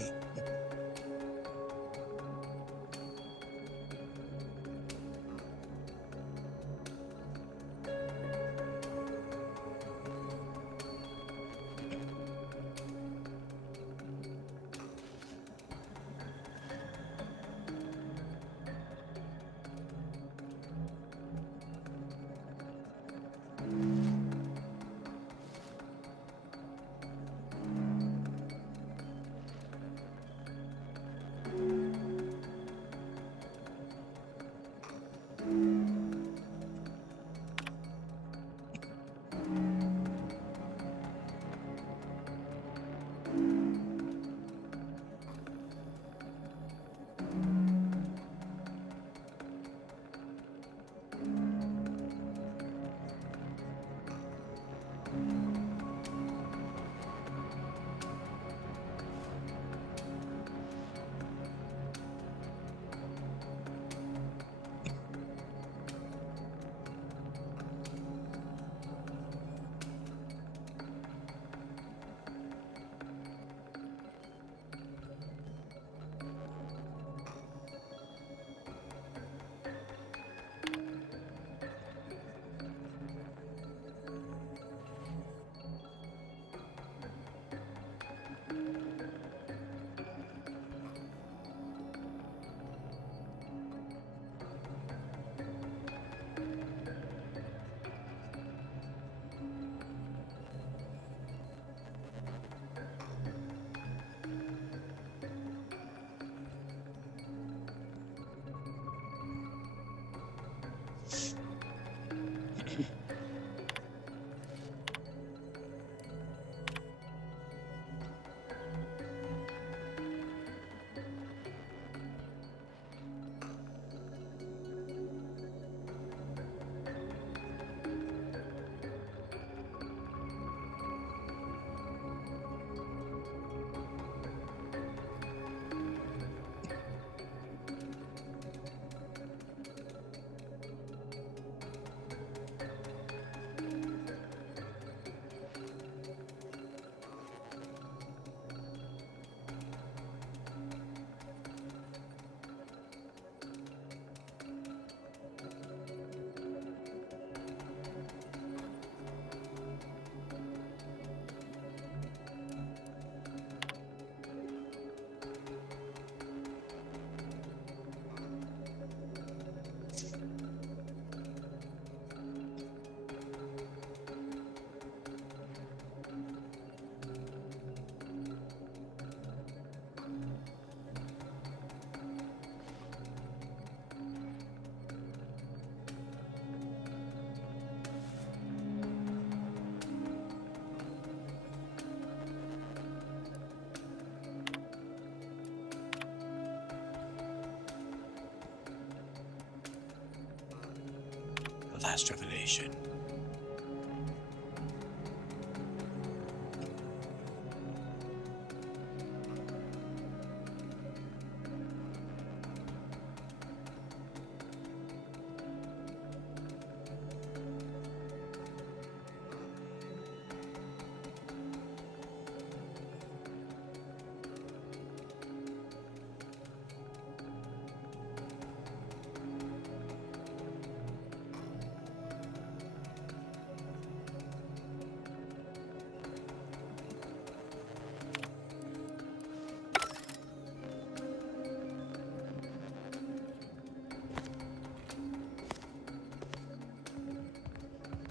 Last revelation.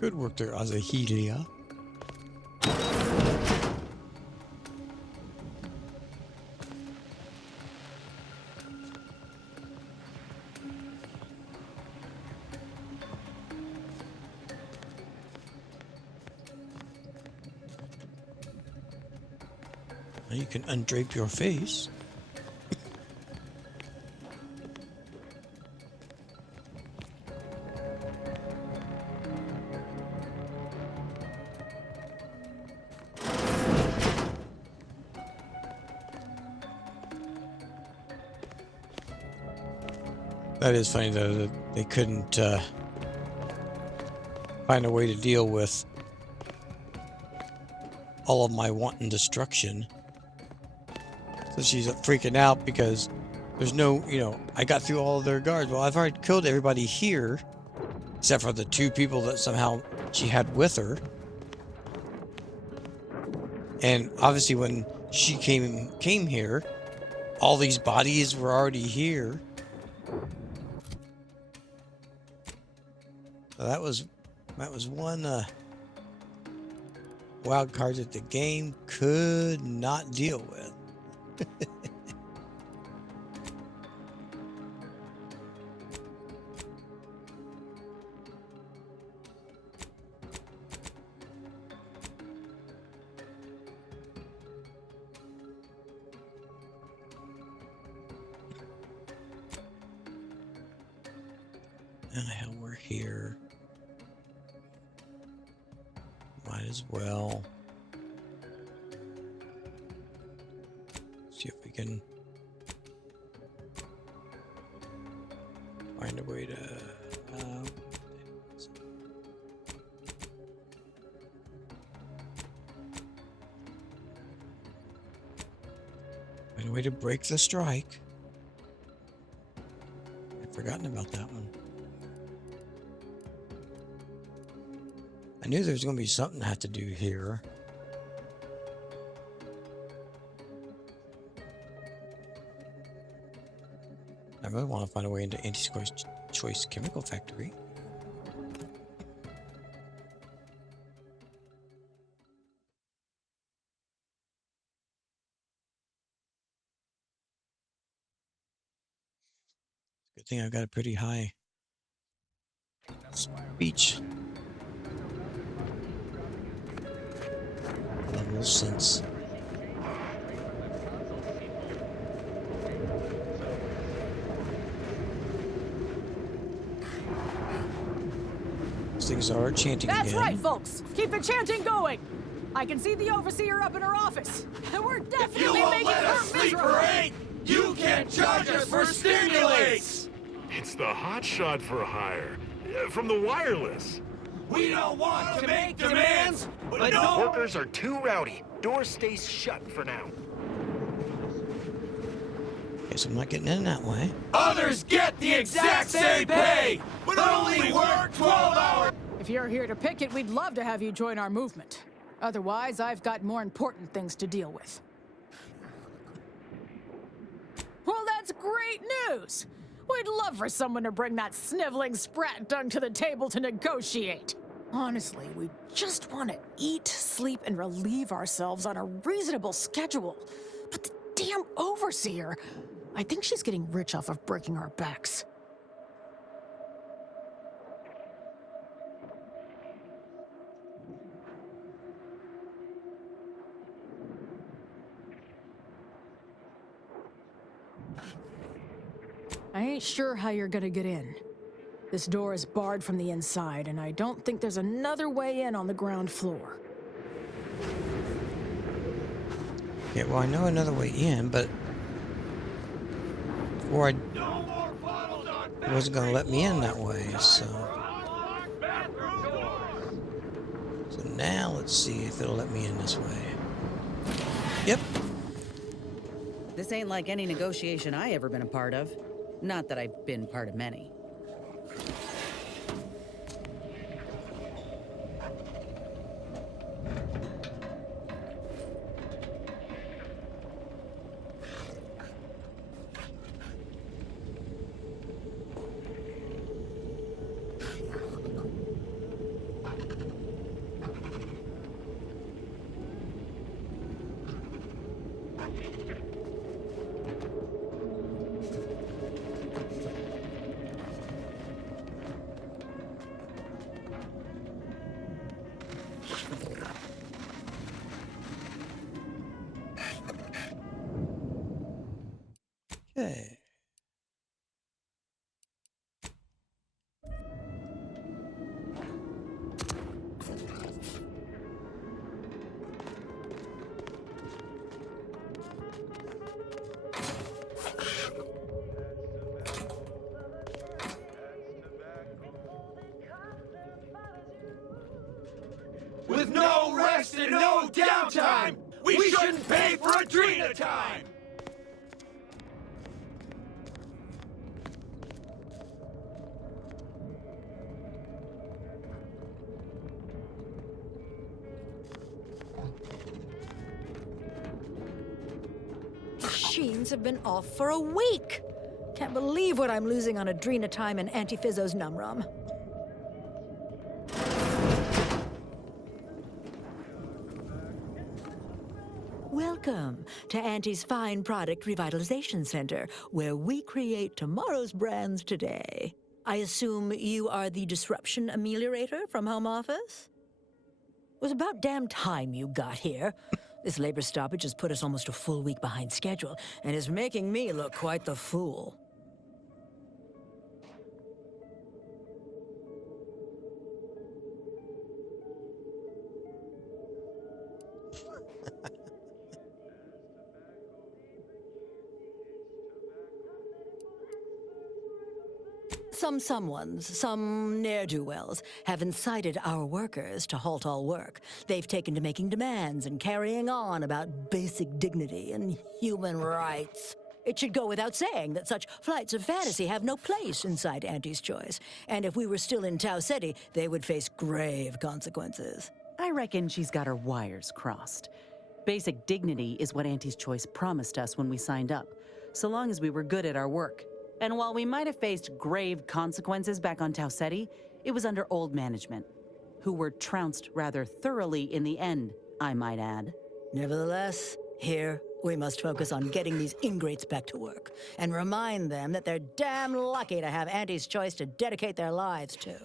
Good work there, Azahelia. Now you can undrape your face. That is funny though that they couldn't find a way to deal with all of my wanton destruction. So she's freaking out because there's no, you know, I got through all of their guards. Well, I've already killed everybody here, except for the 2 people that somehow she had with her. And obviously when she came here, all these bodies were already here. So that was one wild card that the game could not deal with. And hell, we're here. Might as well see if we can find a way to find a way to break the strike. I'd forgotten about that one. I knew there was going to be something I had to do here. I really want to find a way into Anti-Choice Chemical Factory. Good thing I've got a pretty high speech level since things are chanting That's again. right, folks. Keep the chanting going. I can see the overseer up in her office. And we're definitely making her miserable. You can't charge us for stimulates! It's the hotshot for hire. From the wireless. We don't want to make demands, but no... Workers are too rowdy. Door stays shut for now. Guess I'm not getting in that way. Others get the exact same pay, but only work 12 hours! If you're here to picket, we'd love to have you join our movement. Otherwise, I've got more important things to deal with. Well, that's great news! We'd love for someone to bring that sniveling sprat dunk to the table to negotiate. Honestly, we just want to eat, sleep, and relieve ourselves on a reasonable schedule. But the damn overseer, I think she's getting rich off of breaking our backs. I ain't sure how you're gonna get in. This door is barred from the inside, and I don't think there's another way in on the ground floor. Yeah, well, I know another way in, but before it wasn't going to let me in that way, so now let's see if it'll let me in this way. Yep. This ain't like any negotiation I ever been a part of. Not that I've been part of many. Okay. With no rest and no downtime, we shouldn't pay for Adrena time! Machines have been off for a week. Can't believe what I'm losing on Adrena time and Antifizzo's Numrum. Welcome to Auntie's Fine Product Revitalization Center, where we create tomorrow's brands today. I assume you are the disruption ameliorator from home office? It was about damn time you got here. This labor stoppage has put us almost a full week behind schedule and is making me look quite the fool. Some ne'er-do-wells, have incited our workers to halt all work. They've taken to making demands and carrying on about basic dignity and human rights. It should go without saying that such flights of fantasy have no place inside Auntie's Choice. And if we were still in Tau Ceti, they would face grave consequences. I reckon she's got her wires crossed. Basic dignity is what Auntie's Choice promised us when we signed up, so long as we were good at our work. And while we might have faced grave consequences back on Tau Ceti, it was under old management, who were trounced rather thoroughly in the end, I might add. Nevertheless, here we must focus on getting these ingrates back to work and remind them that they're damn lucky to have Auntie's Choice to dedicate their lives to.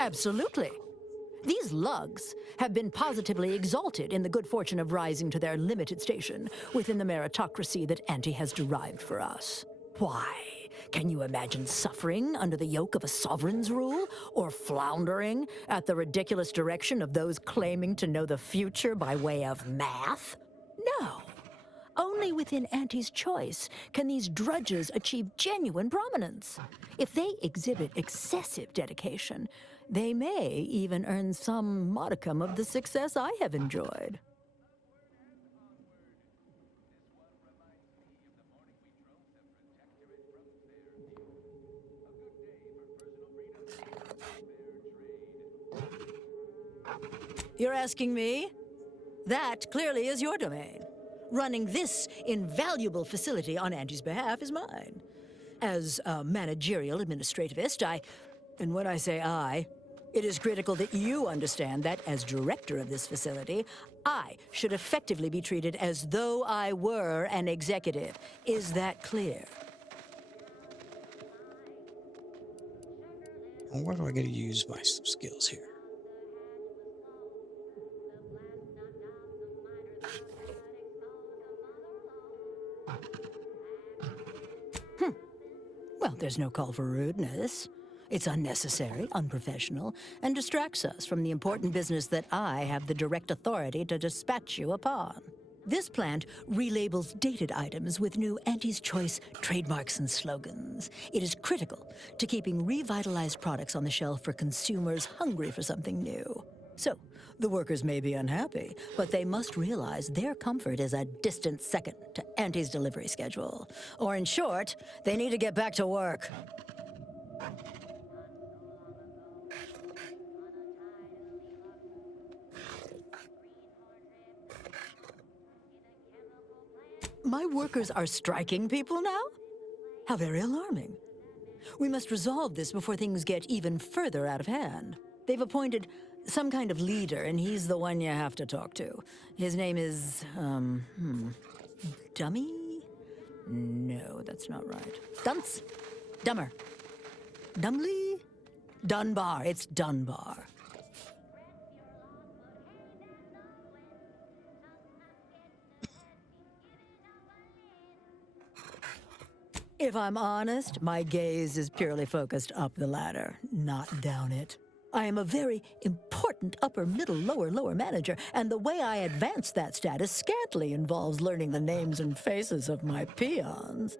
Absolutely. These lugs have been positively exalted in the good fortune of rising to their limited station within the meritocracy that Auntie has derived for us. Why? Can you imagine suffering under the yoke of a sovereign's rule, or floundering at the ridiculous direction of those claiming to know the future by way of math? No. Only within Auntie's Choice can these drudges achieve genuine prominence. If they exhibit excessive dedication, they may even earn some modicum of the success I have enjoyed. You're asking me? That clearly is your domain. Running this invaluable facility on Auntie's behalf is mine. As a managerial administrativist, and when I say I, it is critical that you understand that as director of this facility, I should effectively be treated as though I were an executive. Is that clear? Well, where do I get to use my skills here? Well, there's no call for rudeness. It's unnecessary, unprofessional, and distracts us from the important business that I have the direct authority to dispatch you upon. This plant relabels dated items with new Auntie's Choice trademarks and slogans. It is critical to keeping revitalized products on the shelf for consumers hungry for something new. So, the workers may be unhappy, but they must realize their comfort is a distant second to Auntie's delivery schedule. Or in short, they need to get back to work. My workers are striking people now? How very alarming. We must resolve this before things get even further out of hand. They've appointed some kind of leader, and he's the one you have to talk to. His name is, Dummy? No, that's not right. Dunce? Dummer. Dumbly? Dunbar. It's Dunbar. If I'm honest, my gaze is purely focused up the ladder, not down it. I am a very important upper, middle, lower manager, and the way I advance that status scantily involves learning the names and faces of my peons.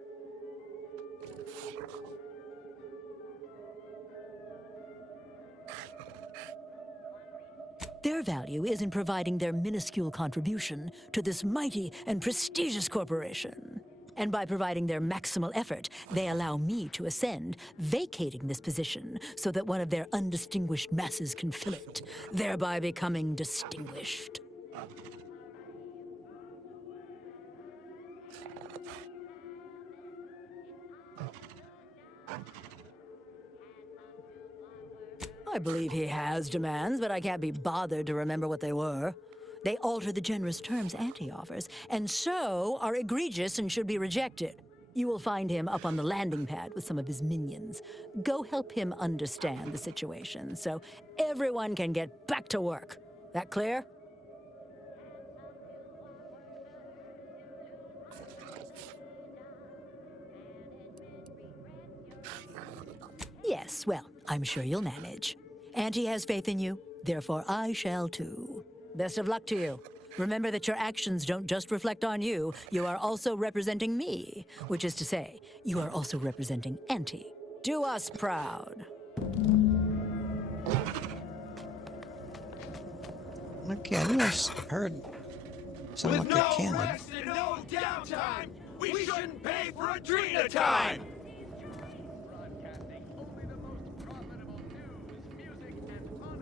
Their value is in providing their minuscule contribution to this mighty and prestigious corporation. And by providing their maximal effort, they allow me to ascend, vacating this position so that one of their undistinguished masses can fill it, thereby becoming distinguished. I believe he has demands, but I can't be bothered to remember what they were. They alter the generous terms Auntie offers, and so are egregious and should be rejected. You will find him up on the landing pad with some of his minions. Go help him understand the situation so everyone can get back to work. That clear? Yes, well, I'm sure you'll manage. Auntie has faith in you, therefore I shall too. Best of luck to you. Remember that your actions don't just reflect on you, you are also representing me, which is to say, you are also representing Auntie. Do us proud. Okay, I knew I heard something like a cannon. Rest and no downtime, we shouldn't pay for a drink at a time.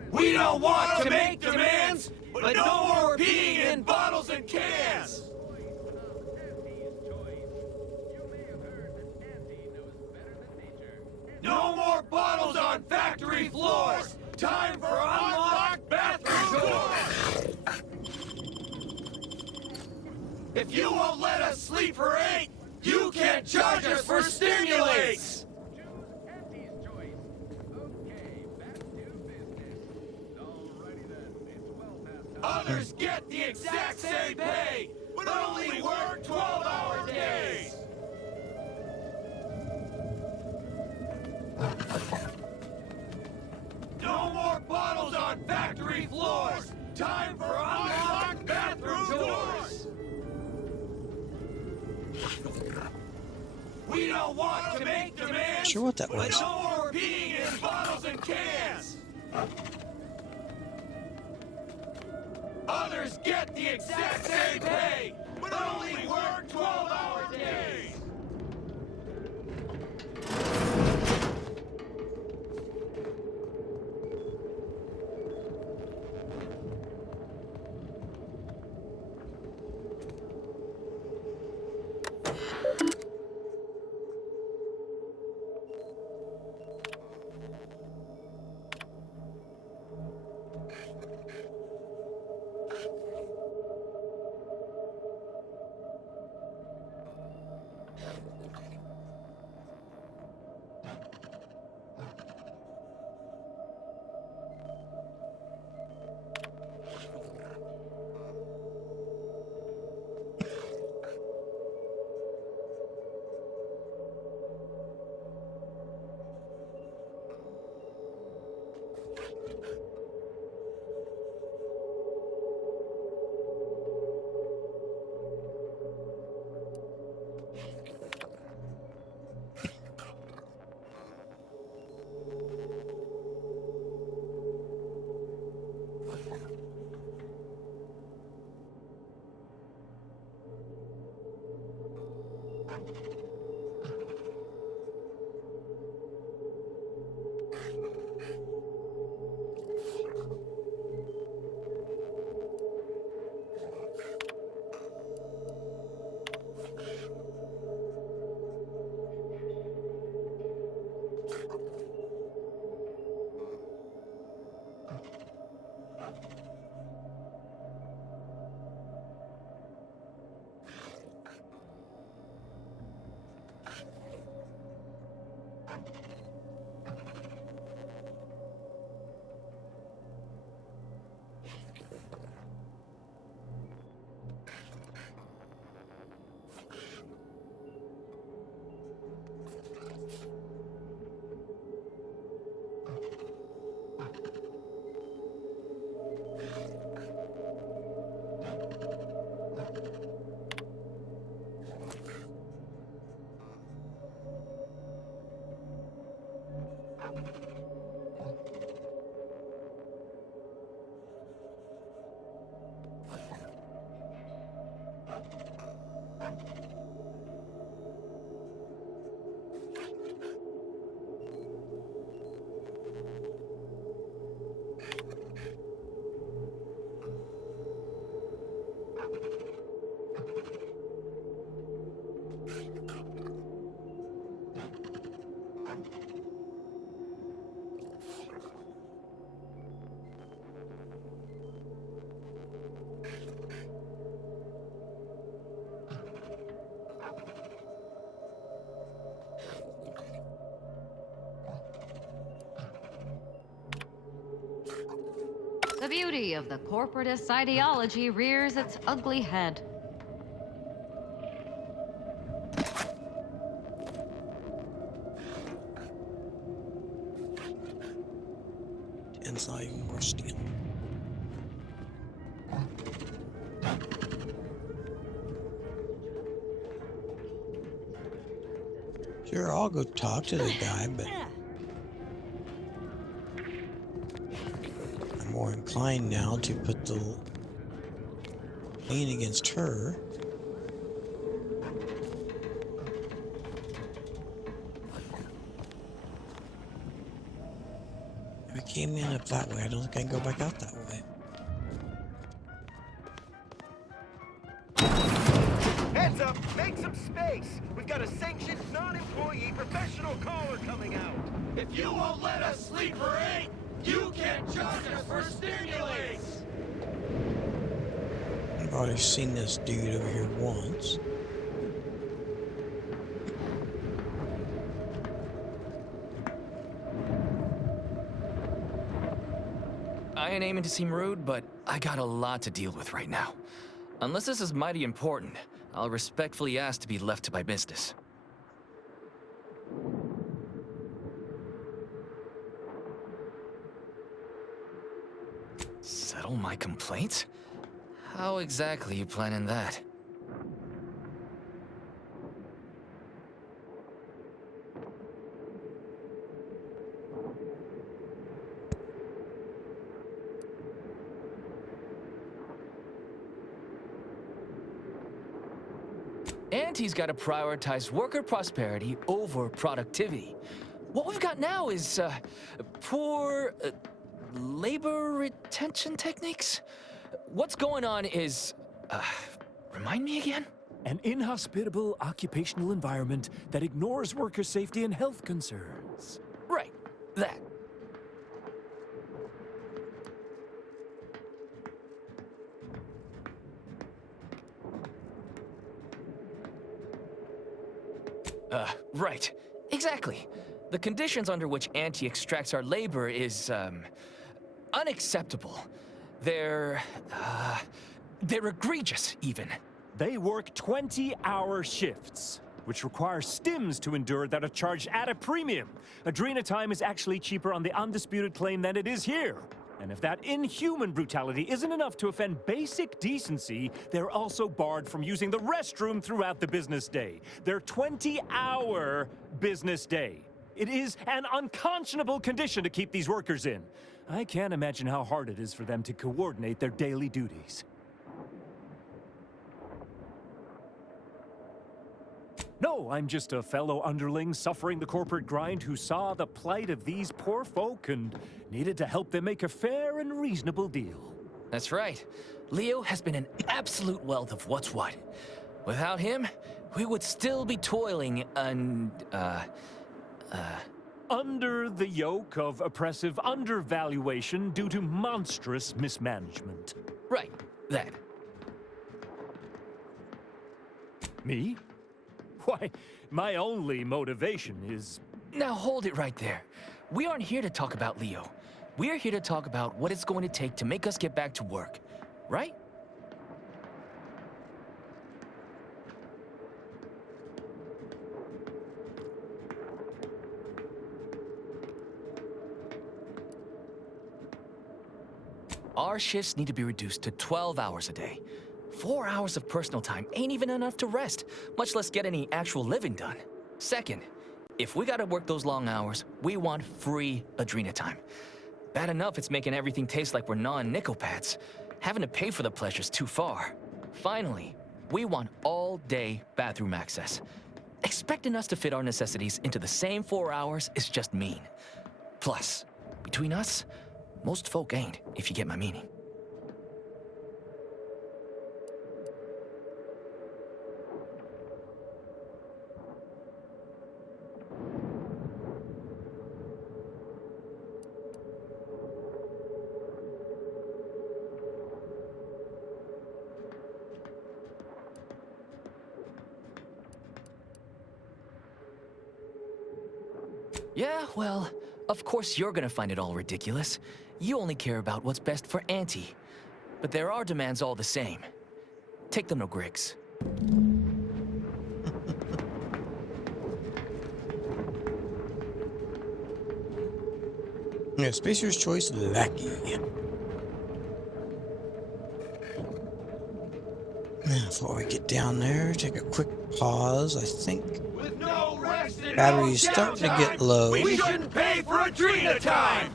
We don't want to make demands, but no more peeing in bottles and cans! No more bottles on factory floors! Time for unlocked bathroom doors! If you won't let us sleep for 8, you can't charge us for stimulates! Others get the exact same pay, but only work 12-hour days! No more bottles on factory floors! Time for unlocked bathroom doors! We don't want to make demands, Sure what that but was. no more peeing in bottles and cans! Others get the exact same pay, but only work 12-hour days! The beauty of the corporatist ideology rears its ugly head. It's not even worth stealing. Sure, I'll go talk to the guy, but I'm more inclined now to put the lien against her. I came in up that way. I don't think I can go back out that way. Heads up! Make some space! We've got a sanctioned, non-employee professional caller coming out! If you won't let us sleep for 8, you can't charge us for stimulants! I've already seen this dude over here once. I ain't aiming to seem rude, but I got a lot to deal with right now. Unless this is mighty important, I'll respectfully ask to be left to my business. Settle my complaints? How exactly you planning that? Auntie's got to prioritize worker prosperity over productivity. What we've got now is, poor, labor retention techniques? What's going on is, remind me again? An inhospitable occupational environment that ignores worker safety and health concerns. Right, that. Right. Exactly. The conditions under which Auntie extracts our labor is, unacceptable. They're egregious, even. They work 20-hour shifts, which require stims to endure that are charged at a premium. Adrena time is actually cheaper on the undisputed claim than it is here. And if that inhuman brutality isn't enough to offend basic decency, they're also barred from using the restroom throughout the business day. Their 20-hour business day. It is an unconscionable condition to keep these workers in. I can't imagine how hard it is for them to coordinate their daily duties. No, I'm just a fellow underling suffering the corporate grind who saw the plight of these poor folk and needed to help them make a fair and reasonable deal. That's right. Leo has been an absolute wealth of what's what. Without him, we would still be toiling under the yoke of oppressive undervaluation due to monstrous mismanagement. Right, that. Me? Why, my only motivation is... Now hold it right there. We aren't here to talk about Leo. We're here to talk about what it's going to take to make us get back to work, right? Our shifts need to be reduced to 12 hours a day. 4 hours of personal time ain't even enough to rest, much less get any actual living done. Second, if we gotta work those long hours, we want free Adrena time. Bad enough it's making everything taste like we're gnawing Nicopads. Having to pay for the pleasure's too far. Finally, we want all-day bathroom access. Expecting us to fit our necessities into the same 4 hours is just mean. Plus, between us, most folk ain't, if you get my meaning. Yeah, well, Of course you're gonna find it all ridiculous. You only care about what's best for Auntie. But there are demands all the same. Take them to Griggs. Yeah, Spacer's Choice Lackey. Now, before we get down there, take a quick pause. I think battery's starting to get low. We shouldn't pay for Adrena time!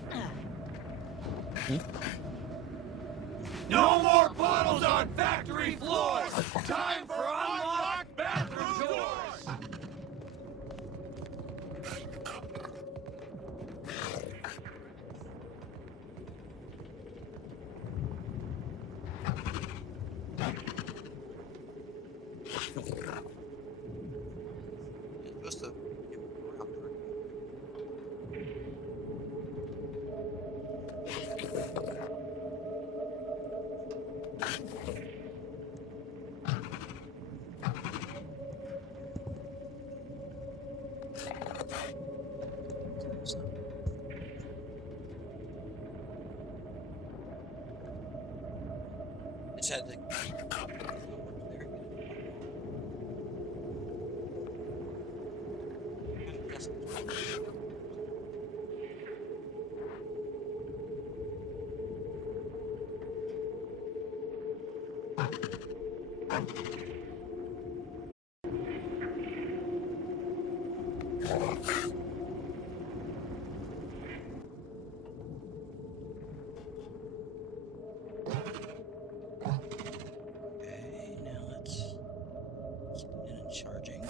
No more bottles on factory floors! Time for unlocked bathroom doors! Just had to. Okay, now let's spin in and charging.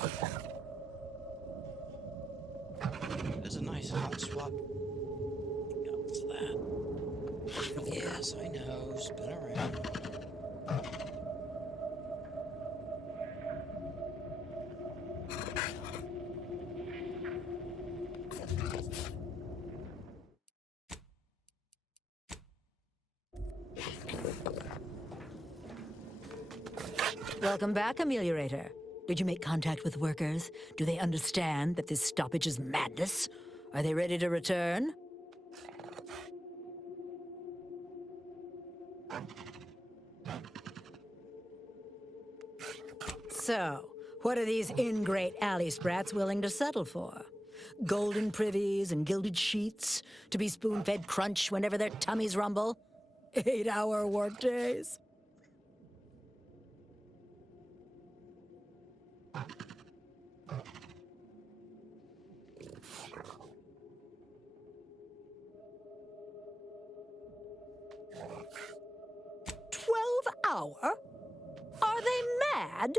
There's a nice hot swap. What's that? Yes, I know. Spin around. Welcome back, Ameliorator. Did you make contact with workers? Do they understand that this stoppage is madness? Are they ready to return? So, what are these ingrate alley sprats willing to settle for? Golden privies and gilded sheets? To be spoon-fed crunch whenever their tummies rumble? 8-hour workdays? Hour? Are they mad?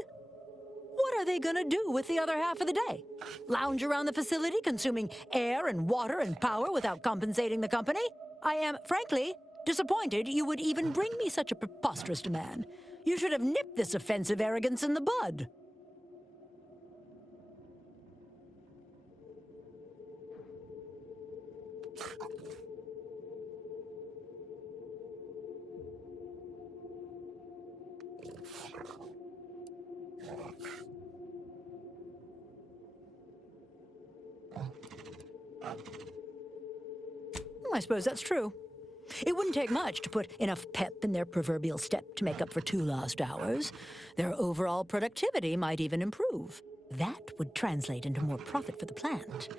What are they gonna do with the other half of the day? Lounge around the facility consuming air and water and power without compensating the company? I am, frankly, disappointed you would even bring me such a preposterous demand. You should have nipped this offensive arrogance in the bud. I suppose that's true. It wouldn't take much to put enough pep in their proverbial step to make up for 2 lost hours. Their overall productivity might even improve. That would translate into more profit for the plant,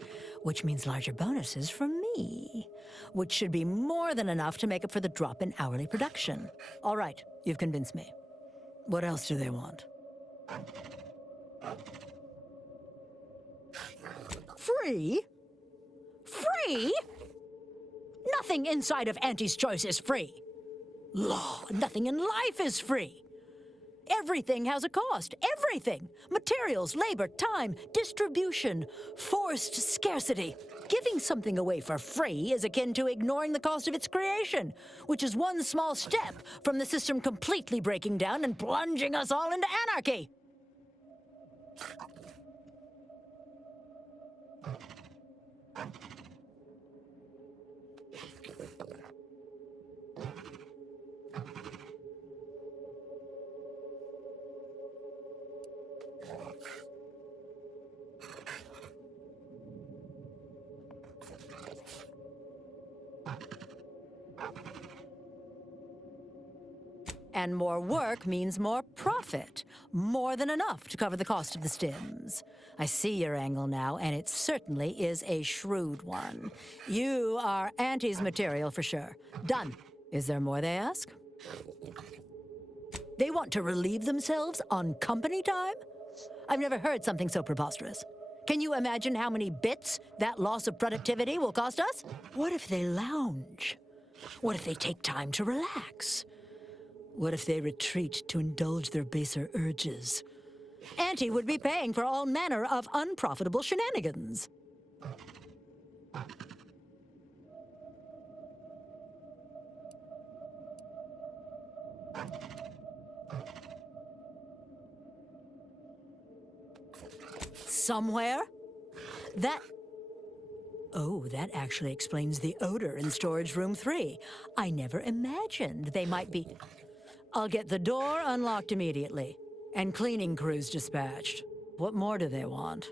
which means larger bonuses for me, which should be more than enough to make up for the drop in hourly production. All right, you've convinced me. What else do they want? Free? Free? Nothing inside of Auntie's Choice is free. Law, nothing in life is free. Everything has a cost. Everything. Materials, labor, time, distribution, forced scarcity. Giving something away for free is akin to ignoring the cost of its creation, which is one small step from the system completely breaking down and plunging us all into anarchy. And more work means more profit. More than enough to cover the cost of the stims. I see your angle now, and it certainly is a shrewd one. You are Auntie's material for sure. Done. Is there more they ask? They want to relieve themselves on company time? I've never heard something so preposterous. Can you imagine how many bits that loss of productivity will cost us? What if they lounge? What if they take time to relax? What if they retreat to indulge their baser urges? Auntie would be paying for all manner of unprofitable shenanigans. Somewhere? Oh, that actually explains the odor in storage room 3. I never imagined they might be... I'll get the door unlocked immediately, and cleaning crews dispatched. What more do they want?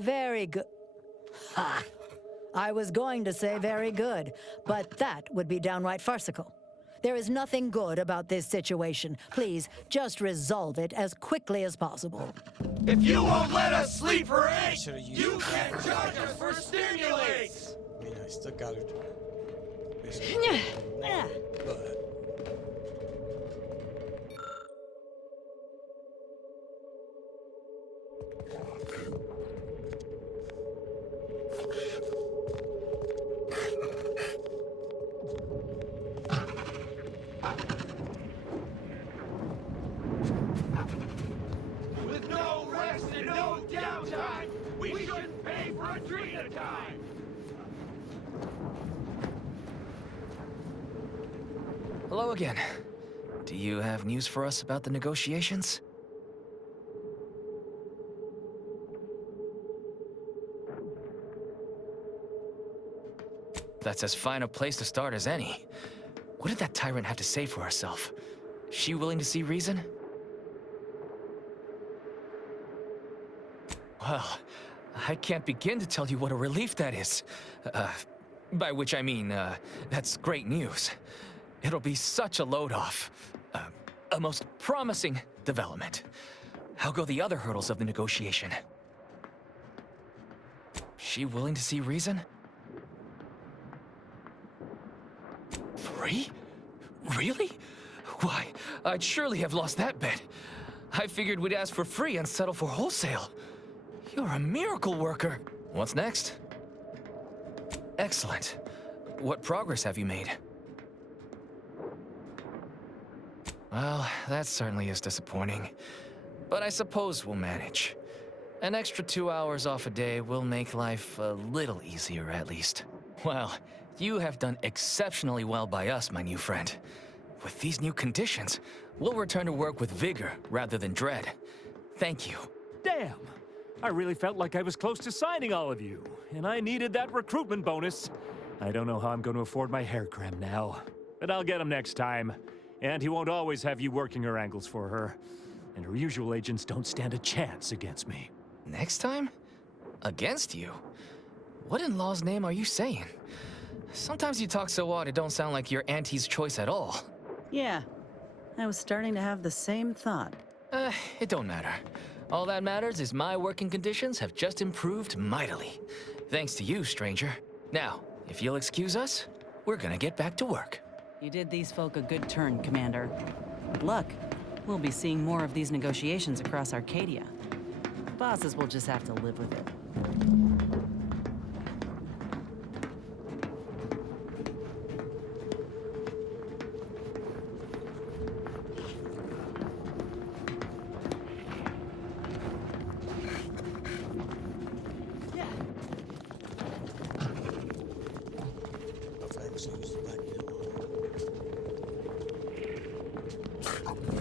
Very good. Ha! I was going to say very good, but that would be downright farcical. There is nothing good about this situation. Please, just resolve it as quickly as possible. If you won't let us sleep or eat, you can't charge us for stimulants! I mean, I still got it. But... With no rest and no downtime, we shouldn't pay for Adrena time! Hello again. Do you have news for us about the negotiations? That's as fine a place to start as any. What did that tyrant have to say for herself? She willing to see reason? Well, I can't begin to tell you what a relief that is. By which I mean, that's great news. It'll be such a load off. A most promising development. How go the other hurdles of the negotiation? She willing to see reason? Free? Really? Why, I'd surely have lost that bet. I figured we'd ask for free and settle for wholesale. You're a miracle worker. What's next? Excellent. What progress have you made? Well, that certainly is disappointing. But I suppose we'll manage. An extra 2 hours off a day will make life a little easier, at least. Well, you have done exceptionally well by us, my new friend. With these new conditions, we'll return to work with vigor rather than dread. Thank you. Damn! I really felt like I was close to signing all of you, and I needed that recruitment bonus. I don't know how I'm going to afford my hair cream now, but I'll get him next time. And he won't always have you working her angles for her. And her usual agents don't stand a chance against me. Next time? Against you? What in law's name are you saying? Sometimes you talk so odd it don't sound like you're Auntie's choice at all. Yeah, I was starting to have the same thought. It don't matter. All that matters is my working conditions have just improved mightily. Thanks to you, stranger. Now, if you'll excuse us, we're gonna get back to work. You did these folk a good turn, Commander. Good luck. We'll be seeing more of these negotiations across Arcadia. Bosses will just have to live with it.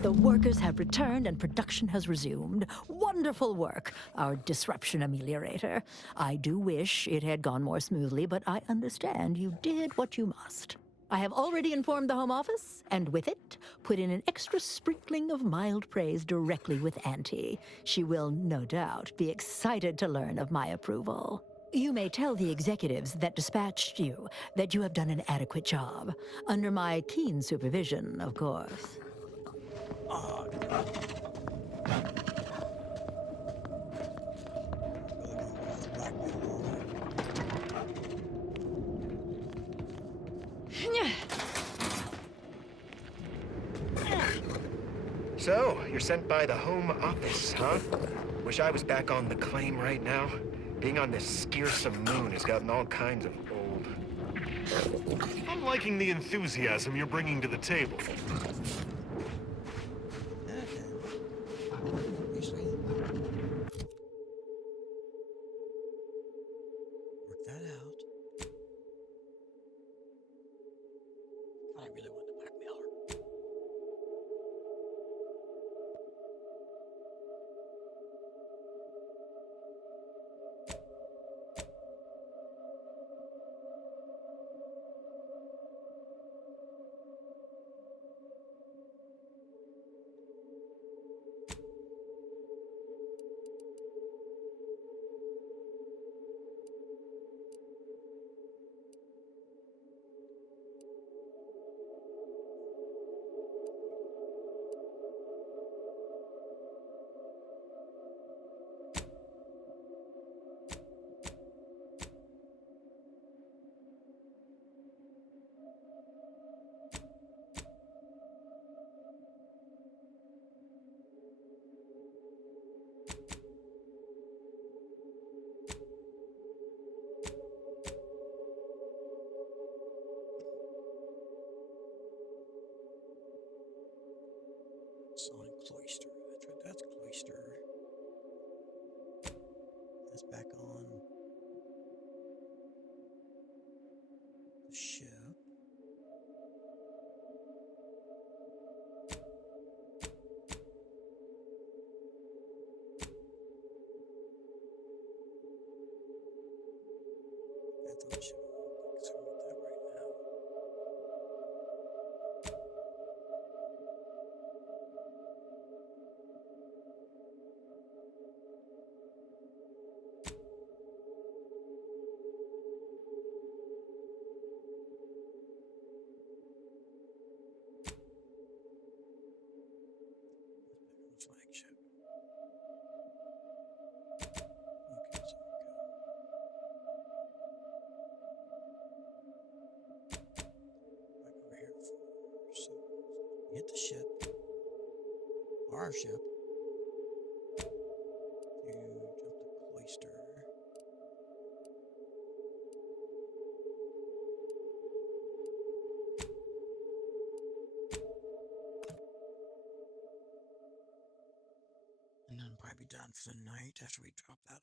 The workers have returned and production has resumed. Wonderful work, our disruption ameliorator. I do wish it had gone more smoothly, but I understand you did what you must. I have already informed the Home Office, and with it, put in an extra sprinkling of mild praise directly with Auntie. She will, no doubt, be excited to learn of my approval. You may tell the executives that dispatched you that you have done an adequate job. Under my keen supervision, of course. So, you're sent by the Home Office, huh? Wish I was back on the claim right now. Being on this skeersome moon has gotten all kinds of old. I'm liking the enthusiasm you're bringing to the table. Work that out. I really want to blackmail her. Sonic Cloister. That's right, that's Cloister. That's back on the ship. That's on the ship. Let's go with that right now. Flagship. Okay, so back over here so hit the ship, our ship, to jump the Cloister. And then probably be done for the night after we drop that off.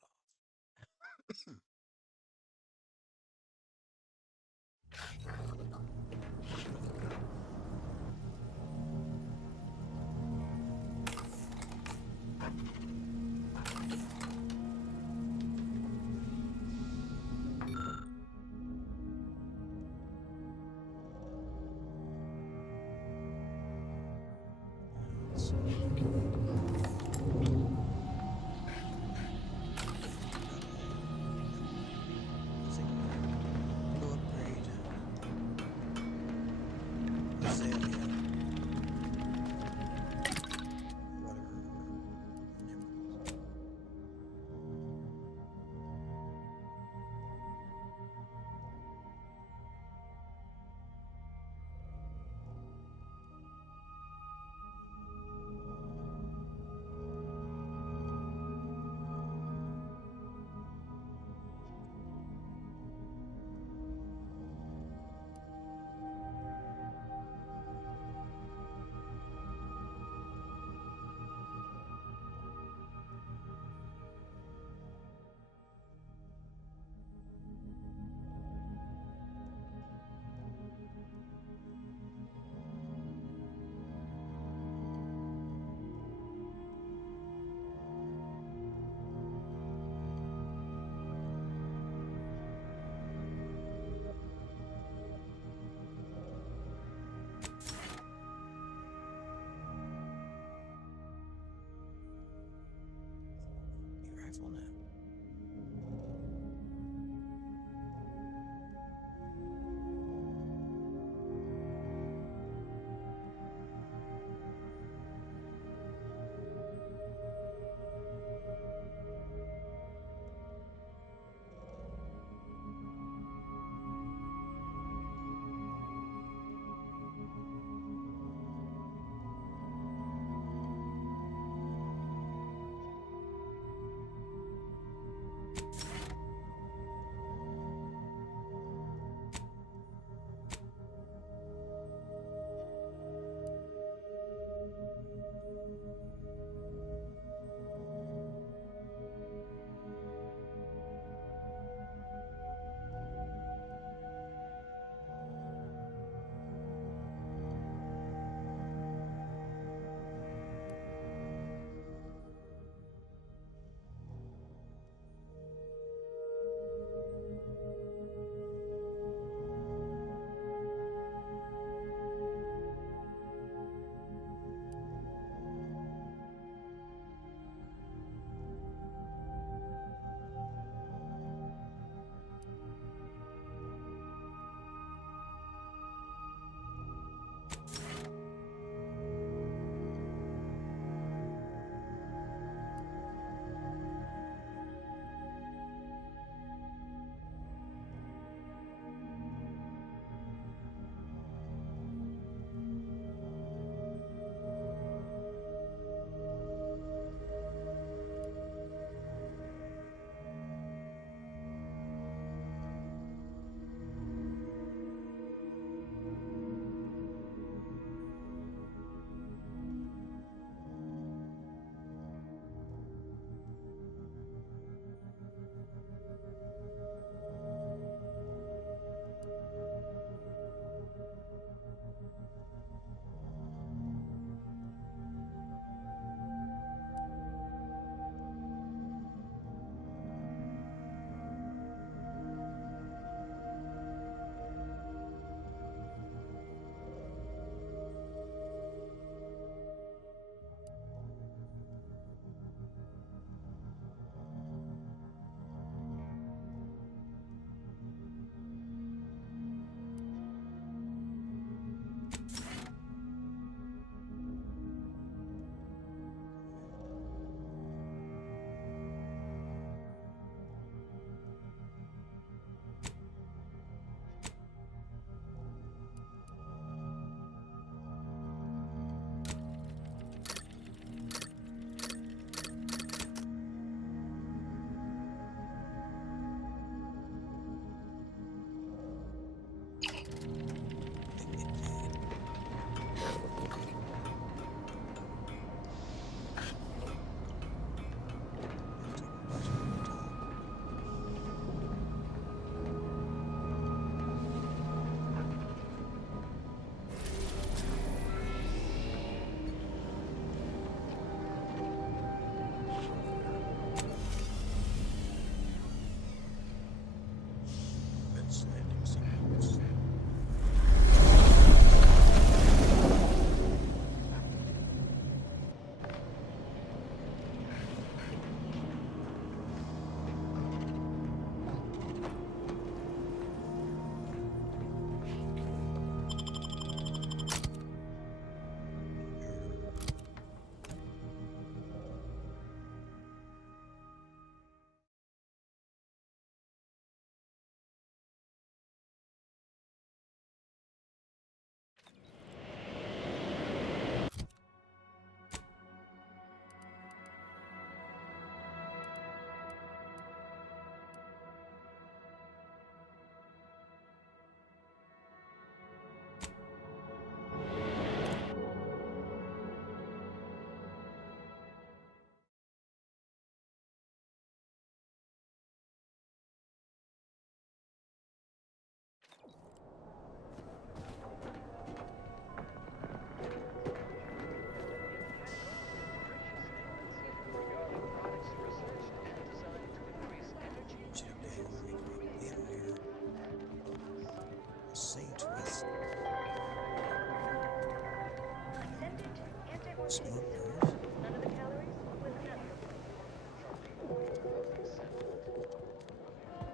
Smokers.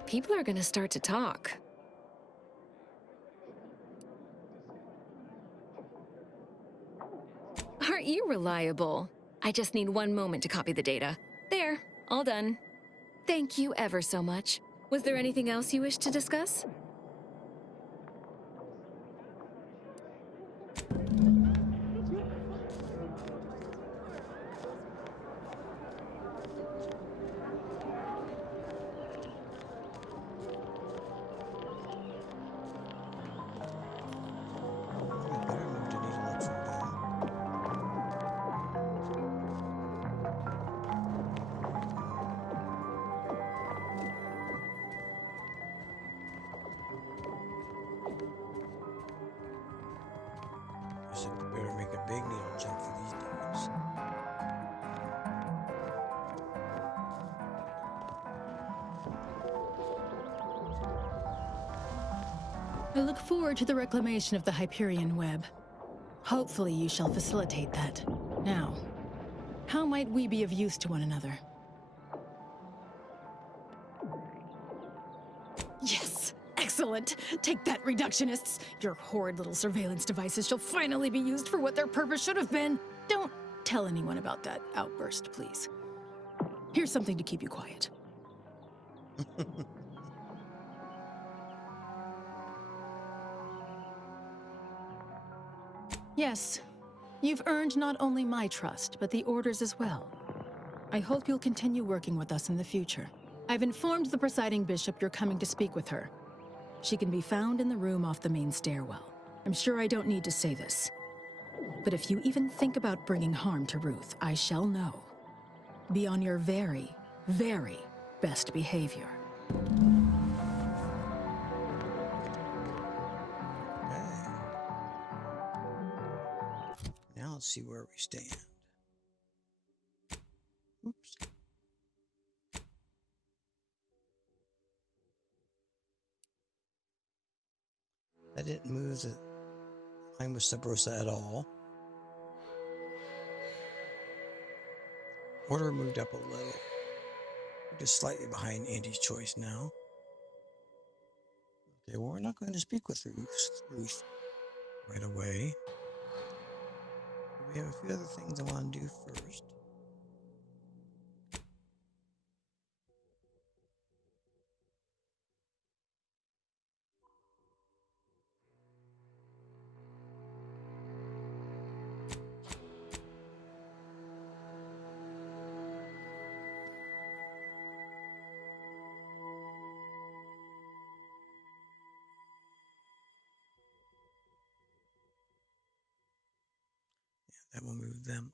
People are gonna start to talk. Aren't you reliable? I just need one moment to copy the data. There, all done. Thank you ever so much. Was there anything else you wish to discuss? I said, you better make a big needle jump for these dudes. I look forward to the reclamation of the Hyperion web. Hopefully you shall facilitate that. Now, how might we be of use to one another? Yes! Excellent! Take that, reductionists! Your horrid little surveillance devices shall finally be used for what their purpose should have been! Don't tell anyone about that outburst, please. Here's something to keep you quiet. Yes, you've earned not only my trust, but the Order's as well. I hope you'll continue working with us in the future. I've informed the presiding bishop you're coming to speak with her. She can be found in the room off the main stairwell. I'm sure I don't need to say this. But if you even think about bringing harm to Ruth, I shall know. Be on your very, very best behavior. Now let's see where we stand. Oops. I didn't move the line with Sub Rosa at all. Order moved up a little. We're just slightly behind Andy's choice now. Okay, well, we're not going to speak with Ruth right away. We have a few other things I want to do first. That will move them up.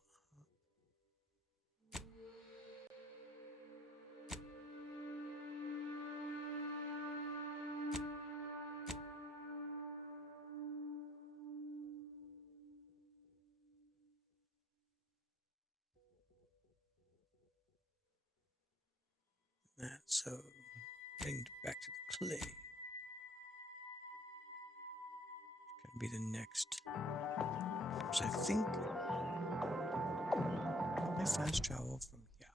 That, so getting back to the clay. It's going to be the next. So I think I fast travel from here.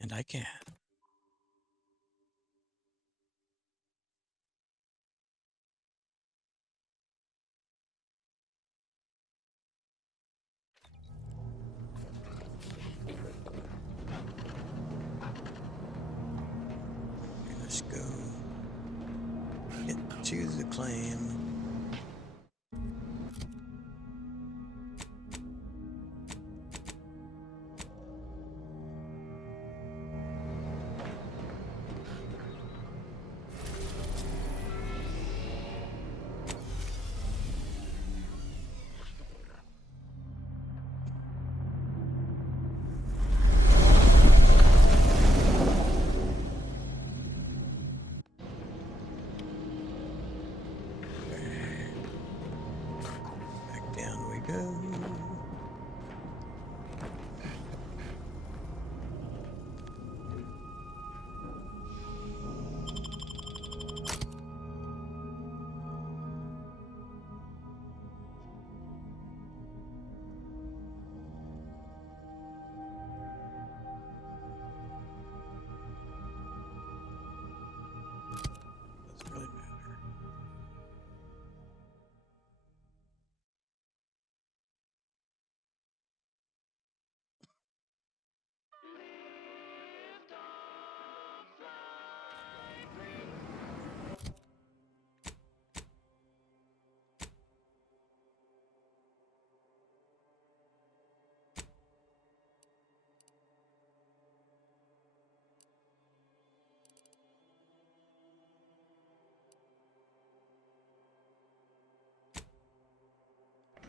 And I can. Let's go get to the claim. Okay.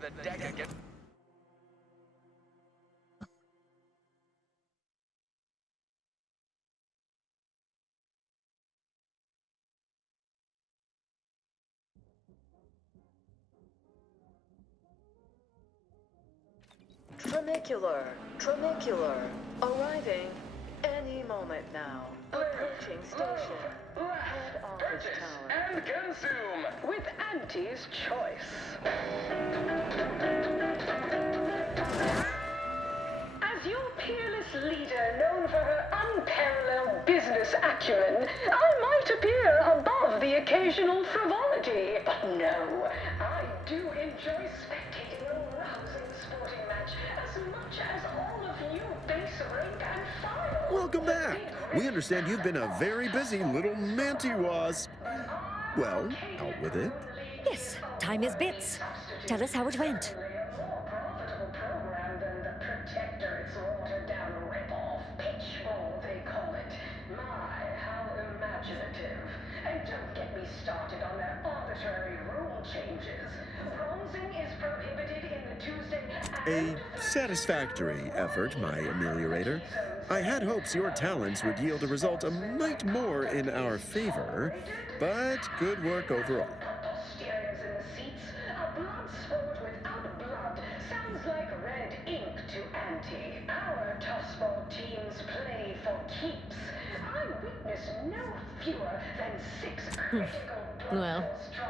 the deck again. Tramicular, arriving any moment now. Approaching station. Head office tower. And consume with Auntie's Choice. As your peerless leader, known for her unparalleled business acumen, I might appear above the occasional frivolity. But no, I do enjoy spectating a rousing sporting match as much as all of you base rank and file. Welcome back. We understand you've been a very busy little mantiwas. Well, out with it. Yes, time is bits. Tell us how it went. Protectorate's watered-down rip-off, pitchball they call it. My, how imaginative. And don't get me started on their arbitrary rule changes. Bronzing is prohibited in the Tuesday A satisfactory effort, my ameliorator. I had hopes your talents would yield a result a mite more in our favor, but good work overall. posteriors in the seats. A blood sport without blood sounds like red ink to Auntie. Our tossball teams play for keeps. I witnessed no fewer than 6 critical Well,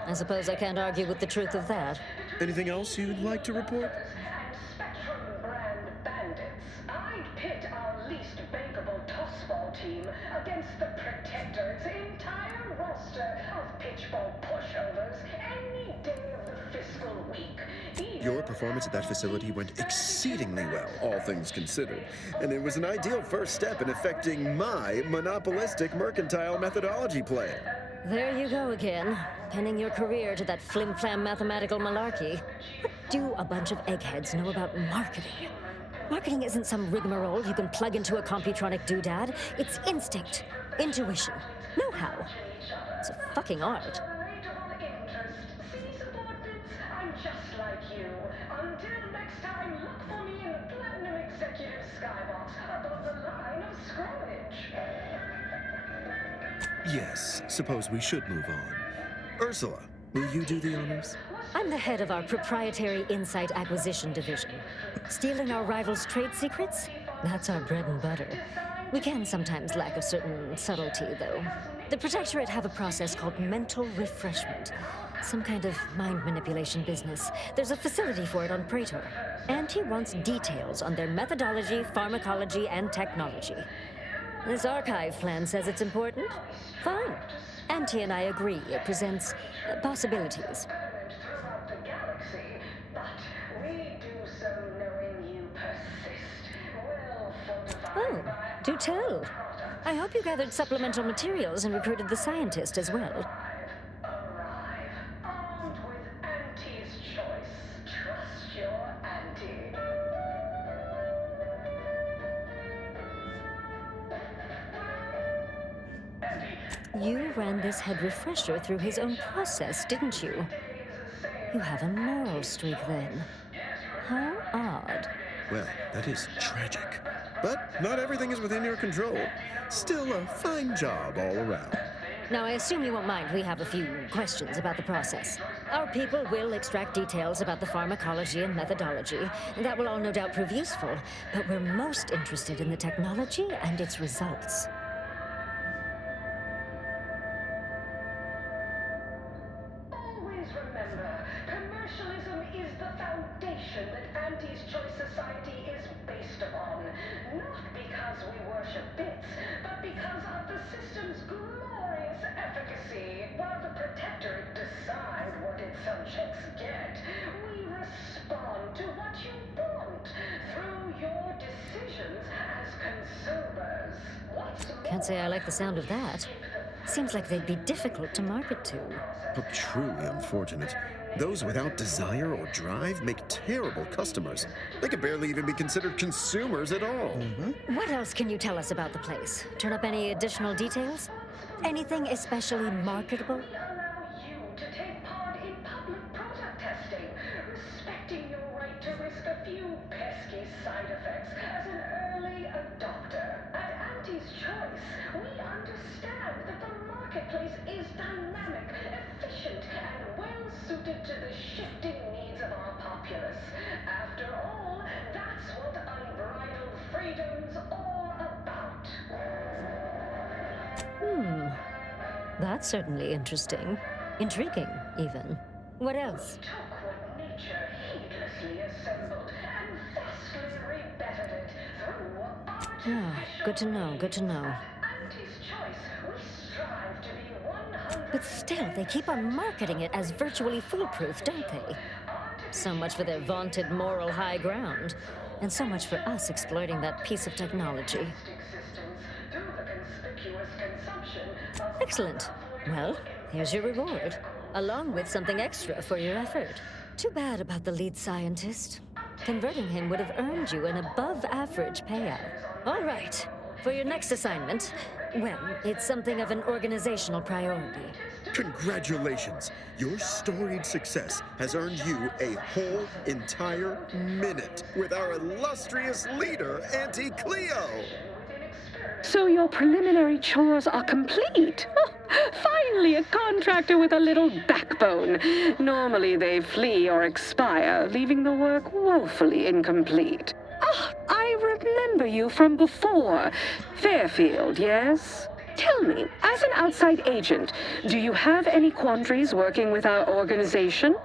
I suppose I can't argue with the truth of that. Anything else you'd like to report? and Spectrum brand bandits. I'd pit our least bankable tossball team against the Protectorate's entire roster of pitchball pushovers any day of the fiscal week. Your performance at that facility went exceedingly well, all things considered. And it was an ideal first step in affecting my monopolistic mercantile methodology plan. There you go again, pinning your career to that flim-flam mathematical malarkey. What do a bunch of eggheads know about marketing? Marketing isn't some rigmarole you can plug into a computronic doodad. It's instinct, intuition, know-how. It's a fucking art. I'm just like you. Until next time, look for me in the Platinum Executive Skybox above the line of scrimmage. Yes, suppose we should move on. Ursula, will you do the honors? I'm the head of our proprietary insight acquisition division. Stealing our rivals' trade secrets? That's our bread and butter. We can sometimes lack a certain subtlety, though. The Protectorate have a process called mental refreshment. Some kind of mind manipulation business. There's a facility for it on Praetor. Auntie wants details on their methodology, pharmacology, and technology. This archive plan says it's important. Fine. Auntie and I agree it presents possibilities. Throughout the galaxy, but we do so knowing you persist. Well fortified Oh, do tell. I hope you gathered supplemental materials and recruited the scientist as well. armed with Auntie's Choice. Trust your Auntie. You ran this head refresher through his own process, didn't you? You have a moral streak then. How odd. Well, that is tragic. But not everything is within your control. Still a fine job all around. Now, I assume you won't mind we have a few questions about the process. Our people will extract details about the pharmacology and methodology. That will all no doubt prove useful, but we're most interested in the technology and its results. Always remember, commercialism is the foundation that Auntie's Choice Society is based upon. Not because we worship bits, but because of the system's glorious efficacy. While the Protectorate decide what its subjects get, we respond to what you want through your decisions as consumers. What's Can't say I like the sound of that. Seems like they'd be difficult to market to. How truly unfortunate. Those without desire or drive make terrible customers. They could barely even be considered consumers at all. What else can you tell us about the place? Turn up any additional details? Anything especially marketable? allow you to take part in public product testing, respecting suited to the shifting needs of our populace. After all, that's what unbridled freedom's all about. That's certainly interesting. Intriguing, even. What else? Took what nature heedlessly assembled and vastly rebettered it through artificial Good to know, good to know. Auntie's choice. We strive to be 100%. But still, they keep on marketing it as virtually foolproof, don't they? So much for their vaunted moral high ground. And so much for us exploiting that piece of technology. Excellent. Well, here's your reward, along with something extra for your effort. Too bad about the lead scientist. Converting him would have earned you an above-average payout. All right. For your next assignment, well, it's something of an organizational priority. Congratulations! Your storied success has earned you a whole entire minute with our illustrious leader, Auntie Cleo! So your preliminary chores are complete? Oh, finally, a contractor with a little backbone. Normally they flee or expire, leaving the work woefully incomplete. Ah, I remember you from before. Fairfield, yes? Tell me, as an outside agent, do you have any quandaries working with our organization?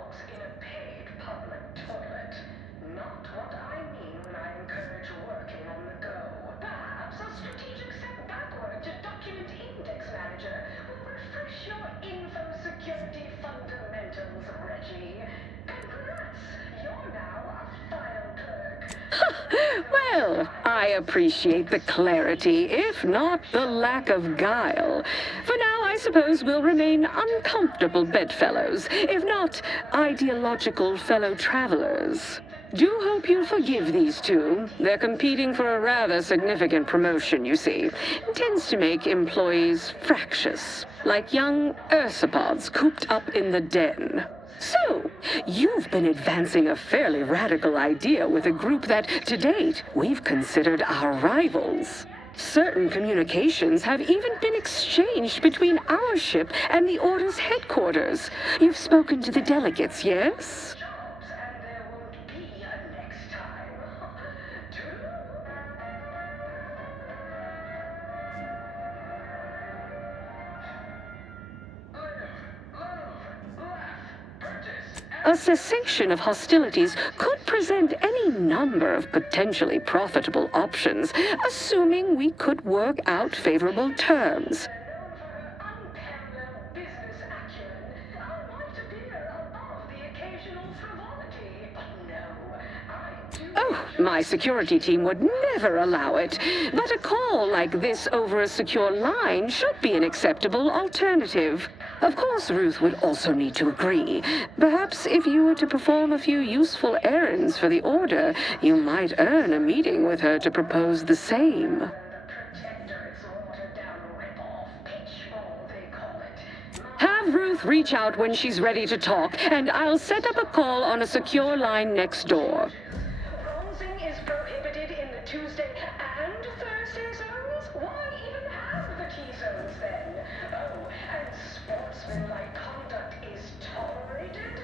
Well, I appreciate the clarity, if not the lack of guile. For now, I suppose we'll remain uncomfortable bedfellows, if not ideological fellow travelers. Do hope you'll forgive these two. They're competing for a rather significant promotion, you see. It tends to make employees fractious, like young ursopods cooped up in the den. So, you've been advancing a fairly radical idea with a group that, to date, we've considered our rivals. Certain communications have even been exchanged between our ship and the Order's headquarters. You've spoken to the delegates, yes? A cessation of hostilities could present any number of potentially profitable options, assuming we could work out favorable terms. Oh, my security team would never allow it. But a call like this over a secure line should be an acceptable alternative. Of course, Ruth would also need to agree. Perhaps if you were to perform a few useful errands for the Order, you might earn a meeting with her to propose the same. Have Ruth reach out when she's ready to talk, and I'll set up a call on a secure line next door. Bronzing is prohibited in the Tuesday and Thursday zones? Why even have the T-zones then? Oh, and sportsmanlike conduct is tolerated?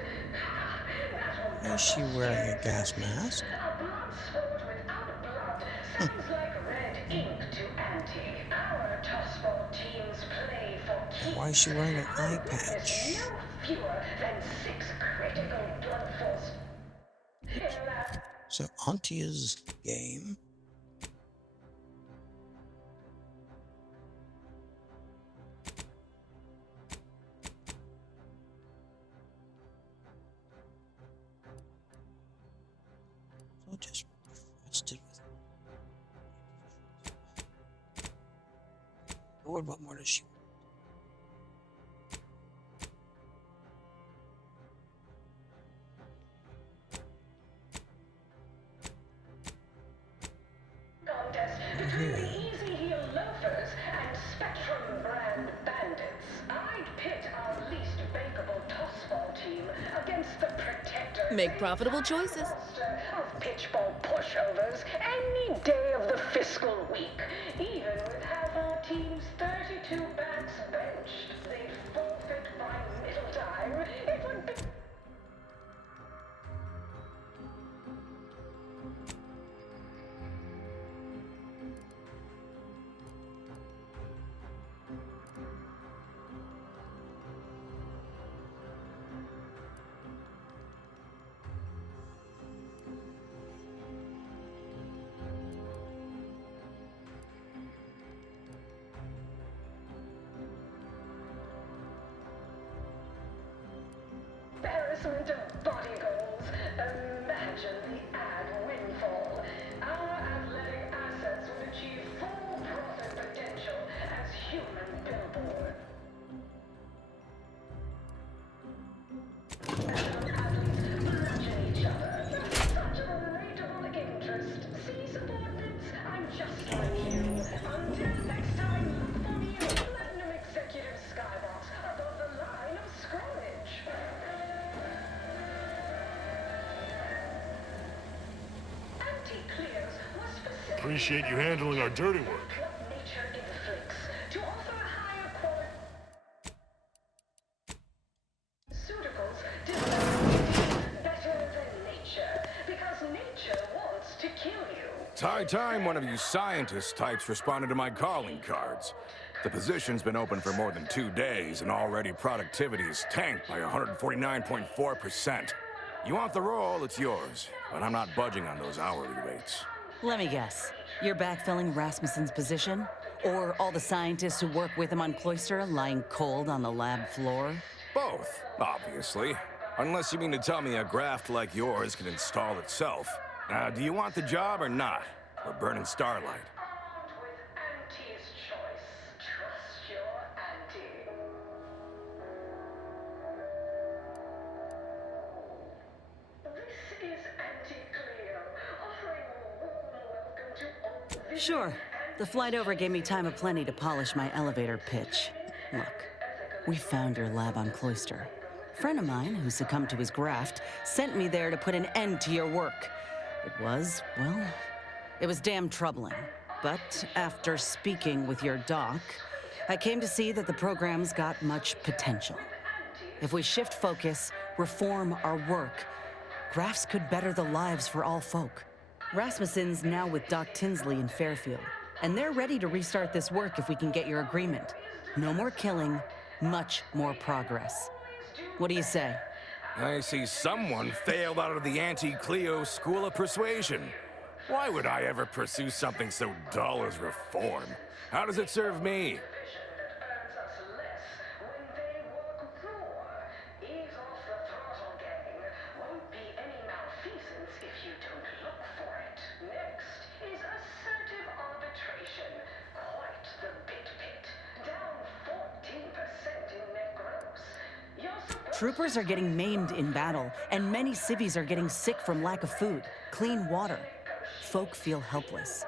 Is she wearing a gas mask? A blood sport without blood sounds like red ink to Auntie. Our tossball teams play for keeps. Why is she wearing an eye patch? No fewer than 6 critical blood force. So Auntie's game. So just requested with Lord, what more does she want? Contest between the Easy Heel loafers and Spectrum brand bandits. I'd pit our least bankable tossball team against the Protector. Make profitable choices. Of pitchball pushovers any day of the fiscal week. Even with half our team's 32 backs benched, they'd forfeit by middle time. It would be... enhancement of body goals. Imagine the ad windfall. Our athletic assets would achieve full profit potential as human billboard. Athletes bludgeon each other. Such a relatable interest. See, subordinates, I'm just like you. Until next time, look for me in Platinum Executive Skybox above the line of scrimmage. Anti-Cleos was specific. Appreciate you handling our dirty work. What nature inflicts to offer a higher quality. Pharmaceuticals designed better than nature, because nature wants to kill you. It's high time one of you scientist types responded to my calling cards. The position's been open for more than 2 days, and already productivity is tanked by 149.4%. You want the role, it's yours, but I'm not budging on those hourly rates. Let me guess. You're backfilling Rasmussen's position? Or all the scientists who work with him on Cloister lying cold on the lab floor? Both, obviously. Unless you mean to tell me a graft like yours can install itself. Do you want the job or not? We're burning Starlight. With Auntie's choice, trust your auntie. This is Auntie Cleo, offering a warm welcome to all. Sure. The flight over gave me time aplenty to polish my elevator pitch. Look, we found your lab on Cloister. A friend of mine who succumbed to his graft sent me there to put an end to your work. It was, well, it was damn troubling. But after speaking with your doc, I came to see that the program's got much potential. If we shift focus, reform our work, grafts could better the lives for all folk. Rasmussen's now with Doc Tinsley in Fairfield, and they're ready to restart this work if we can get your agreement. No more killing, much more progress. What do you say? I see someone failed out of the Anti-Cleo School of Persuasion. Why would I ever pursue something so dull as reform? How does it serve me? Troopers are getting maimed in battle, and many civvies are getting sick from lack of food, clean water. Folk feel helpless.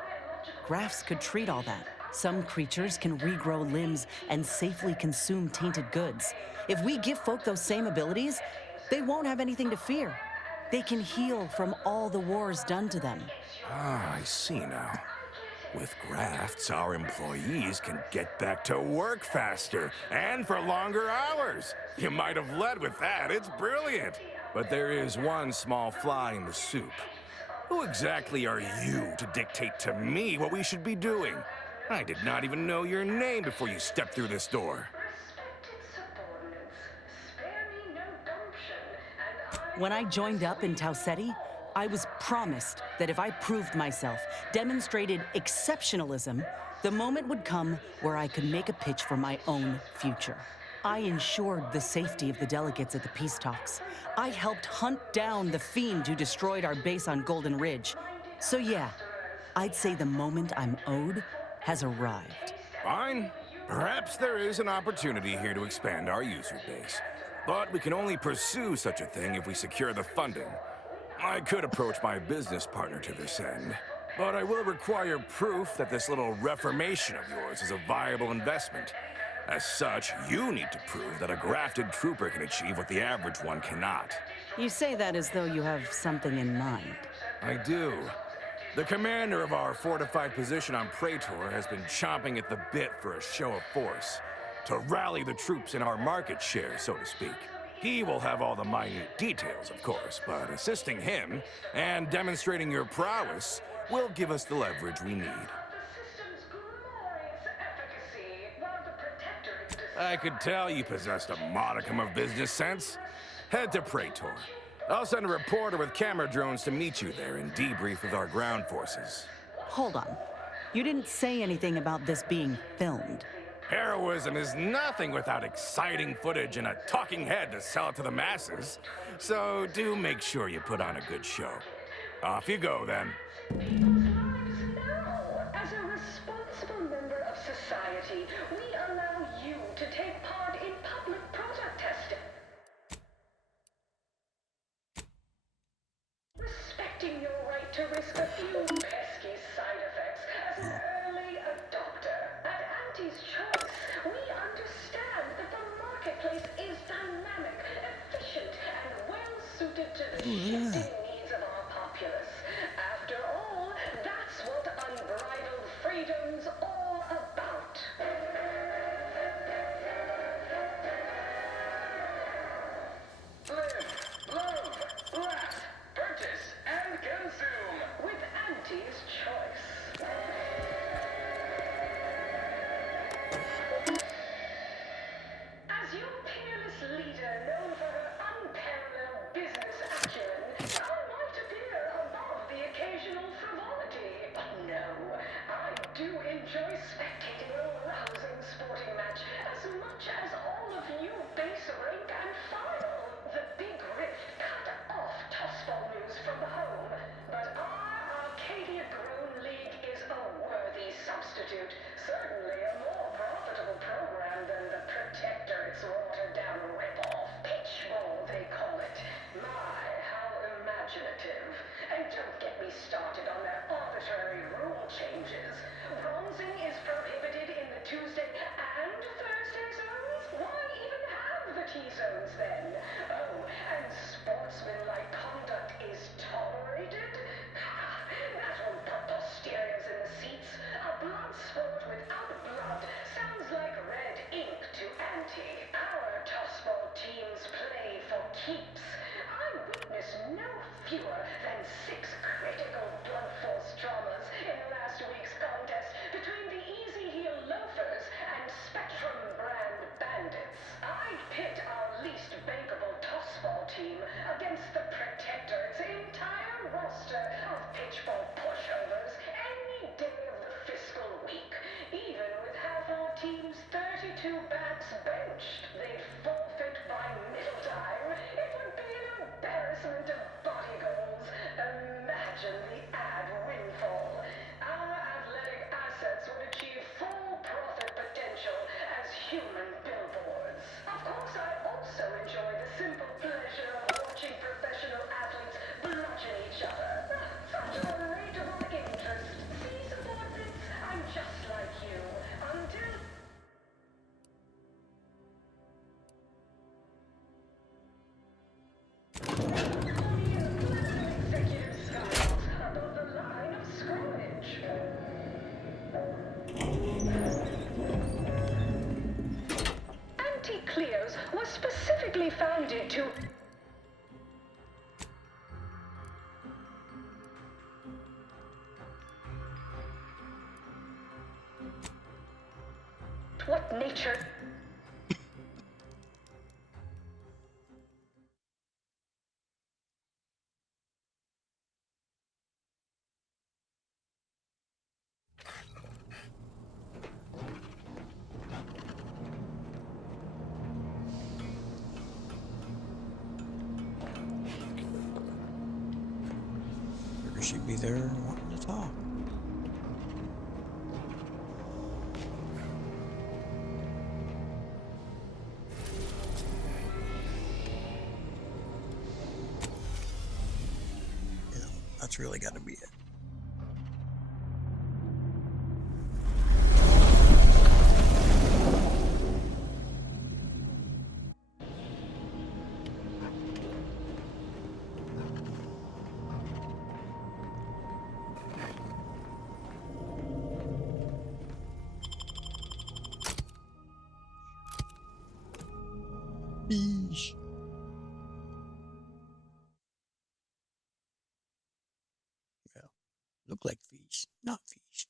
Grafts could treat all that. Some creatures can regrow limbs and safely consume tainted goods. If we give folk those same abilities, they won't have anything to fear. They can heal from all the wars done to them. Ah, I see now. With grafts, our employees can get back to work faster and for longer hours. You might have led with that. It's brilliant. But there is one small fly in the soup. Who exactly are you to dictate to me what we should be doing? I did not even know your name before you stepped through this door. When I joined up in Tau Ceti, I was promised that if I proved myself, demonstrated exceptionalism, the moment would come where I could make a pitch for my own future. I ensured the safety of the delegates at the peace talks. I helped hunt down the fiend who destroyed our base on Golden Ridge. So yeah, I'd say the moment I'm owed has arrived. Fine. Perhaps there is an opportunity here to expand our user base. But we can only pursue such a thing if we secure the funding. I could approach my business partner to this end, but I will require proof that this little reformation of yours is a viable investment. As such, you need to prove that a grafted trooper can achieve what the average one cannot. You say that as though you have something in mind. I do. The commander of our fortified position on Praetor has been chomping at the bit for a show of force, to rally the troops in our market share, so to speak. He will have all the minute details, of course, but assisting him and demonstrating your prowess will give us the leverage we need. I could tell you possessed a modicum of business sense. Head to Praetor. I'll send a reporter with camera drones to meet you there and debrief with our ground forces. Hold on. You didn't say anything about this being filmed. Heroism is nothing without exciting footage and a talking head to sell it to the masses. So do make sure you put on a good show. Off you go, then. Now, as a responsible member of society, we allow you to take part in public product testing. Respecting your right to risk a few pesky side effects as an early adopter. At Auntie's Choice, we understand that the marketplace is dynamic, efficient, and well-suited to the shifting needs of our populace. After all, that's what unbridled freedom's all about. Live, love, laugh, purchase, and consume with Auntie's Choice. As your peerless leader, known for her unparalleled business acumen, I might appear above the occasional frivolity. But no, I do enjoy spectating a rousing sporting match as much as all of you base rank and file. The Big Rift cut off tossball news from the home, but our Arcadia Grown League is a worthy substitute. Certainly a more profitable program than the Protectorate's watered-down rip-off pitchball, they call it. My, how imaginative. And don't get me started on their arbitrary rule changes. Bronzing is prohibited in the Tuesday and Thursday zones? Why even have the T-zones then? Oh, and sportsmanlike conduct is tolerated? That will put posteriors in the seats. A blood sport without blood sounds like red ink to Auntie. Our tossball teams play for keeps. I witnessed no fewer than 6 critical blood force traumas in last week's contest between the Easy Heel Loafers and Spectrum brand bandits. I pit our least bankable tossball team against the Protectorate's entire roster of pitchball pushovers any day of the fiscal week. Even with half our team's 32 backs benched, they'd forfeit by middle time. It would be an embarrassment of body goals. Imagine the ad windfall. Our athletic assets would achieve full profit potential as human billboards. Of course, I also enjoy the simple pleasure of watching professional athletes bludgeon each other. Such a relatable interest. See, subordinates, I'm just like you. Until... executive styles above the line of scrimmage. Anti-Cleos was specifically founded to... what nature... Or she'd be there wanting to talk. You know, that's really got to be it. Fish. Well, look like fish, not fish.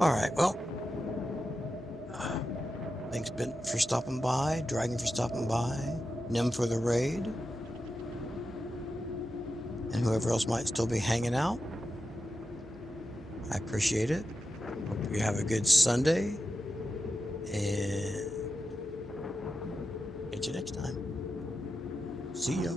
All right, well, thanks Ben for stopping by, Dragon for stopping by, Nim for the raid, and whoever else might still be hanging out. I appreciate it. Hope you have a good Sunday, and catch you next time. See ya.